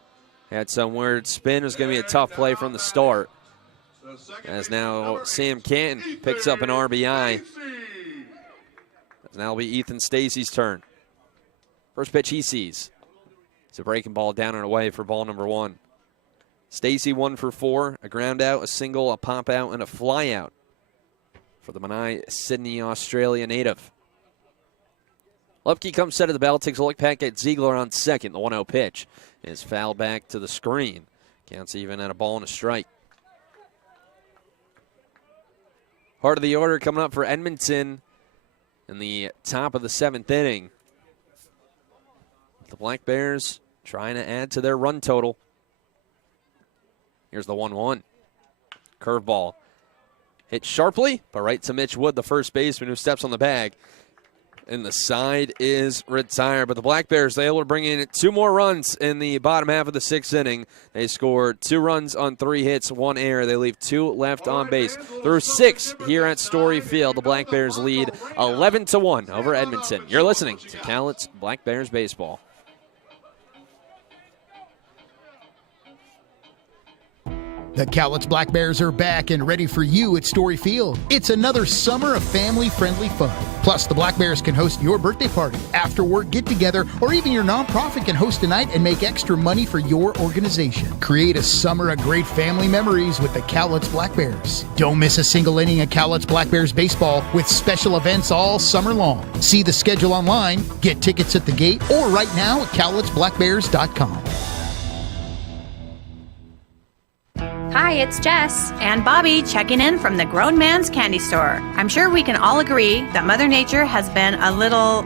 Had some weird spin. It was going to be a tough play from the start. As now Sam Canton picks up an RBI. As now it'll be Ethan Stacy's turn. First pitch he sees. It's a breaking ball down and away for ball number 1. Stacy 1 for 4. A ground out, a single, a pop out, and a fly out for the Menai Sydney, Australia native. Lepke comes set of the bell, takes a look back at Ziegler on second. The 1-0 pitch is fouled back to the screen. Counts even at a ball and a strike. Heart of the order coming up for Edmonton in the top of the 7th inning. The Black Bears trying to add to their run total. Here's the 1-1. Curveball. Hit sharply, but right to Mitch Wood, the first baseman who steps on the bag. And the side is retired. But the Black Bears, they able to bring in 2 more runs in the bottom half of the 6th inning. They scored 2 runs on 3 hits, 1 error. They leave 2 left on base. Through 6 here at Story Field, the Black Bears lead 11-1 over Edmonton. You're listening to Cowlitz Black Bears Baseball. The Cowlitz Black Bears are back and ready for you at Story Field. It's another summer of family-friendly fun. Plus, the Black Bears can host your birthday party, after-work get-together, or even your nonprofit can host a night and make extra money for your organization. Create a summer of great family memories with the Cowlitz Black Bears. Don't miss a single inning of Cowlitz Black Bears baseball with special events all summer long. See the schedule online, get tickets at the gate, or right now at cowlitzblackbears.com. Hi, it's Jess and Bobby checking in from the Grown Man's Candy Store. I'm sure we can all agree that Mother Nature has been a little,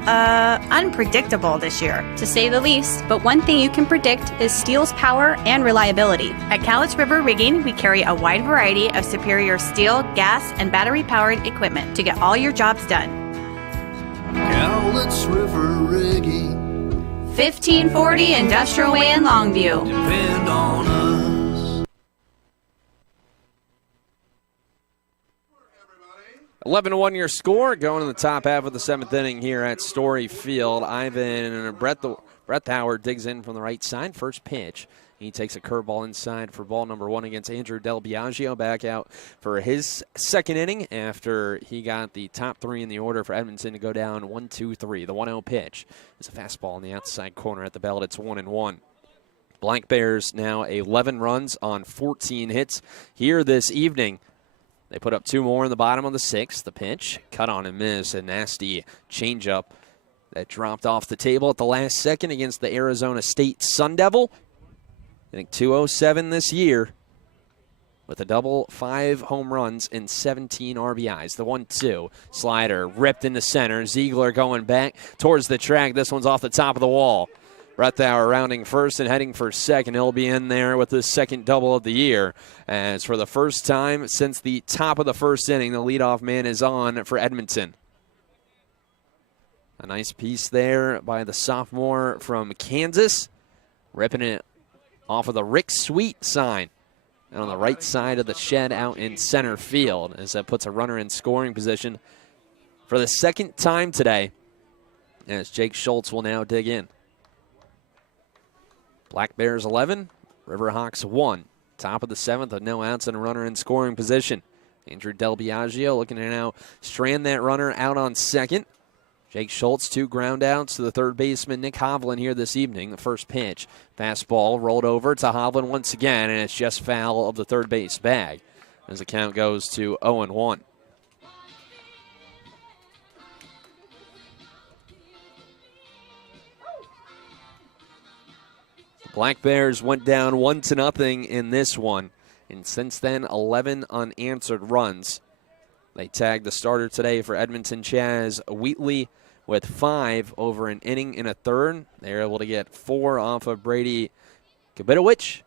unpredictable this year, to say the least. But one thing you can predict is steel's power and reliability. At Cowlitz River Rigging, we carry a wide variety of superior steel, gas, and battery-powered equipment to get all your jobs done. Cowlitz River Rigging, 1540 Industrial Way in Longview. depend on us. 11-1 your score, going in the top half of the 7th inning here at Story Field. Ivan and Brett Howard digs in from the right side. First pitch. He takes a curveball inside for ball number 1 against Andrew Del Biagio. Back out for his 2nd inning after he got the top 3 in the order for Edmonton to go down 1-2-3. The 1-0 pitch is a fastball in the outside corner at the belt. It's 1-1. Black Bears now 11 runs on 14 hits here this evening. They put up 2 more in the bottom of the 6th. The pitch, cut on and miss, a nasty changeup that dropped off the table at the last second against the Arizona State Sun Devil. I think 207 this year with a double, 5 home runs and 17 RBIs. The 1-2 slider ripped into center. Ziegler going back towards the track. This one's off the top of the wall. Brettauer rounding first and heading for second. He'll be in there with his 2nd double of the year. As for the first time since the top of the 1st inning, the leadoff man is on for Edmonton. A nice piece there by the sophomore from Kansas. Ripping it off of the Rick Sweet sign. And on the right side of the shed out in center field, as that puts a runner in scoring position for the 2nd time today. As Jake Schultz will now dig in. Black Bears 11, Riverhawks 1. Top of the 7th with no outs and a runner in scoring position. Andrew Del Biagio looking to now strand that runner out on second. Jake Schultz, 2 ground outs to the third baseman, Nick Hovland, here this evening. The first pitch, fastball rolled over to Hovland once again, and it's just foul of the third base bag as the count goes to 0-1. Black Bears went down 1-0 in this one, and since then 11 unanswered runs. They tagged the starter today for Edmonton, Chaz Wheatley, with 5 over an inning and a third. They were able to get 4 off of Brady Kabitowicz,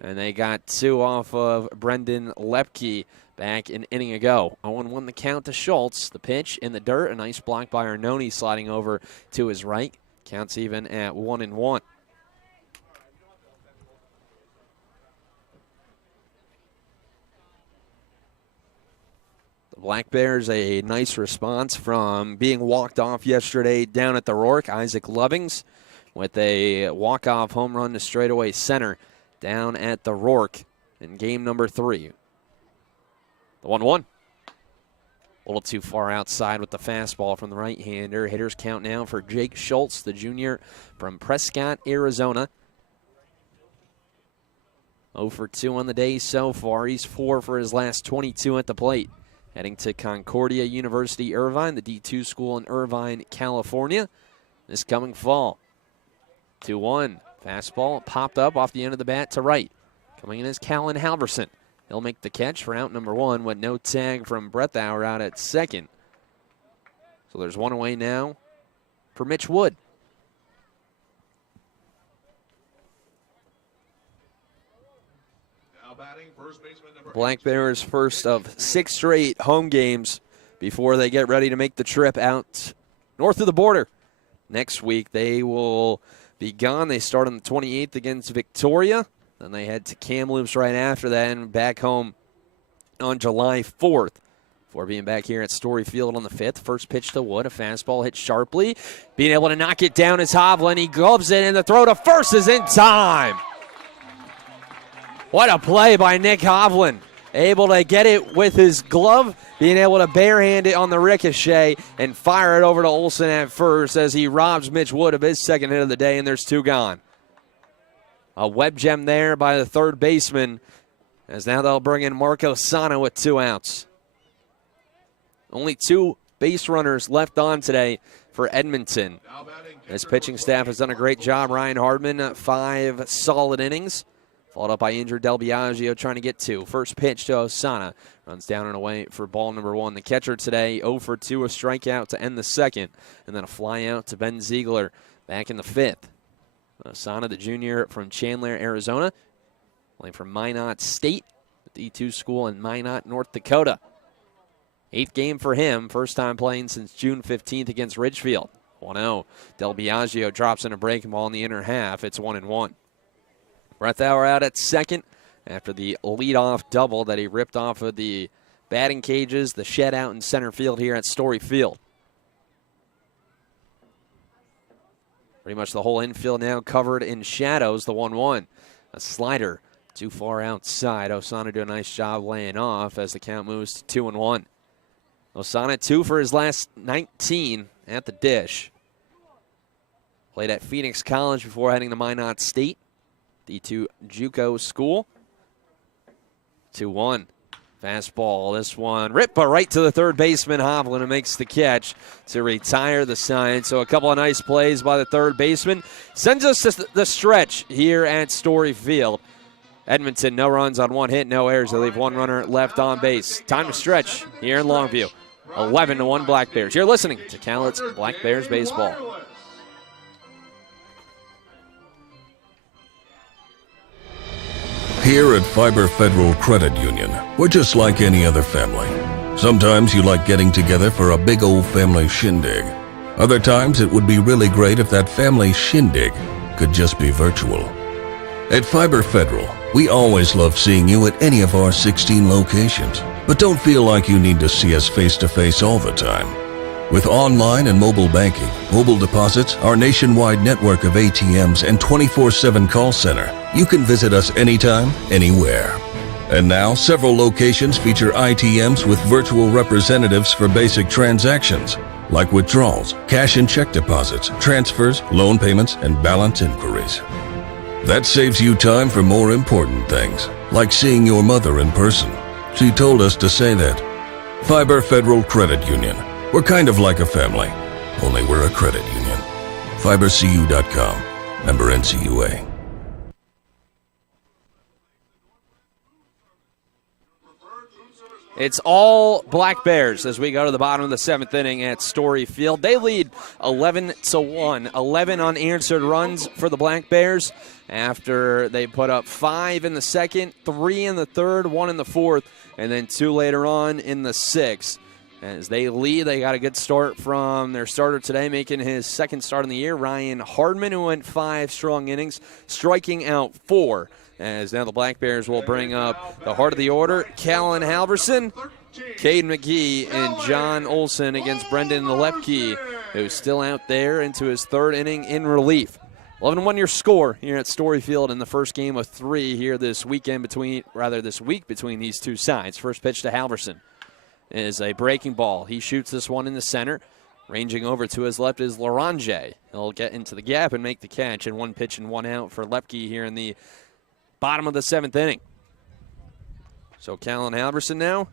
and they got 2 off of Brendan Lepke back an inning ago. 0-1 the count to Schultz. The pitch in the dirt, a nice block by Arnone sliding over to his right. Counts even at 1-1. The Black Bears, a nice response from being walked off yesterday down at the Rourke. Isaac Lovings with a walk-off home run to straightaway center down at the Rourke in game number 3. The 1-1. A little too far outside with the fastball from the right-hander. Hitters count now for Jake Schultz, the junior from Prescott, Arizona. 0 for 2 on the day so far. He's 4 for his last 22 at the plate. Heading to Concordia University, Irvine, the D2 school in Irvine, California, this coming fall. 2-1. Fastball popped up off the end of the bat to right. Coming in is Callan Halverson. He'll make the catch for out number 1 with no tag from Brethauer out at second. So there's 1 away now for Mitch Wood. Now batting, first baseman number Black Bears' first of 6 straight home games before they get ready to make the trip out north of the border. Next week they will be gone. They start on the 28th against Victoria. Then they head to Kamloops right after that and back home on July 4th before being back here at Story Field on the 5th. First pitch to Wood, a fastball hit sharply. Being able to knock it down is Hovland. He gloves it, and the throw to first is in time. What a play by Nick Hovland. Able to get it with his glove, being able to barehand it on the ricochet and fire it over to Olsen at first as he robs Mitch Wood of his second hit of the day, and there's 2 gone. A web gem there by the third baseman, as now they'll bring in Marco Sana with 2 outs. Only 2 base runners left on today for Edmonton. This pitching staff has done a great job. Ryan Hardman, 5 solid innings, followed up by injured Del Biagio trying to get 2. First pitch to Osana. Runs down and away for ball number 1. The catcher today, 0 for 2, a strikeout to end the second, and then a fly out to Ben Ziegler back in the 5th. Osana, the junior from Chandler, Arizona, playing for Minot State, the D2 school in Minot, North Dakota. 8th game for him, first time playing since June 15th against Ridgefield. 1-0. Del Biagio drops in a breaking ball in the inner half. It's 1-1. Brethauer out at second after the leadoff double that he ripped off of the batting cages, the shed out in center field here at Story Field. Pretty much the whole infield now covered in shadows. The 1-1. A slider too far outside. Osana do a nice job laying off as the count moves to 2-1. Osana 2 for his last 19 at the dish. Played at Phoenix College before heading to Minot State, D2 JUCO school. 2-1. Fastball, this one ripped right to the third baseman, Hovland, who makes the catch to retire the side. So a couple of nice plays by the third baseman. Sends us to the stretch here at Story Field. Edmonton, no runs on 1 hit, no errors. They leave 1 runner left on base. Time to stretch here in Longview. 11-1 Black Bears. You're listening to Cowlitz Black Bears Baseball. Here at Fiber Federal Credit Union, we're just like any other family. Sometimes you like getting together for a big old family shindig. Other times it would be really great if that family shindig could just be virtual. At Fiber Federal, we always love seeing you at any of our 16 locations, but don't feel like you need to see us face-to-face all the time. With online and mobile banking, mobile deposits, our nationwide network of ATMs, and 24/7 call center, you can visit us anytime, anywhere. And now, several locations feature ITMs with virtual representatives for basic transactions, like withdrawals, cash and check deposits, transfers, loan payments, and balance inquiries. That saves you time for more important things, like seeing your mother in person. She told us to say that. Fiber Federal Credit Union. We're kind of like a family, only we're a credit union. FiberCU.com. Member NCUA. It's all Black Bears as we go to the bottom of the 7th inning at Story Field. They lead 11-1. 11 unanswered runs for the Black Bears after they put up 5 in the second, 3 in the third, 1 in the fourth, and then 2 later on in the 6th. As they lead, they got a good start from their starter today, making his second start in the year, Ryan Hardman, who went 5 strong innings, striking out 4. As now the Black Bears will bring up the heart of the order, Callan Halverson, Cade McGee, and John Olson against Brendan Lepke, who's still out there into his 3rd inning in relief. 11-1 your score here at Story Field in the first game of 3 here this week between these two sides. First pitch to Halverson is a breaking ball. He shoots this one in the center. Ranging over to his left is Larange. He'll get into the gap and make the catch, and 1 pitch and 1 out for Lepke here in the bottom of the 7th inning. So Callan Halverson now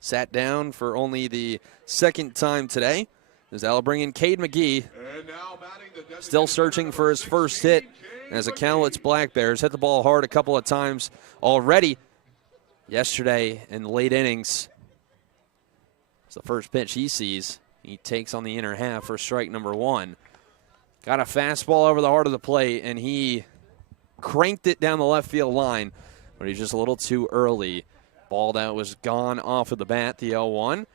sat down for only the 2nd time today. As they'll bring in Cade McGee, still searching for his first hit as the Cowlitz Black Bears hit the ball hard a couple of times already yesterday in the late innings. It's the first pitch he sees. He takes on the inner half for strike number 1. Got a fastball over the heart of the plate, and he cranked it down the left field line, but he's just a little too early. Ball that was gone off of the bat, the 0-1.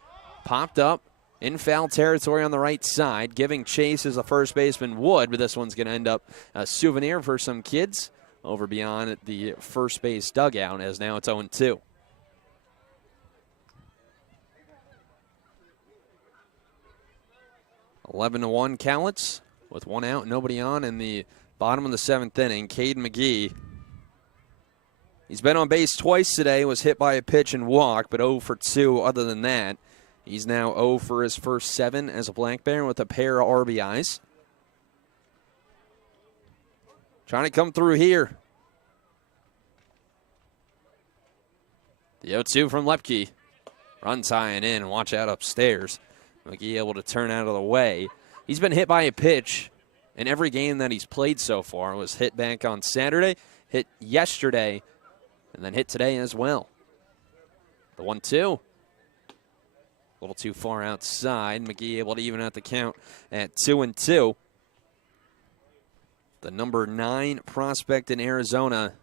Popped up in foul territory on the right side, giving chase as the first baseman would, but this one's going to end up a souvenir for some kids over beyond the first base dugout, as now it's 0-2. (11-1) Cowlitz with 1 out, nobody on in the bottom of the 7th inning. Cade McGee, he's been on base twice today, was hit by a pitch and walk, but 0 for 2 other than that. He's now 0 for his first 7 as a Black Bear with a pair of RBIs. Trying to come through here. The 0-2 from Lepke. Runs high and in, and watch out upstairs. McGee able to turn out of the way. He's been hit by a pitch in every game that he's played so far. Was hit back on Saturday, hit yesterday, and then hit today as well. The 1-2. A little too far outside. McGee able to even out the count at 2-2. The number 9 prospect in Arizona.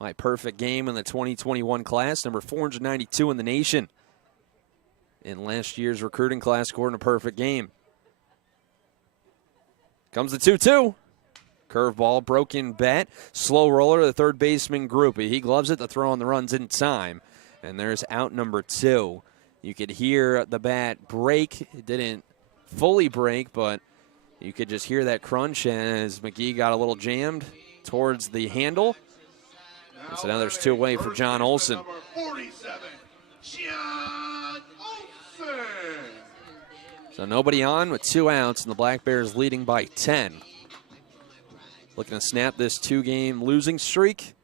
My perfect game in the 2021 class. Number 492 in the nation. In last year's recruiting class, scoring a perfect game. Comes the 2-2. Curveball, broken bat, slow roller to the third baseman Groupie. He gloves it to throw on the runs in time. And there's out number 2. You could hear the bat break. It didn't fully break, but you could just hear that crunch as McGee got a little jammed towards the handle. And so now there's 2 away for John Olson. Number 47, John Olson. So nobody on with 2 outs, and the Black Bears leading by 10. Looking to snap this 2-game losing streak.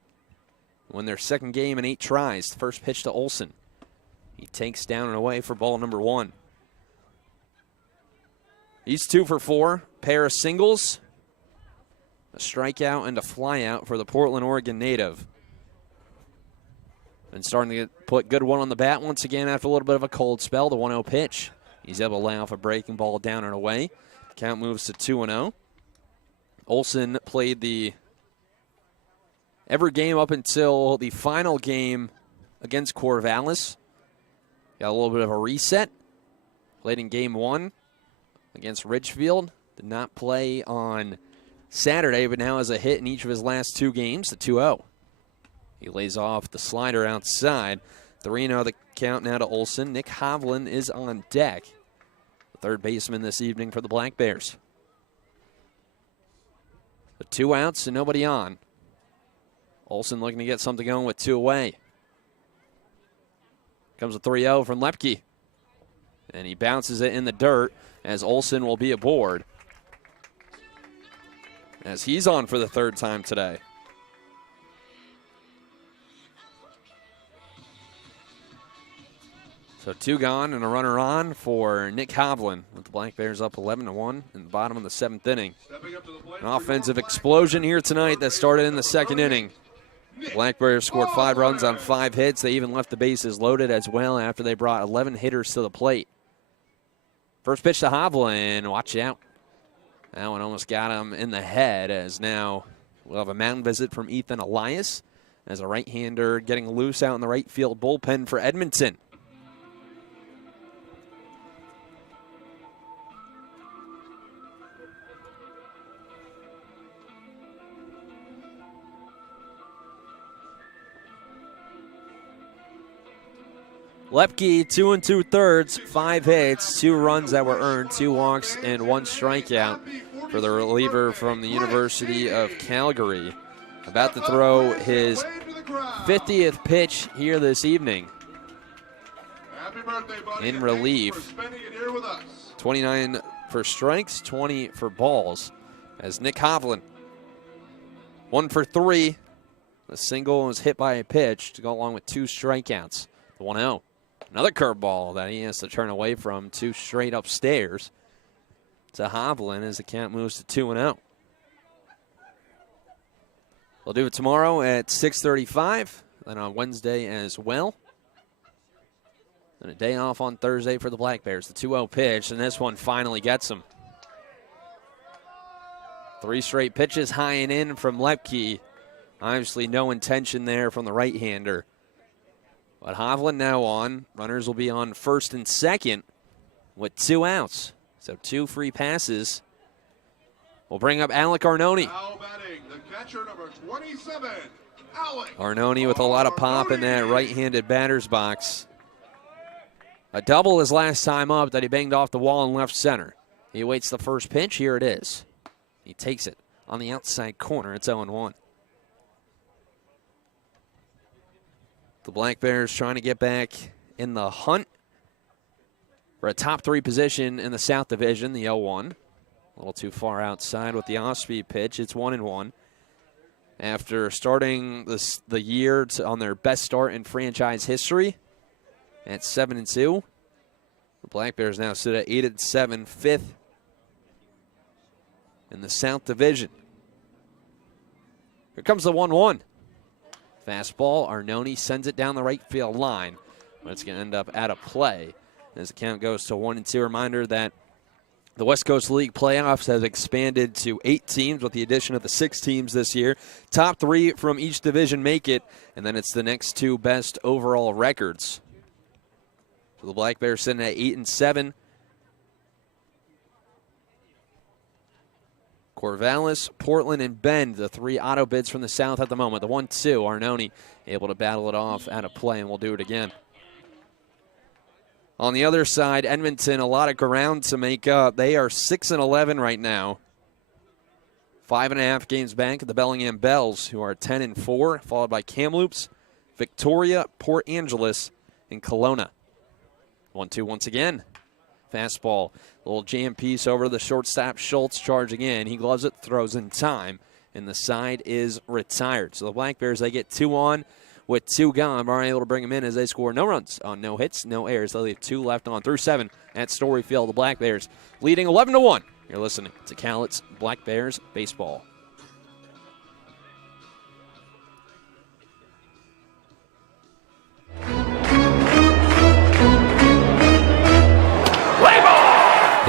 Win their 2nd game in 8 tries. The first pitch to Olson. He takes down and away for ball number 1. He's 2 for 4. Pair of singles. A strikeout and a flyout for the Portland, Oregon native. And starting to put good one on the bat once again after a little bit of a cold spell. The 1-0 pitch. He's able to lay off a breaking ball down and away. The count moves to 2-0. Olson played every game up until the final game against Corvallis. Got a little bit of a reset. Played in game 1 against Ridgefield. Did not play on Saturday, but now has a hit in each of his last 2 games, the 2-0. He lays off the slider outside. 3-0 the count now to Olson. Nick Hovland is on deck. third baseman this evening for the Black Bears. The 2 outs and nobody on. Olsen looking to get something going with 2 away. Comes a 3-0 from Lepke. And he bounces it in the dirt as Olsen will be aboard. As he's on for the 3rd time today. So 2 gone and a runner on for Nick Hovland with the Black Bears up 11-1 in the bottom of the 7th inning. An offensive explosion here tonight that started in the 2nd inning. The Black Bears scored 5 runs on 5 hits. They even left the bases loaded as well after they brought 11 hitters to the plate. First pitch to Hovland, watch out. That one almost got him in the head, as now we'll have a mound visit from Ethan Elias as a right-hander getting loose out in the right field bullpen for Edmonton. Lepke, 2 2/3, 5 hits, 2 runs that were earned, 2 walks, and 1 strikeout for the reliever from the University of Calgary. About to throw his 50th pitch here this evening. In relief. 29 for strikes, 20 for balls. As Nick Hovland, 1 for 3. The single was hit by a pitch to go along with 2 strikeouts. The 1-0. Another curveball that he has to turn away from, 2 straight upstairs to Hovland as the count moves to 2-0. We'll do it tomorrow at 6:35, then on Wednesday as well. And a day off on Thursday for the Black Bears. The 2-0 pitch, and this one finally gets him. 3 straight pitches high and in from Lepke. Obviously no intention there from the right-hander. But Hovland now on. Runners will be on first and second with 2 outs. So 2 free passes. We'll bring up Alec Arnone. Now batting, the catcher, number 27, Alec Arnone with a lot of pop in that right-handed batter's box. A double his last time up that he banged off the wall in left center. He awaits the first pitch. Here it is. He takes it on the outside corner. It's 0-1. The Black Bears trying to get back in the hunt for a top 3 position in the South Division, the 0-1. A little too far outside with the off-speed pitch. It's 1-1. After starting the year on their best start in franchise history at 7-2, the Black Bears now sit at 8-7, 5th in the South Division. Here comes the 1-1. Fastball, Arnone sends it down the right field line, but it's going to end up out of play as the count goes to 1-2. Reminder that the West Coast League playoffs has expanded to 8 teams with the addition of the 6 teams this year. Top 3 from each division make it, and then it's the next 2 best overall records. So the Black Bears sitting at 8-7. Corvallis, Portland, and Bend, the 3 auto bids from the South at the moment. The 1-2, Arnone able to battle it off out of play, and we'll do it again. On the other side, Edmonton, a lot of ground to make up. They are 6-11 right now. 5.5 games back at the Bellingham Bells, who are 10-4, followed by Kamloops, Victoria, Port Angeles, and Kelowna. 1-2 once again. Fastball, little jam piece over the shortstop. Schultz charging in. He gloves it, throws in time, and the side is retired. So the Black Bears, they get 2 on with 2 gone. Are able to bring them in as they score no runs on no hits, no errors. They leave 2 left on through 7 at Storyfield. The Black Bears leading 11-1. You're listening to Cowlitz Black Bears Baseball.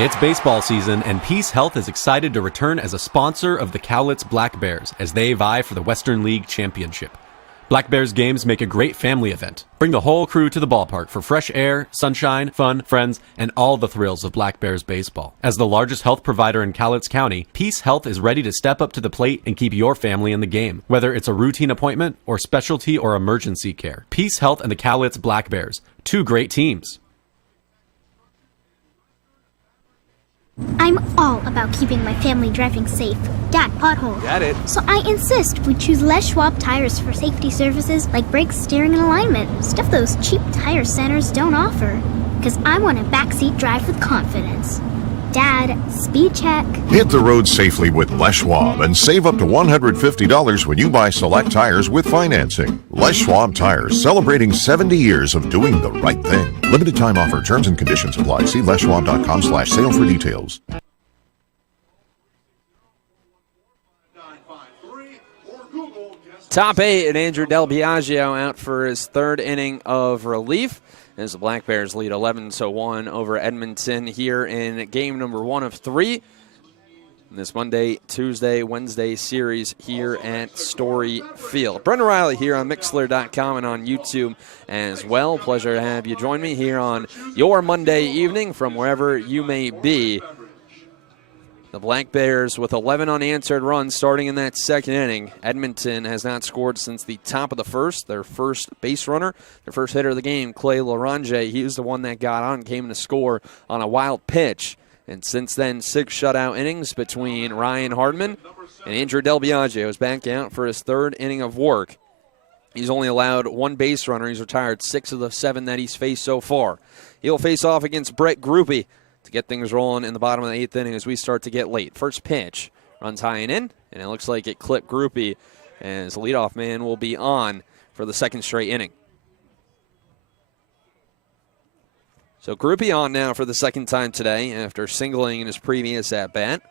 It's baseball season, and Peace Health is excited to return as a sponsor of the Cowlitz Black Bears as they vie for the Western League Championship. Black Bears games make a great family event. Bring the whole crew to the ballpark for fresh air, sunshine, fun, friends, and all the thrills of Black Bears baseball. As the largest health provider in Cowlitz County, Peace Health is ready to step up to the plate and keep your family in the game, whether it's a routine appointment or specialty or emergency care. Peace Health and the Cowlitz Black Bears, 2 great teams. I'm all about keeping my family driving safe. Dad, pothole. Got it. So I insist we choose Les Schwab tires for safety services like brakes, steering, and alignment. Stuff those cheap tire centers don't offer. Because I want a backseat drive with confidence. Dad, speed check. Hit the road safely with Les Schwab and save up to $150 when you buy select tires with financing. Les Schwab Tires, celebrating 70 years of doing the right thing. Limited time offer. Terms and conditions apply. See leschwab.com/sale for details. Top 8, and Andrew Del Biagio out for his third inning of relief as the Black Bears lead 11-1 over Edmonton here in game number 1 of 3 in this Monday, Tuesday, Wednesday series here at Story Field. Brendan Riley here on Mixler.com and on YouTube as well. Pleasure to have you join me here on your Monday evening from wherever you may be. The Black Bears with 11 unanswered runs starting in that second inning. Edmonton has not scored since the top of the first. Their first base runner, their first hitter of the game, Clay Larange, he was the one that got on, came to score on a wild pitch. And since then, 6 shutout innings between Ryan Hardman and Andrew Del Biagio is back out for his third inning of work. He's only allowed 1 base runner. He's retired 6 of the 7 that he's faced so far. He'll face off against Brett Groupie to get things rolling in the bottom of the 8th inning as we start to get late. First pitch runs high and in, and it looks like it clipped Groupie as the leadoff man will be on for the second straight inning. So Groupie on now for the second time today after singling in his previous at-bat.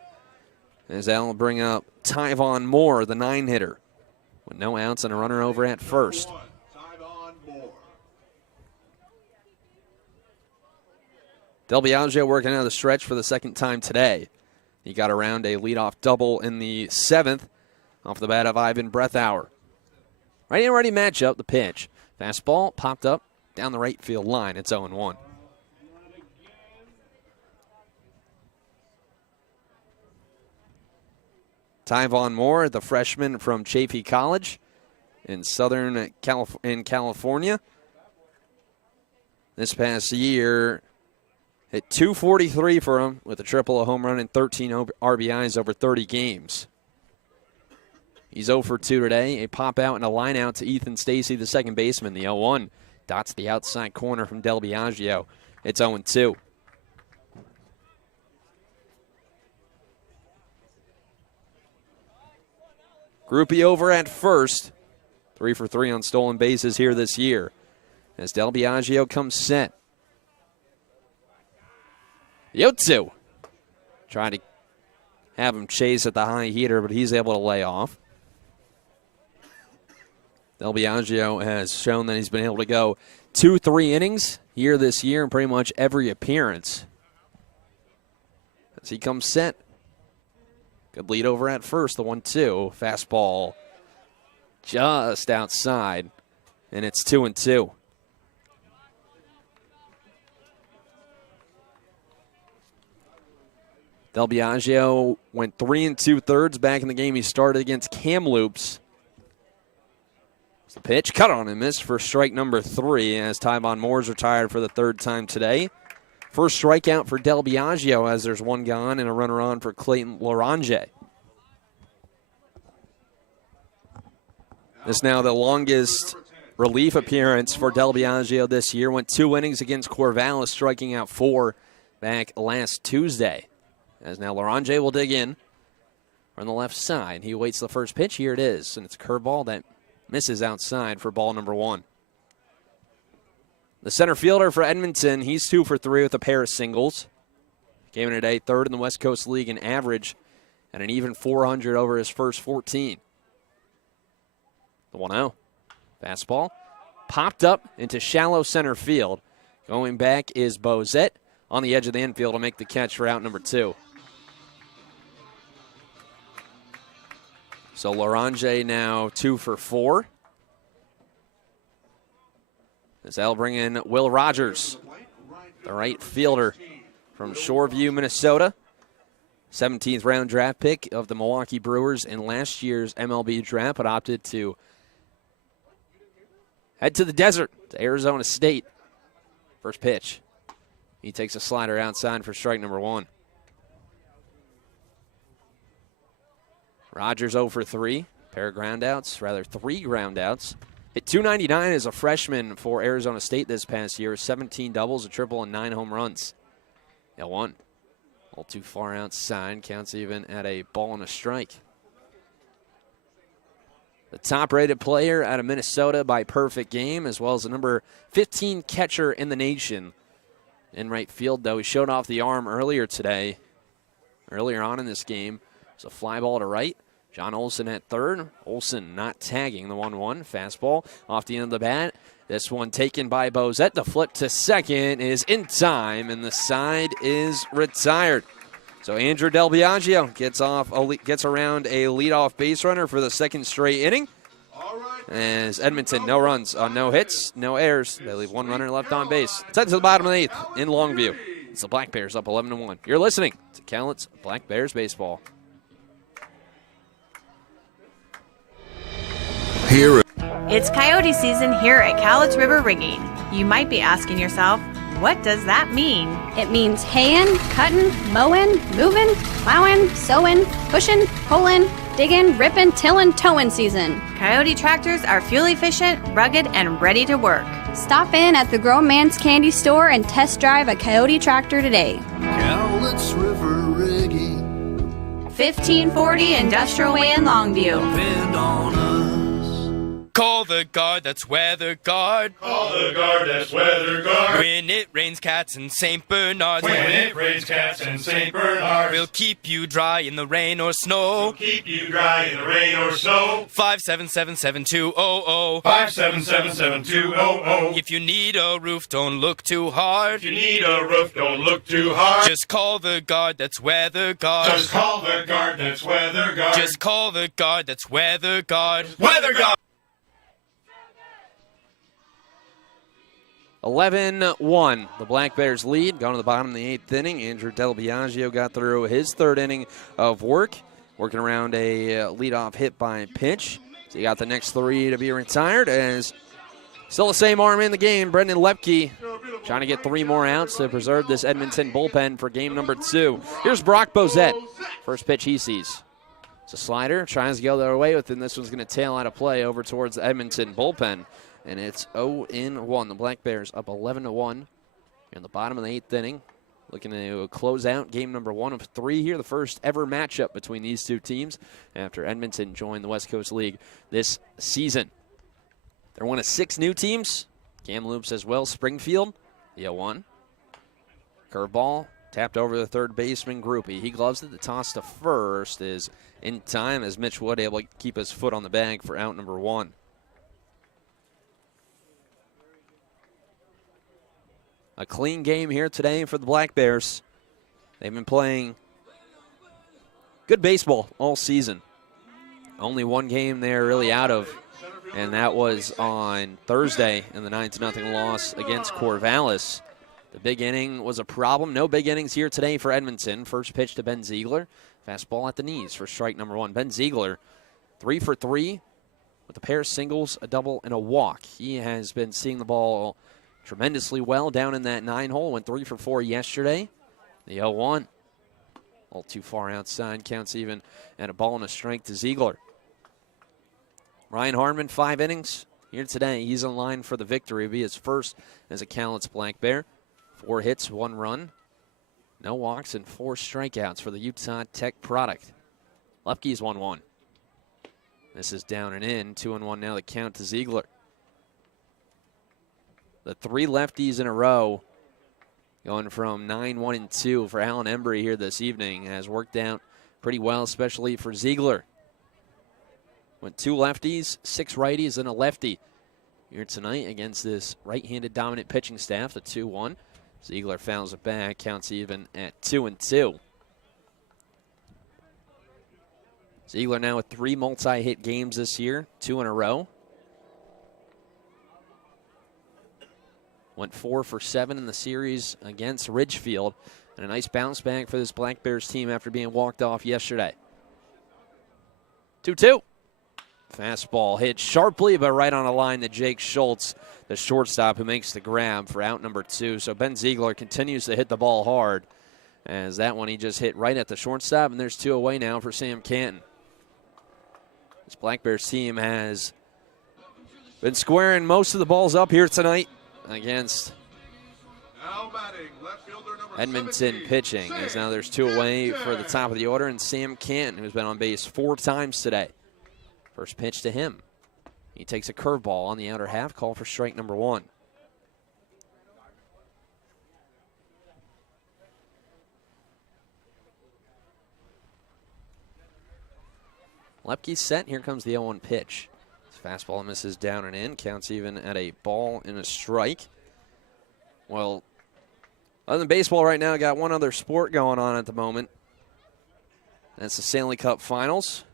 As that'll bring up Tyvon Moore, the 9-hitter, with no outs and a runner over at first. Del Biagio working out of the stretch for the second time today. He got around a leadoff double in the 7th off the bat of Ivan Breathauer. Ready and ready matchup, the pitch. Fastball popped up down the right field line. It's 0-1. Tyvon Moore, the freshman from Chaffey College in Southern California. This past year, hit .243 for him with a triple, a home run, and 13 RBIs over 30 games. He's 0 for 2 today. A pop out and a line out to Ethan Stacy, the second baseman. The 0-1 dots the outside corner from Del Biagio. It's 0-2. Groupie over at first. 3 for 3 on stolen bases here this year as Del Biagio comes set. Yotsu trying to have him chase at the high heater, but he's able to lay off. Del Biagio has shown that he's been able to go 2-3 innings here this year in pretty much every appearance. As he comes set. Good lead over at first, the 1-2. Fastball just outside, and it's 2-2. Del Biagio went 3 2/3 back in the game he started against Kamloops. The pitch cut on and missed for strike number 3 as Tyvon Moore's retired for the 3rd time today. First strikeout for Del Biagio as there's 1 gone and a runner on for Clayton Larange. This is now the longest relief appearance for Del Biagio this year. Went 2 innings against Corvallis, striking out 4 back last Tuesday. As now Larange will dig in on the left side. He waits the first pitch. Here it is, and it's a curveball that misses outside for ball number 1. The center fielder for Edmonton, he's 2 for 3 with a pair of singles. Came in today 3rd in the West Coast League in average and an even .400 over his first 14. The 1-0. Fastball popped up into shallow center field. Going back is Bozette on the edge of the infield to make the catch for out number 2. So Larange now 2 for 4. As they'll bring in Will Rogers, the right fielder from Shoreview, Minnesota. 17th round draft pick of the Milwaukee Brewers in last year's MLB draft, but opted to head to the desert, to Arizona State. First pitch. He takes a slider outside for strike number 1. Rogers 0 for 3. Pair of groundouts, rather 3 groundouts. Hit .299 as a freshman for Arizona State this past year. 17 doubles, a triple, and 9 home runs. 1. A little too far outside. Counts even at a ball and a strike. The top-rated player out of Minnesota by perfect game, as well as the number 15 catcher in the nation. In right field, though, he showed off the arm earlier on in this game. It's a fly ball to right. John Olson at third. Olson not tagging the 1-1. Fastball off the end of the bat. This one taken by Bozette. The flip to second is in time, and the side is retired. So Andrew Del Biagio gets around a leadoff base runner for the second straight inning. As Edmonton, no runs on no hits, no errors. They leave 1 runner left on base. It's to the bottom of the 8th in Longview. It's the Black Bears up 11-1. You're listening to Cowlitz Black Bears baseball. Here. It's coyote season here at Cowlitz River Rigging. You might be asking yourself, what does that mean? It means haying, cutting, mowing, moving, plowing, sowing, pushing, pulling, digging, ripping, tilling, towing season. Coyote tractors are fuel efficient, rugged, and ready to work. Stop in at the Grown Man's Candy Store and test drive a Coyote tractor today. Cowlitz River Rigging. 1540 Industrial Way in Longview. Depend on us. Call the guard, that's Weather Guard. Call the guard, that's Weather Guard. When it rains cats in St. Bernard. When it rains cats in St. Bernard. We'll keep you dry in the rain or snow. We'll keep you dry in the rain or snow. 577-7200. 577-7200. If you need a roof, don't look too hard. If you need a roof, don't look too hard. Just call the guard, that's Weather Guard. Just call the guard, that's Weather Guard. Just call the guard, that's Weather Guard. Weather Guard. 11-1. The Black Bears lead. Going to the bottom of the 8th inning. Andrew Del Biagio got through his 3rd inning of work, working around a leadoff hit by pitch. So he got the next 3 to be retired. As still the same arm in the game, Brendan Lepke trying to get 3 more outs to preserve this Edmonton bullpen for game number 2. Here's Brock Bozette. First pitch he sees. It's a slider. Tries to go the other way with it, and this one's going to tail out of play over towards the Edmonton bullpen. And it's 0-1. The Black Bears up 11-1 in the bottom of the 8th inning. Looking to close out game number 1 of 3 here, the first ever matchup between these two teams after Edmonton joined the West Coast League this season. They're one of 6 new teams. Kamloops as well. Springfield, the 0-1. Curveball tapped over the third baseman, Groupie. He gloves it. The toss to first is in time as Mitch Wood able to keep his foot on the bag for out number 1. A clean game here today for the Black Bears. They've been playing good baseball all season. Only one game they're really out of, and that was on Thursday in the 9-0 loss against Corvallis. The big inning was a problem. No big innings here today for Edmonton. First pitch to Ben Ziegler. Fastball at the knees for strike number 1. Ben Ziegler, 3 for 3 with a pair of singles, a double, and a walk. He has been seeing the ball tremendously well down in that 9-hole. Went 3 for 4 yesterday. The 0-1. A little too far outside. Counts even at a ball and a strike to Ziegler. Ryan Harmon, 5 innings here today. He's in line for the victory. It'll be his first as a Cowlitz Black Bear. 4 hits, 1 run, no walks, and 4 strikeouts for the Utah Tech product. Lepke's 1-1. This is down and in. 2-1 now the count to Ziegler. The 3 lefties in a row going from 9-1-2 for Alan Embry here this evening has worked out pretty well, especially for Ziegler. Went 2 lefties, 6 righties, and a lefty here tonight against this right-handed dominant pitching staff, the 2-1. Ziegler fouls it back, counts even at 2-2. Ziegler now with 3 multi-hit games this year, 2 in a row. Went 4 for 7 in the series against Ridgefield. And a nice bounce back for this Black Bears team after being walked off yesterday. 2-2. Fastball hit sharply, but right on a line to Jake Schultz, the shortstop, who makes the grab for out number 2. So Ben Ziegler continues to hit the ball hard, as that one he just hit right at the shortstop, and there's 2 away now for Sam Canton. This Black Bears team has been squaring most of the balls up here tonight against Edmonton pitching, as now there's 2 away for the top of the order, and Sam Canton, who's been on base 4 times today. First pitch to him. He takes a curveball on the outer half, call for strike number 1. Lepke's set. Here comes the 0-1 pitch. His fastball misses down and in. Counts even at a ball and a strike. Well, other than baseball right now, got one other sport going on at the moment. That's the Stanley Cup Finals.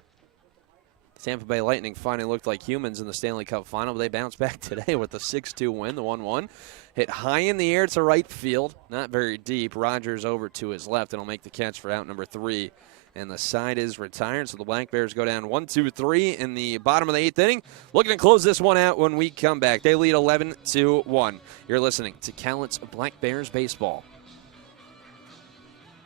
Tampa Bay Lightning finally looked like humans in the Stanley Cup Final, but they bounced back today with a 6-2 win, the 1-1. Hit high in the air to right field, not very deep. Rogers over to his left, and he'll make the catch for out number 3. And the side is retired, so the Black Bears go down 1-2-3 in the bottom of the 8th inning. Looking to close this one out when we come back. They lead 11-1. You're listening to Cowlitz Black Bears Baseball.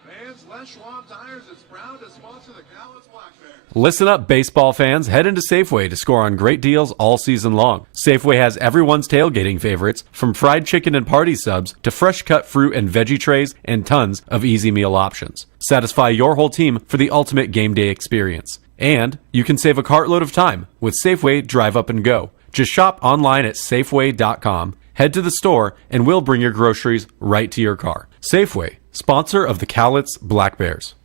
Fans, Les Schwab Tires is proud to sponsor the Cowlitz Black Bears. Listen up, baseball fans. Head into Safeway to score on great deals all season long. Safeway has everyone's tailgating favorites, from fried chicken and party subs to fresh cut fruit and veggie trays and tons of easy meal options. Satisfy your whole team for the ultimate game day experience. And you can save a cartload of time with Safeway Drive Up and Go. Just shop online at Safeway.com, head to the store, and we'll bring your groceries right to your car. Safeway, sponsor of the Cowlitz Black Bears.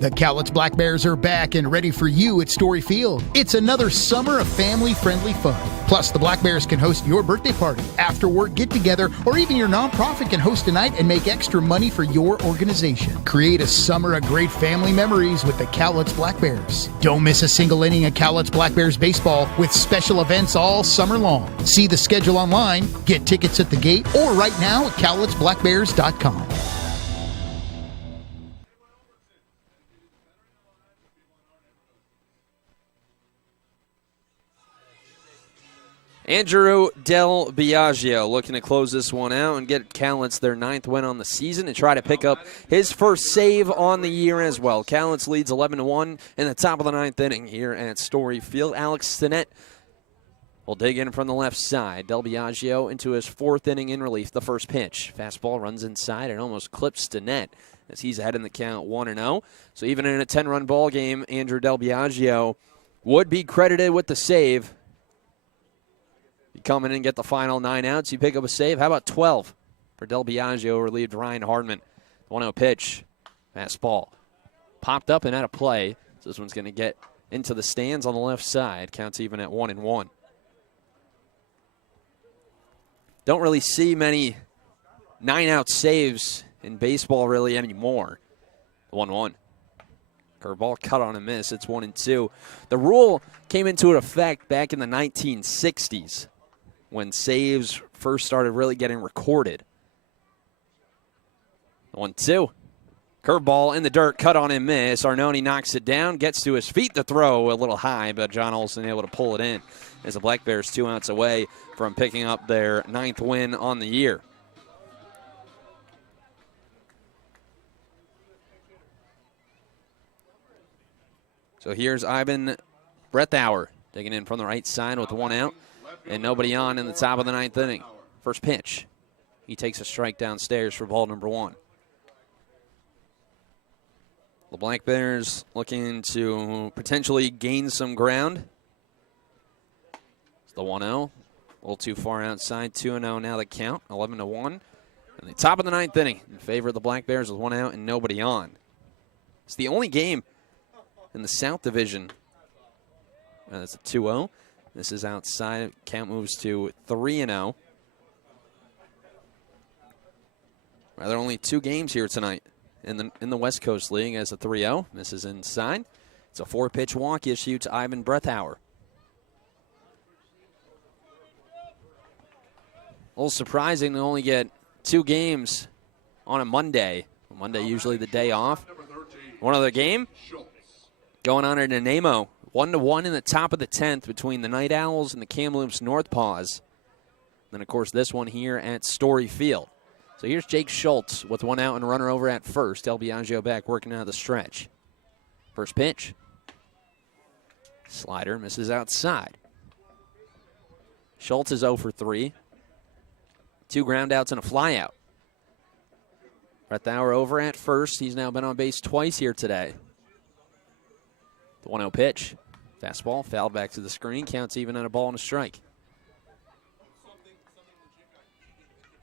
The Cowlitz Black Bears are back and ready for you at Story Field. It's another summer of family-friendly fun. Plus, the Black Bears can host your birthday party, after-work get-together, or even your nonprofit can host a night and make extra money for your organization. Create a summer of great family memories with the Cowlitz Black Bears. Don't miss a single inning of Cowlitz Black Bears baseball with special events all summer long. See the schedule online, get tickets at the gate, or right now at CowlitzBlackBears.com. Andrew Del Biagio looking to close this one out and get Cowlitz their 9th win on the season and try to pick up his first save on the year as well. Cowlitz leads 11-1 in the top of the 9th inning here at Story Field. Alex Stinnett will dig in from the left side. Del Biagio into his 4th inning in relief. The first pitch. Fastball runs inside and almost clips Stinnett as he's ahead in the count 1-0. So even in a 10-run ball game, Andrew Del Biagio would be credited with the save. You come in and get the final 9 outs, you pick up a save. How about 12 for Del Biagio, relieved Ryan Hardman. 1-0 pitch. Fastball. Popped up and out of play. So this one's going to get into the stands on the left side. Counts even at 1-1. Don't really see many 9-out saves in baseball really anymore. 1-1. Curveball cut on a miss. It's 1-2. The rule came into effect back in the 1960s. When saves first started really getting recorded. 1-2. Curveball in the dirt, cut on and miss. Arnone knocks it down, gets to his feet to throw a little high, but John Olson able to pull it in as the Black Bears 2 outs away from picking up their 9th win on the year. So here's Ivan Brethauer digging in from the right side with 1 out. And nobody on in the top of the 9th inning. First pitch. He takes a strike downstairs for ball number 1. The Black Bears looking to potentially gain some ground. It's the 1-0. A little too far outside. 2-0 now the count. 11-1. And the top of the 9th inning in favor of the Black Bears with 1 out and nobody on. It's the only game in the South Division. That's a 2-0. This is outside. Count moves to 3-0. Rather only 2 games here tonight in the West Coast League as a 3-0. This is inside. It's a 4-pitch walk issue to Ivan Brethauer. A little surprising to only get 2 games on a Monday. Monday usually the day off. One other game going on in Nanaimo. 1-1 in the top of the 10th between the Night Owls and the Kamloops Northpaws. Then, of course, this one here at Story Field. So here's Jake Schultz with 1 out and a runner over at first. Del Biagio back working out of the stretch. First pitch. Slider misses outside. Schultz is 0 for 3. 2 ground outs and a fly out. Brethauer over at first. He's now been on base twice here today. The 1-0 pitch. Fastball fouled back to the screen. Counts even on a ball and a strike.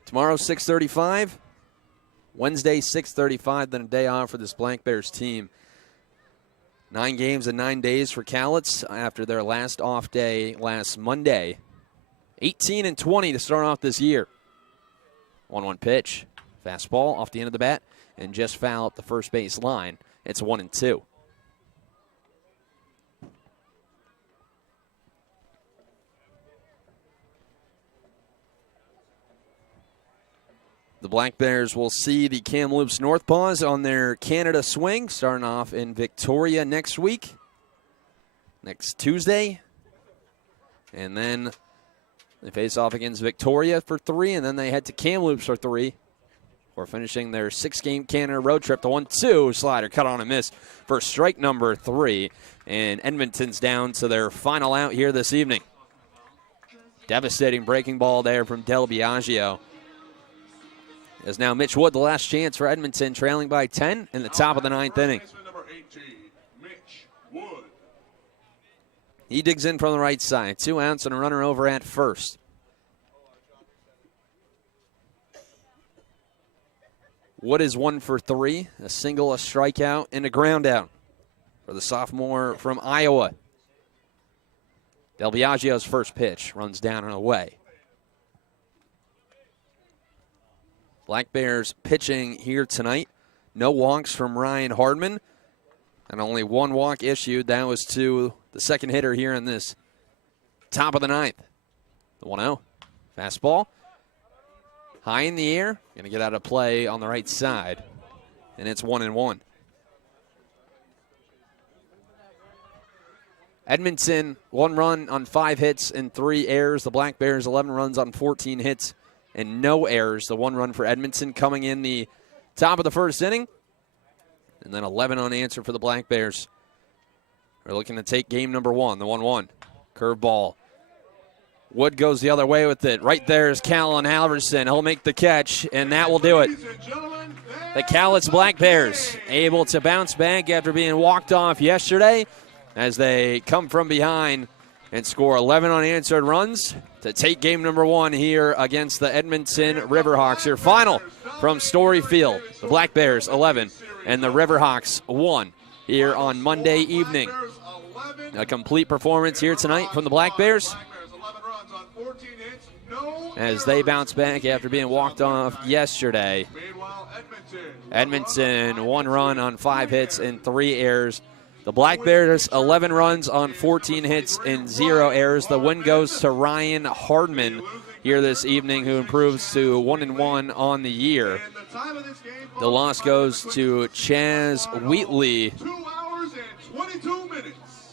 Tomorrow, 6:35. Wednesday, 6:35. Then a day off for this Black Bears team. 9 games in 9 days for Cowlitz after their last off day last Monday. 18-20 to start off this year. 1-1 pitch. Fastball off the end of the bat and just foul up the first base line. It's 1-2. The Black Bears will see the Kamloops Northpaws on their Canada swing, starting off in Victoria next week, next Tuesday. And then they face off against Victoria for 3, and then they head to Kamloops for 3. Before finishing their 6-game Canada road trip. The 1-2 slider cut on a miss for strike number 3. And Edmonton's down to their final out here this evening. Devastating breaking ball there from Del Biagio. As now Mitch Wood, the last chance for Edmonton, trailing by 10 in the top of the 9th inning. He digs in from the right side. 2 outs and a runner over at first. Wood is 1 for 3, a single, a strikeout, and a ground out for the sophomore from Iowa. Del Biagio's first pitch runs down and away. Black Bears pitching here tonight. No walks from Ryan Hardman, and only 1 walk issued. That was to the second hitter here in this top of the 9th. The 1-0. Fastball. High in the air. Going to get out of play on the right side. And it's 1-1. Edmonton, 1 run on 5 hits and 3 errors. The Black Bears, 11 runs on 14 hits and no errors. The 1 run for Edmonton coming in the top of the first inning. And then 11 unanswered for the Black Bears. They're looking to take game number 1, the 1-1. Curveball. Wood goes the other way with it. Right there is Callan Halverson. He'll make the catch, and that will do it. The Cowlitz Black Bears able to bounce back after being walked off yesterday as they come from behind and score 11 unanswered runs to take game number 1 here against the Edmonton Riverhawks. Your final from Story Field. The Black Bears 11 and the Riverhawks 1 here on Monday evening. A complete performance here tonight from the Black Bears as they bounce back after being walked off yesterday. Edmonton 1 run on 5 hits and 3 errors. The Black Bears 11 runs on 14 hits and 0 errors. The win goes to Ryan Hardman here this evening, who improves to 1-1 on the year. The loss goes to Chaz Wheatley.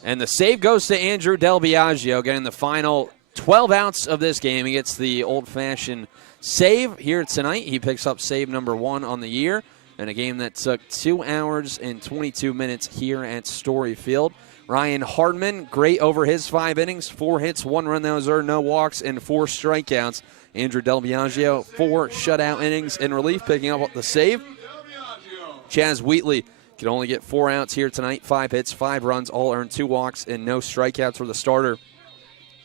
And the save goes to Andrew Del Biagio, getting the final 12 outs of this game. He gets the old-fashioned save here tonight. He picks up save number 1 on the year in a game that took 2 hours and 22 minutes here at Story Field. Ryan Hardman, great over his 5 innings, 4 hits, 1 run that was earned, no walks, and 4 strikeouts. Andrew Del Biagio, 4 shutout innings in relief, picking up the save. Chaz Wheatley can only get 4 outs here tonight, 5 hits, 5 runs, all earned 2 walks, and no strikeouts for the starter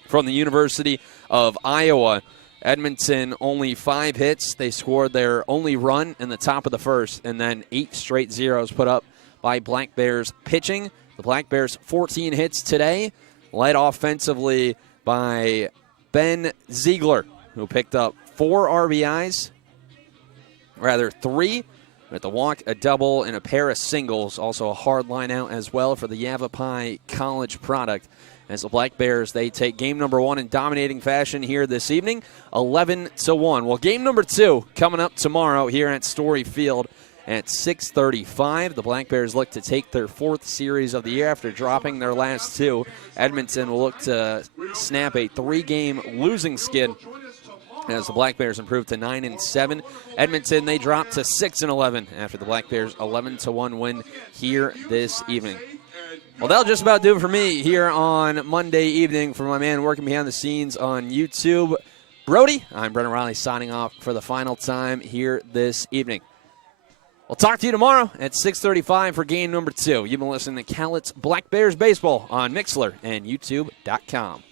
from the University of Iowa. Edmonton only 5 hits. They scored their only run in the top of the first, and then 8 straight zeros put up by Black Bears pitching. The Black Bears 14 hits today, led offensively by Ben Ziegler, who picked up 4 RBIs, rather 3, with a walk, a double, and a pair of singles. Also a hard line out as well for the Yavapai College product. As the Black Bears, they take game number 1 in dominating fashion here this evening, 11-1. Well, game number 2 coming up tomorrow here at Story Field at 6:35. The Black Bears look to take their 4th series of the year after dropping their last 2. Edmonton will look to snap a 3-game losing skid as the Black Bears improve to 9-7. Edmonton, they drop to 6-11 after the Black Bears 11-1 win here this evening. Well, that'll just about do it for me here on Monday evening. For my man working behind the scenes on YouTube, Brody, I'm Brennan Riley signing off for the final time here this evening. We'll talk to you tomorrow at 6:35 for game number 2. You've been listening to Cowlitz Black Bears Baseball on Mixler and YouTube.com.